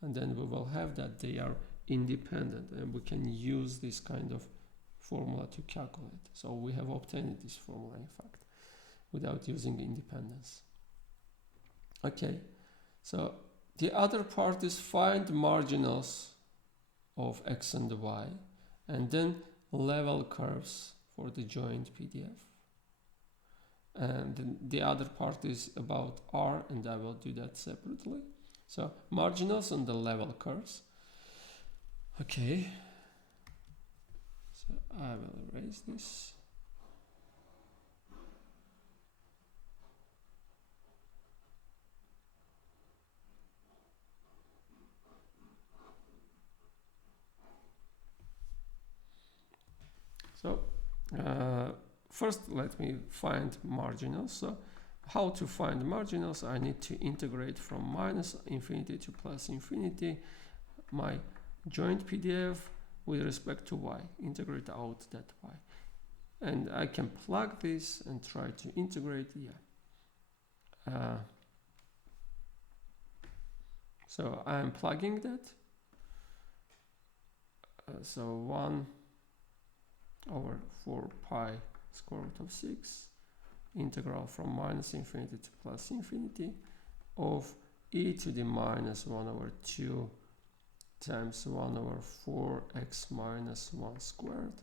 and then we will have that they are independent, and we can use this kind of formula to calculate. So we have obtained this formula, in fact, without using independence. Okay, so the other part is find marginals of x and y, and then level curves for the joint PDF. And then the other part is about R, and I will do that separately. So marginals on the level curves. Okay. So I will erase this. So first let me find marginals. So how to find marginals? I need to integrate from minus infinity to plus infinity my joint PDF with respect to y, integrate out that y. And I can plug this and try to integrate, so I'm plugging that. So 1 over 4 pi square root of 6 integral from minus infinity to plus infinity of e to the minus 1 over 2 times 1 over 4x minus 1 squared.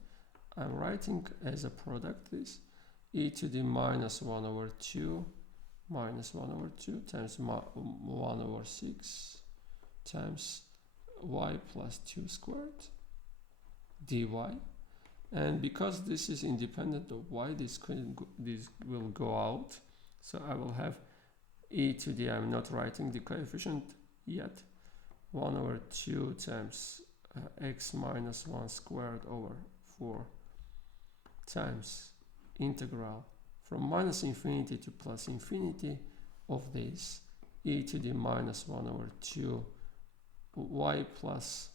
I'm writing as a product this e to the minus 1 over 2 minus 1 over 2 times 1 over 6 times y plus 2 squared dy. And because this is independent of y, this will go out. So I will have e to the, I'm not writing the coefficient yet, 1 over 2 times x minus 1 squared over 4 times integral from minus infinity to plus infinity of this e to the minus 1 over 2 y plus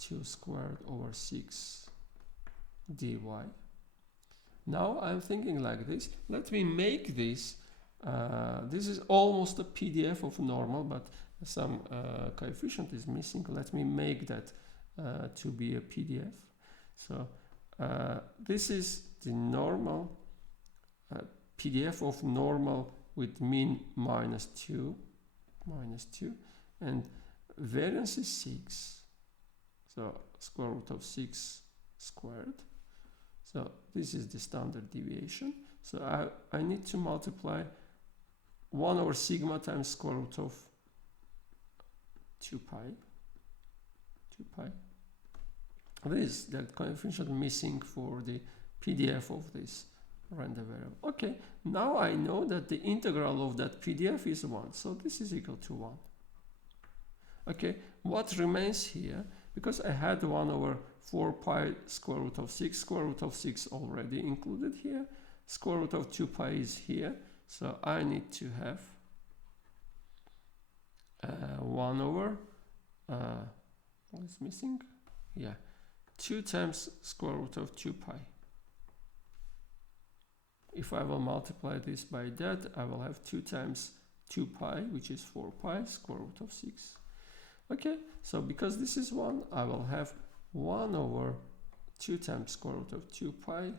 2 squared over 6 dy. Now I'm thinking like this. Let me make this. This is almost a PDF of normal, but some coefficient is missing. Let me make that to be a PDF. So this is the normal PDF of normal with mean minus 2, and variance is 6. So square root of 6 squared. So this is the standard deviation. So I need to multiply 1 over sigma times square root of 2 pi. This is the coefficient missing for the PDF of this random variable. Okay, now I know that the integral of that PDF is 1. So this is equal to 1. Okay, what remains here? Because I had 1 over 4 pi square root of 6 already included here. Square root of 2 pi is here. So I need to have 1 over, what is missing? Yeah, 2 times square root of 2 pi. If I will multiply this by that, I will have 2 times 2 pi, which is 4 pi square root of 6. Okay, so because this is 1, I will have 1 over 2 times square root of 2 pi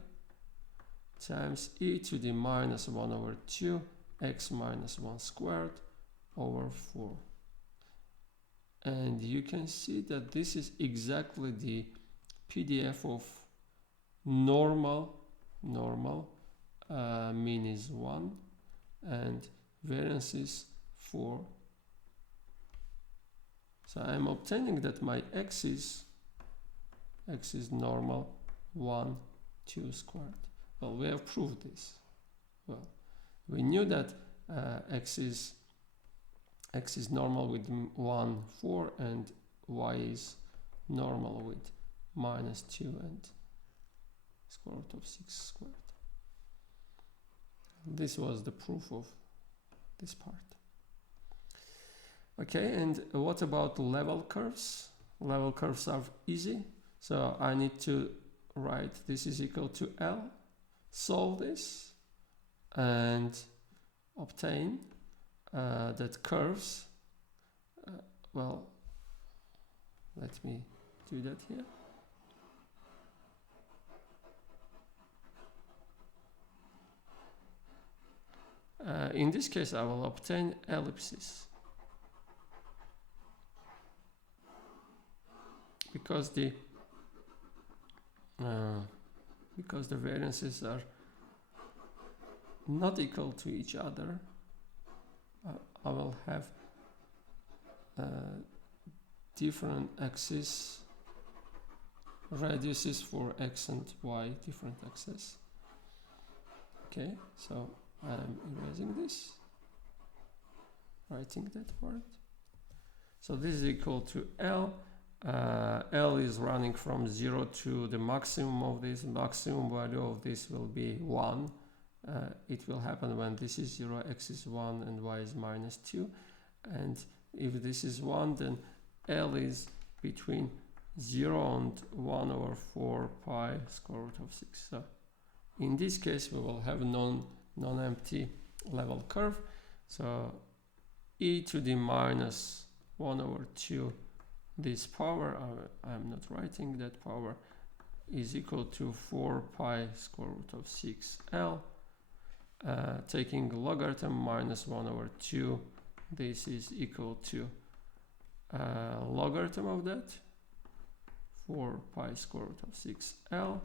times e to the minus 1 over 2 x minus 1 squared over 4. And you can see that this is exactly the PDF of normal. Mean is 1 and variance is 4. So I'm obtaining that my x is normal 1, 2 squared. Well, we have proved this. Well, we knew that x is normal with 1, 4 and y is normal with minus 2 and square root of 6 squared. This was the proof of this part. Okay, and what about level curves? Level curves are easy. So I need to write this is equal to L, solve this, and obtain that curves, well, let me do that here. In this case, I will obtain ellipses because the variances are not equal to each other. I will have different axes, radiuses for x and y, different axes. Okay, so I'm erasing this, writing that part. So this is equal to L. L is running from 0 to the maximum of this. Maximum value of this will be 1. It will happen when this is 0, x is 1 and y is minus 2. And if this is 1, then L is between 0 and 1 over 4 pi square root of 6. So in this case we will have a non-empty level curve. So e to the minus 1 over 2, this power, I'm not writing that power, is equal to 4 pi square root of 6L. Taking logarithm minus 1 over 2, this is equal to logarithm of that, 4 pi square root of 6L,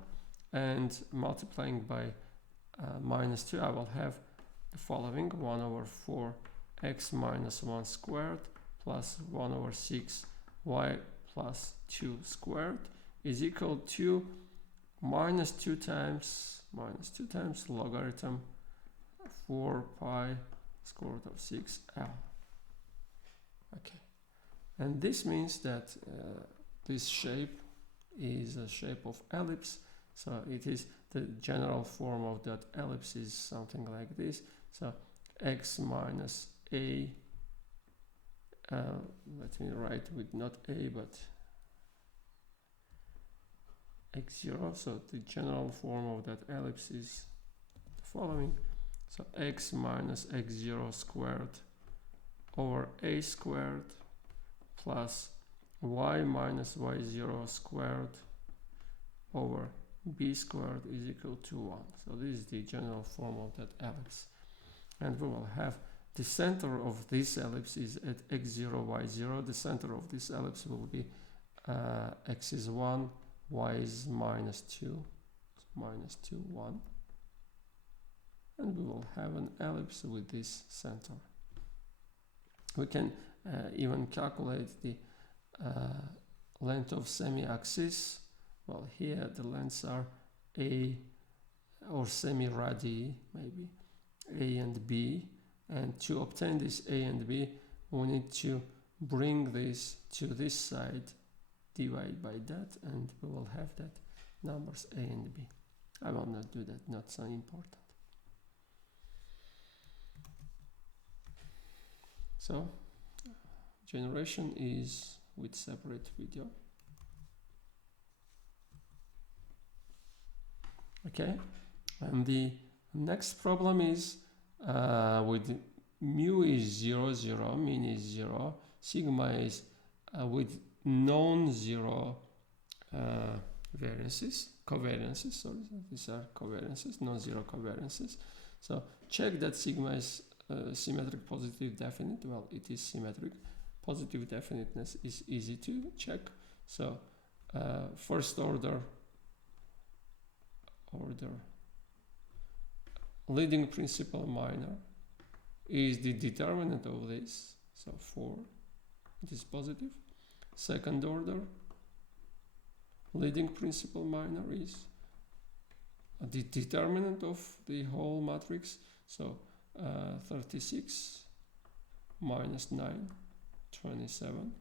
and multiplying by minus 2, I will have the following: 1 over 4 x minus 1 squared plus 1 over 6 y plus 2 squared is equal to minus 2 times logarithm 4 pi square root of 6L. Okay, and this means that this shape is a shape of ellipse. So it is the general form of that ellipse is something like this. So x minus a, let me write with not a but x0. So the general form of that ellipse is the following. So x minus x0 squared over a squared plus y minus y0 squared over b squared is equal to 1. So this is the general form of that ellipse. And we will have the center of this ellipse is at x0, y0. The center of this ellipse will be x is 1, y is minus 2, so minus 2, 1. And we will have an ellipse with this center. We can even calculate the length of semi-axis. Well, here the lengths are a or semi-radii, maybe a and b. And to obtain this a and b, we need to bring this to this side, divide by that, and we will have that numbers a and b. I will not do that, not so important. So generation is with separate video. Okay, and the next problem is with mu is 0, 0, mean is 0, sigma is with non-zero covariances, sorry, these are covariances, non-zero covariances. So check that sigma is symmetric, positive, definite. Well, it is symmetric. Positive definiteness is easy to check. So first order leading principal minor is the determinant of this, so 4, it is positive. Second order leading principal minor is the determinant of the whole matrix, so 36 minus 9, 27,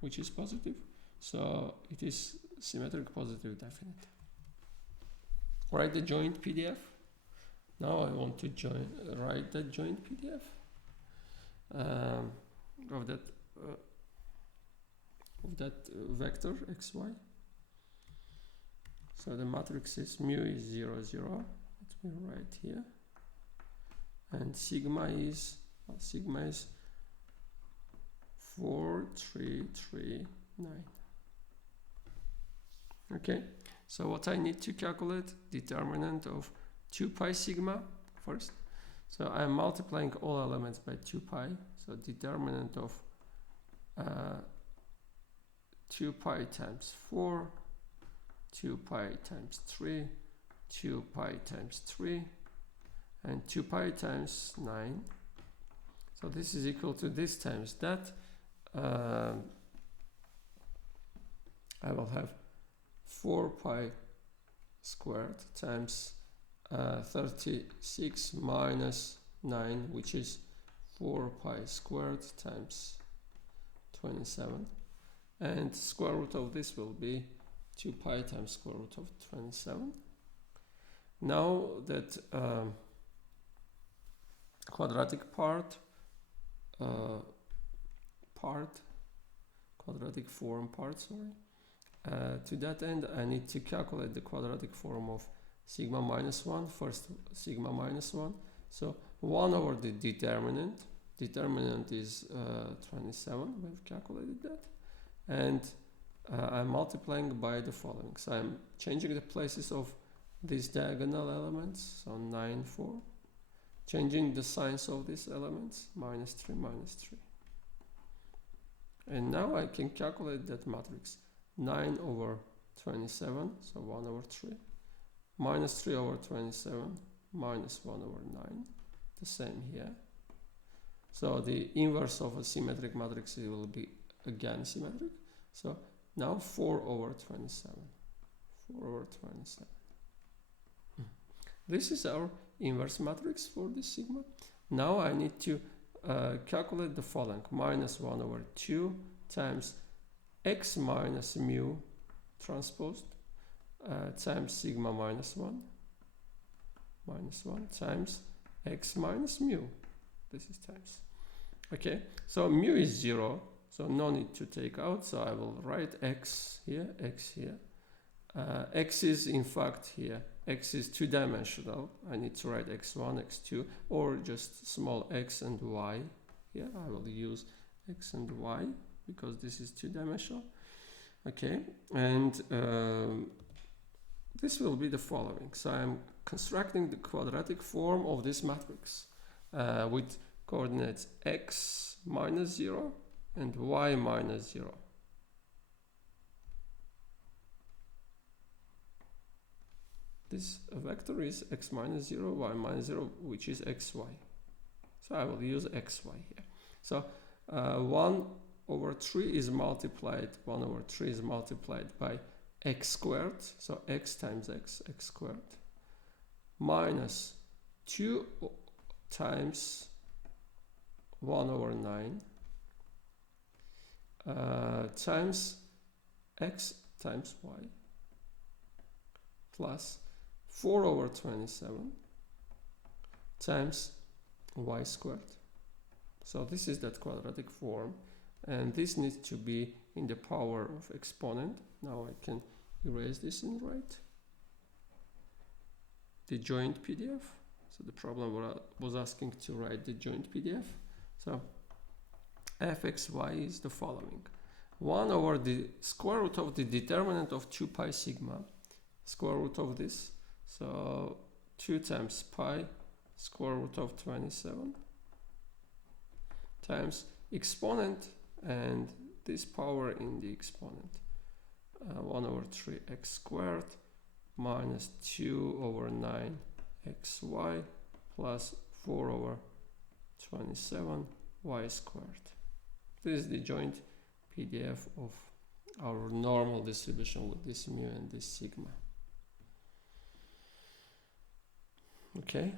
which is positive. So it is symmetric, positive, definite. Write the joint PDF. Now I want to write the joint PDF of that vector xy. So the matrix is mu is 0, 0. Let me write here. And sigma is 4, 3, 3, 9. Okay, so what I need to calculate, determinant of 2 pi sigma first. So I'm multiplying all elements by 2 pi. So determinant of 2 pi times 4, 2 pi times 3, 2 pi times 3, and 2 pi times 9. So this is equal to this times that, I will have 4 pi squared times 36 minus 9, which is 4 pi squared times 27, and square root of this will be 2 pi times square root of 27. Now that quadratic quadratic form part, to that end I need to calculate the quadratic form of sigma minus 1, first sigma minus 1. So 1 over the determinant is 27, we've calculated that, and I'm multiplying by the following. So I'm changing the places of these diagonal elements, so 9, 4, changing the signs of these elements, minus 3, minus 3. And now I can calculate that matrix. 9 over 27, so 1 over 3, minus 3 over 27, minus 1 over 9, the same here. So the inverse of a symmetric matrix will be again symmetric. So now 4 over 27, 4 over 27. This is our inverse matrix for this sigma. Now I need to calculate the following: minus 1 over 2 times x minus mu transposed times sigma minus 1 times x minus mu. This is times. Okay, so mu is 0, so no need to take out. So I will write x here, x here. X is in fact here. X is two-dimensional. I need to write x1, x2, or just small x and y. Here I will use x and y because this is two-dimensional. Okay, and this will be the following. So I'm constructing the quadratic form of this matrix with coordinates x minus 0 and y minus 0. This vector is x minus 0, y minus 0, which is xy. So I will use xy here. So 1 over 3 is multiplied, 1 over 3 is multiplied by x squared, so x times x, x squared, minus 2 times 1 over 9 times x times y, plus 4 over 27 times y squared. So this is that quadratic form, and this needs to be in the power of exponent. Now I can erase this and write the joint PDF. So the problem was asking to write the joint PDF. So fxy is the following: 1 over the square root of the determinant of 2 pi sigma, square root of this, so 2 times pi square root of 27 times exponent and this power in the exponent, 1 over 3 x squared minus 2 over 9 xy plus 4 over 27 y squared. This is the joint PDF of our normal distribution with this mu and this sigma. Okay.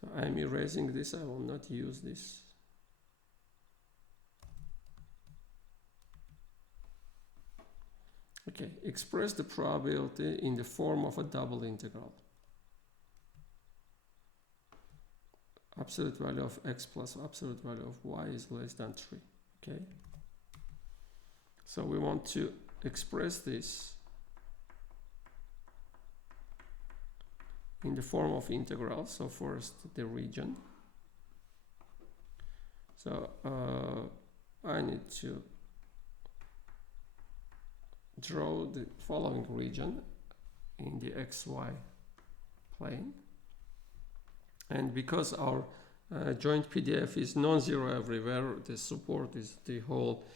So I'm erasing this, I will not use this. Okay, express the probability in the form of a double integral. Absolute value of x plus absolute value of y is less than 3. Okay. So we want to express this in the form of integral. So first the region. So I need to draw the following region in the xy plane. And because our joint PDF is non-zero everywhere, the support is the whole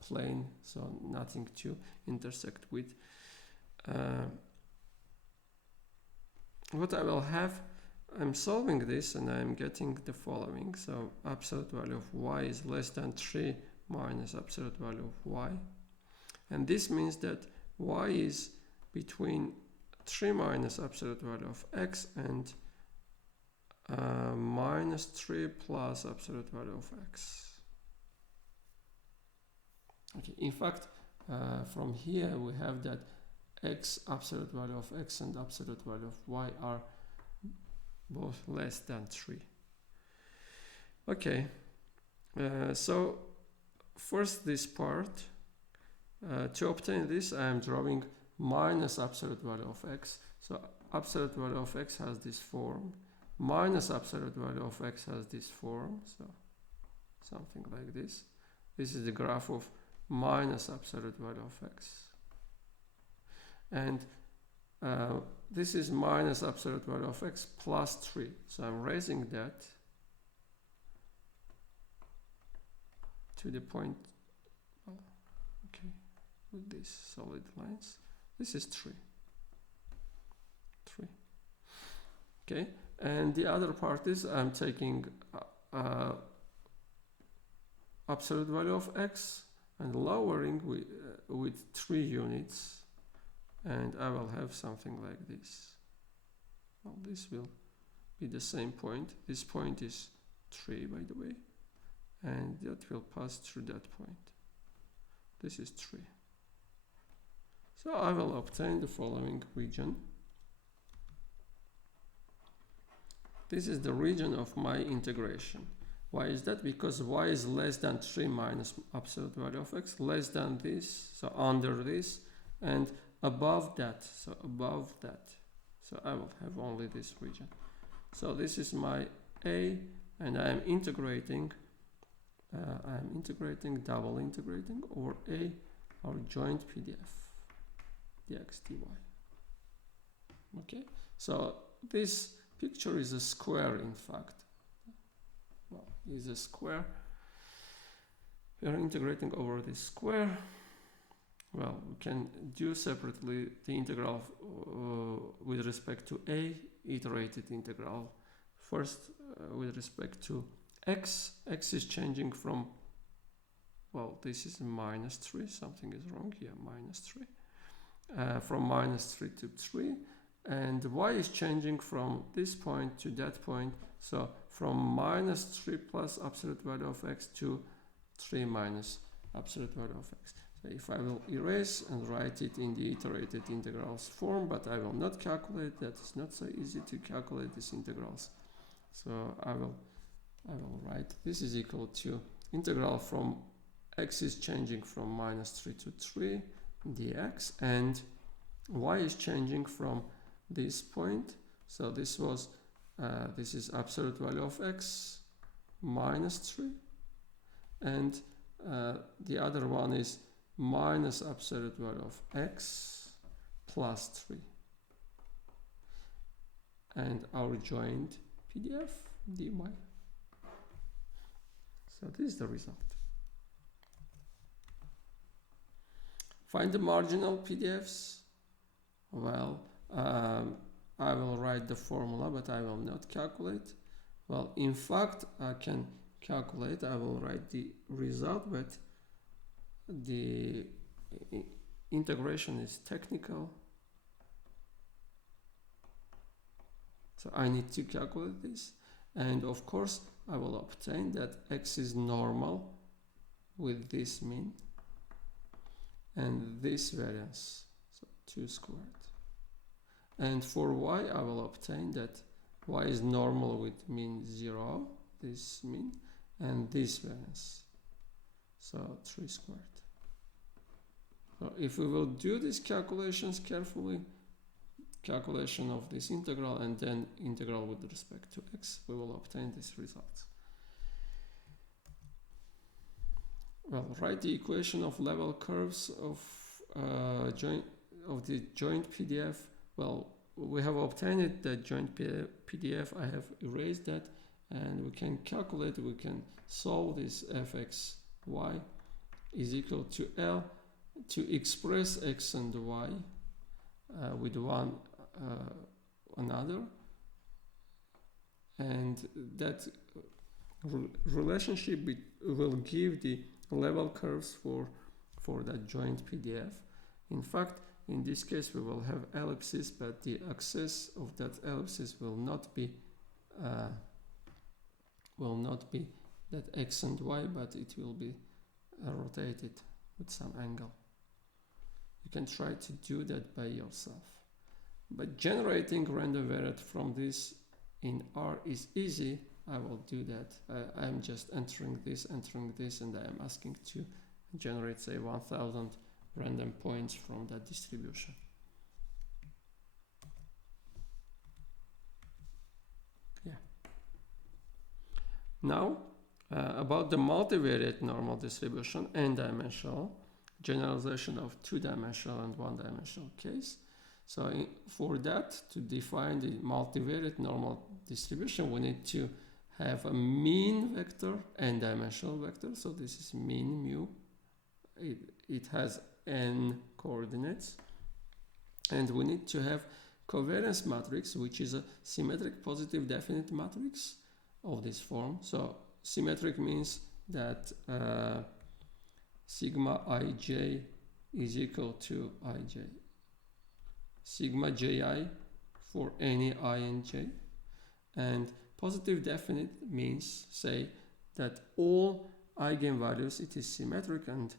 plane, so nothing to intersect with. What I will have, I'm solving this and I'm getting the following. So absolute value of y is less than 3 minus absolute value of y. And this means that y is between 3 minus absolute value of x and minus 3 plus absolute value of x. Okay, in fact, from here we have that x, absolute value of x and absolute value of y are both less than 3. Okay, so first this part, to obtain this I am drawing minus absolute value of x. So absolute value of x has this form, minus absolute value of x has this form, so something like this. This is the graph of minus absolute value of x. And this is minus absolute value of x plus 3. So I'm raising that to the point, okay, with these solid lines. This is 3. Okay, and the other part is I'm taking absolute value of x and lowering with 3 units, and I will have something like this. Well, this will be the same point. This point is 3, by the way, and that will pass through that point. This is 3. So I will obtain the following region. This is the region of my integration. Why is that? Because y is less than 3 minus absolute value of x, less than this, so under this, and above that, so above that. So I will have only this region. So this is my A, and I am integrating, double integrating over A, our joint PDF, dx dy. Okay, so this picture is a square, in fact. Well, is a square. We are integrating over this square. Well, we can do separately the integral with respect to A, iterated integral. First, with respect to x, x is changing from, well, this is minus 3, something is wrong here, minus 3. From minus 3 to 3. And y is changing from this point to that point, so from minus 3 plus absolute value of x to 3 minus absolute value of x. So if I will erase and write it in the iterated integrals form, but I will not calculate, that is not so easy to calculate these integrals. So I will write this is equal to integral from x is changing from minus 3 to 3 dx, and y is changing from this point. So this was this is absolute value of x minus 3, and the other one is minus absolute value of x plus 3, and our joint PDF dy. So this is the result. Find the marginal PDFs. Well, I will write the formula, but I will not calculate. Well, in fact, I can calculate. I will write the result, but the integration is technical. So I need to calculate this. And of course, I will obtain that x is normal with this mean and this variance, so 2 squared. And for y, I will obtain that y is normal with mean 0, this mean, and this variance, so 3 squared. So if we will do these calculations carefully, calculation of this integral and then integral with respect to x, we will obtain this result. Well, write the equation of level curves of the joint PDF. Well, we have obtained it, the joint PDF. I have erased that, and we can calculate, we can solve this fxy is equal to L to express x and y with one another. and that relationship will give the level curves for that joint PDF. In fact, in this case we will have ellipses, but the axis of that ellipsis will not be that x and y, but it will be rotated with some angle. You can try to do that by yourself. But generating random variate from this in R is easy. I will do that. I'm just entering this, and I am asking to generate, say, 1000 random points from that distribution. Yeah. Now, about the multivariate normal distribution, n-dimensional, generalization of two-dimensional and one-dimensional case. So for that, to define the multivariate normal distribution, we need to have a mean vector, n-dimensional vector. So this is mean mu. It has n coordinates. And we need to have covariance matrix, which is a symmetric positive definite matrix of this form. So symmetric means that sigma ij is equal to ij. Sigma ji for any I and j. And positive definite means, say, that all eigenvalues, it is symmetric, and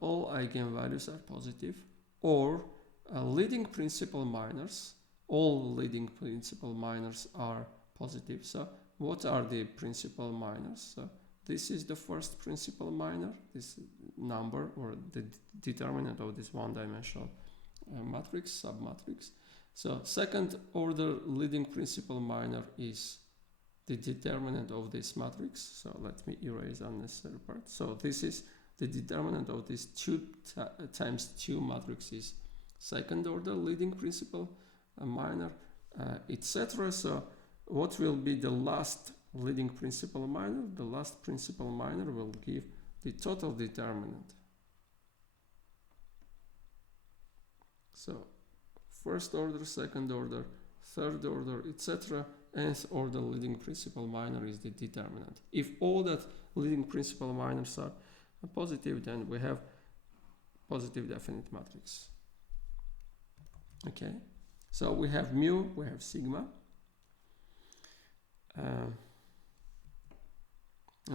all eigenvalues are positive, or leading principal minors, all leading principal minors are positive. So what are the principal minors? So this is the first principal minor, this number or the determinant of this one-dimensional matrix, submatrix. So second order leading principal minor is the determinant of this matrix. So let me erase unnecessary part. So this is the determinant of this 2 times 2 matrix is second order leading principal minor, etc. So what will be the last leading principal minor? The last principal minor will give the total determinant. So first order, second order, third order, etc. Nth order leading principal minor is the determinant. If all that leading principal minors are positive, then we have positive definite matrix. Okay, so we have mu, we have sigma, and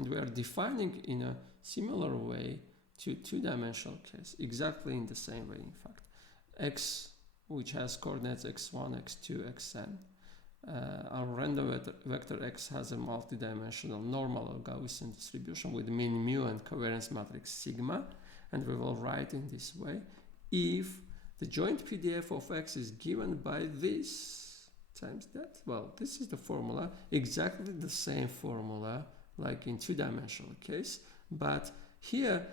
we are defining in a similar way to two-dimensional case, exactly in the same way. In fact, x, which has coordinates x1, x2, xn. Our random vector x has a multidimensional normal or Gaussian distribution with mean mu and covariance matrix sigma, and we will write in this way: if the joint PDF of x is given by this times that. Well, this is the formula, exactly the same formula like in two-dimensional case, but here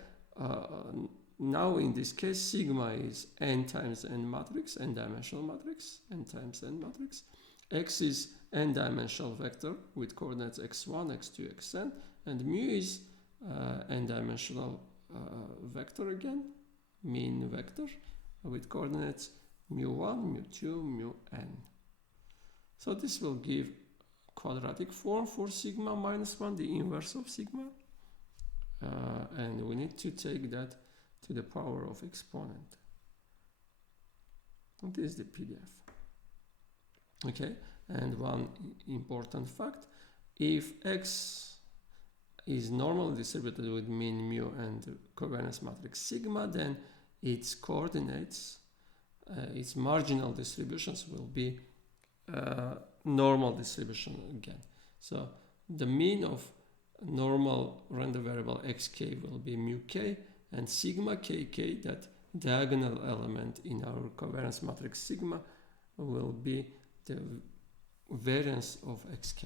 now in this case sigma is n times n matrix, n-dimensional matrix, n times n matrix. X is n-dimensional vector with coordinates x1, x2, xn, and mu is n-dimensional vector again, mean vector with coordinates mu1, mu2, mu_n. So this will give quadratic form for sigma minus 1, the inverse of sigma, and we need to take that to the power of exponent. And this is the PDF. Okay, and one important fact: if x is normally distributed with mean mu and covariance matrix sigma, then its coordinates, its marginal distributions will be normal distribution again. So the mean of normal random variable xk will be mu k, and sigma kk, that diagonal element in our covariance matrix sigma, will be the variance of xk.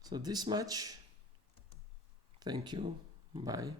So this much. Thank you. Bye.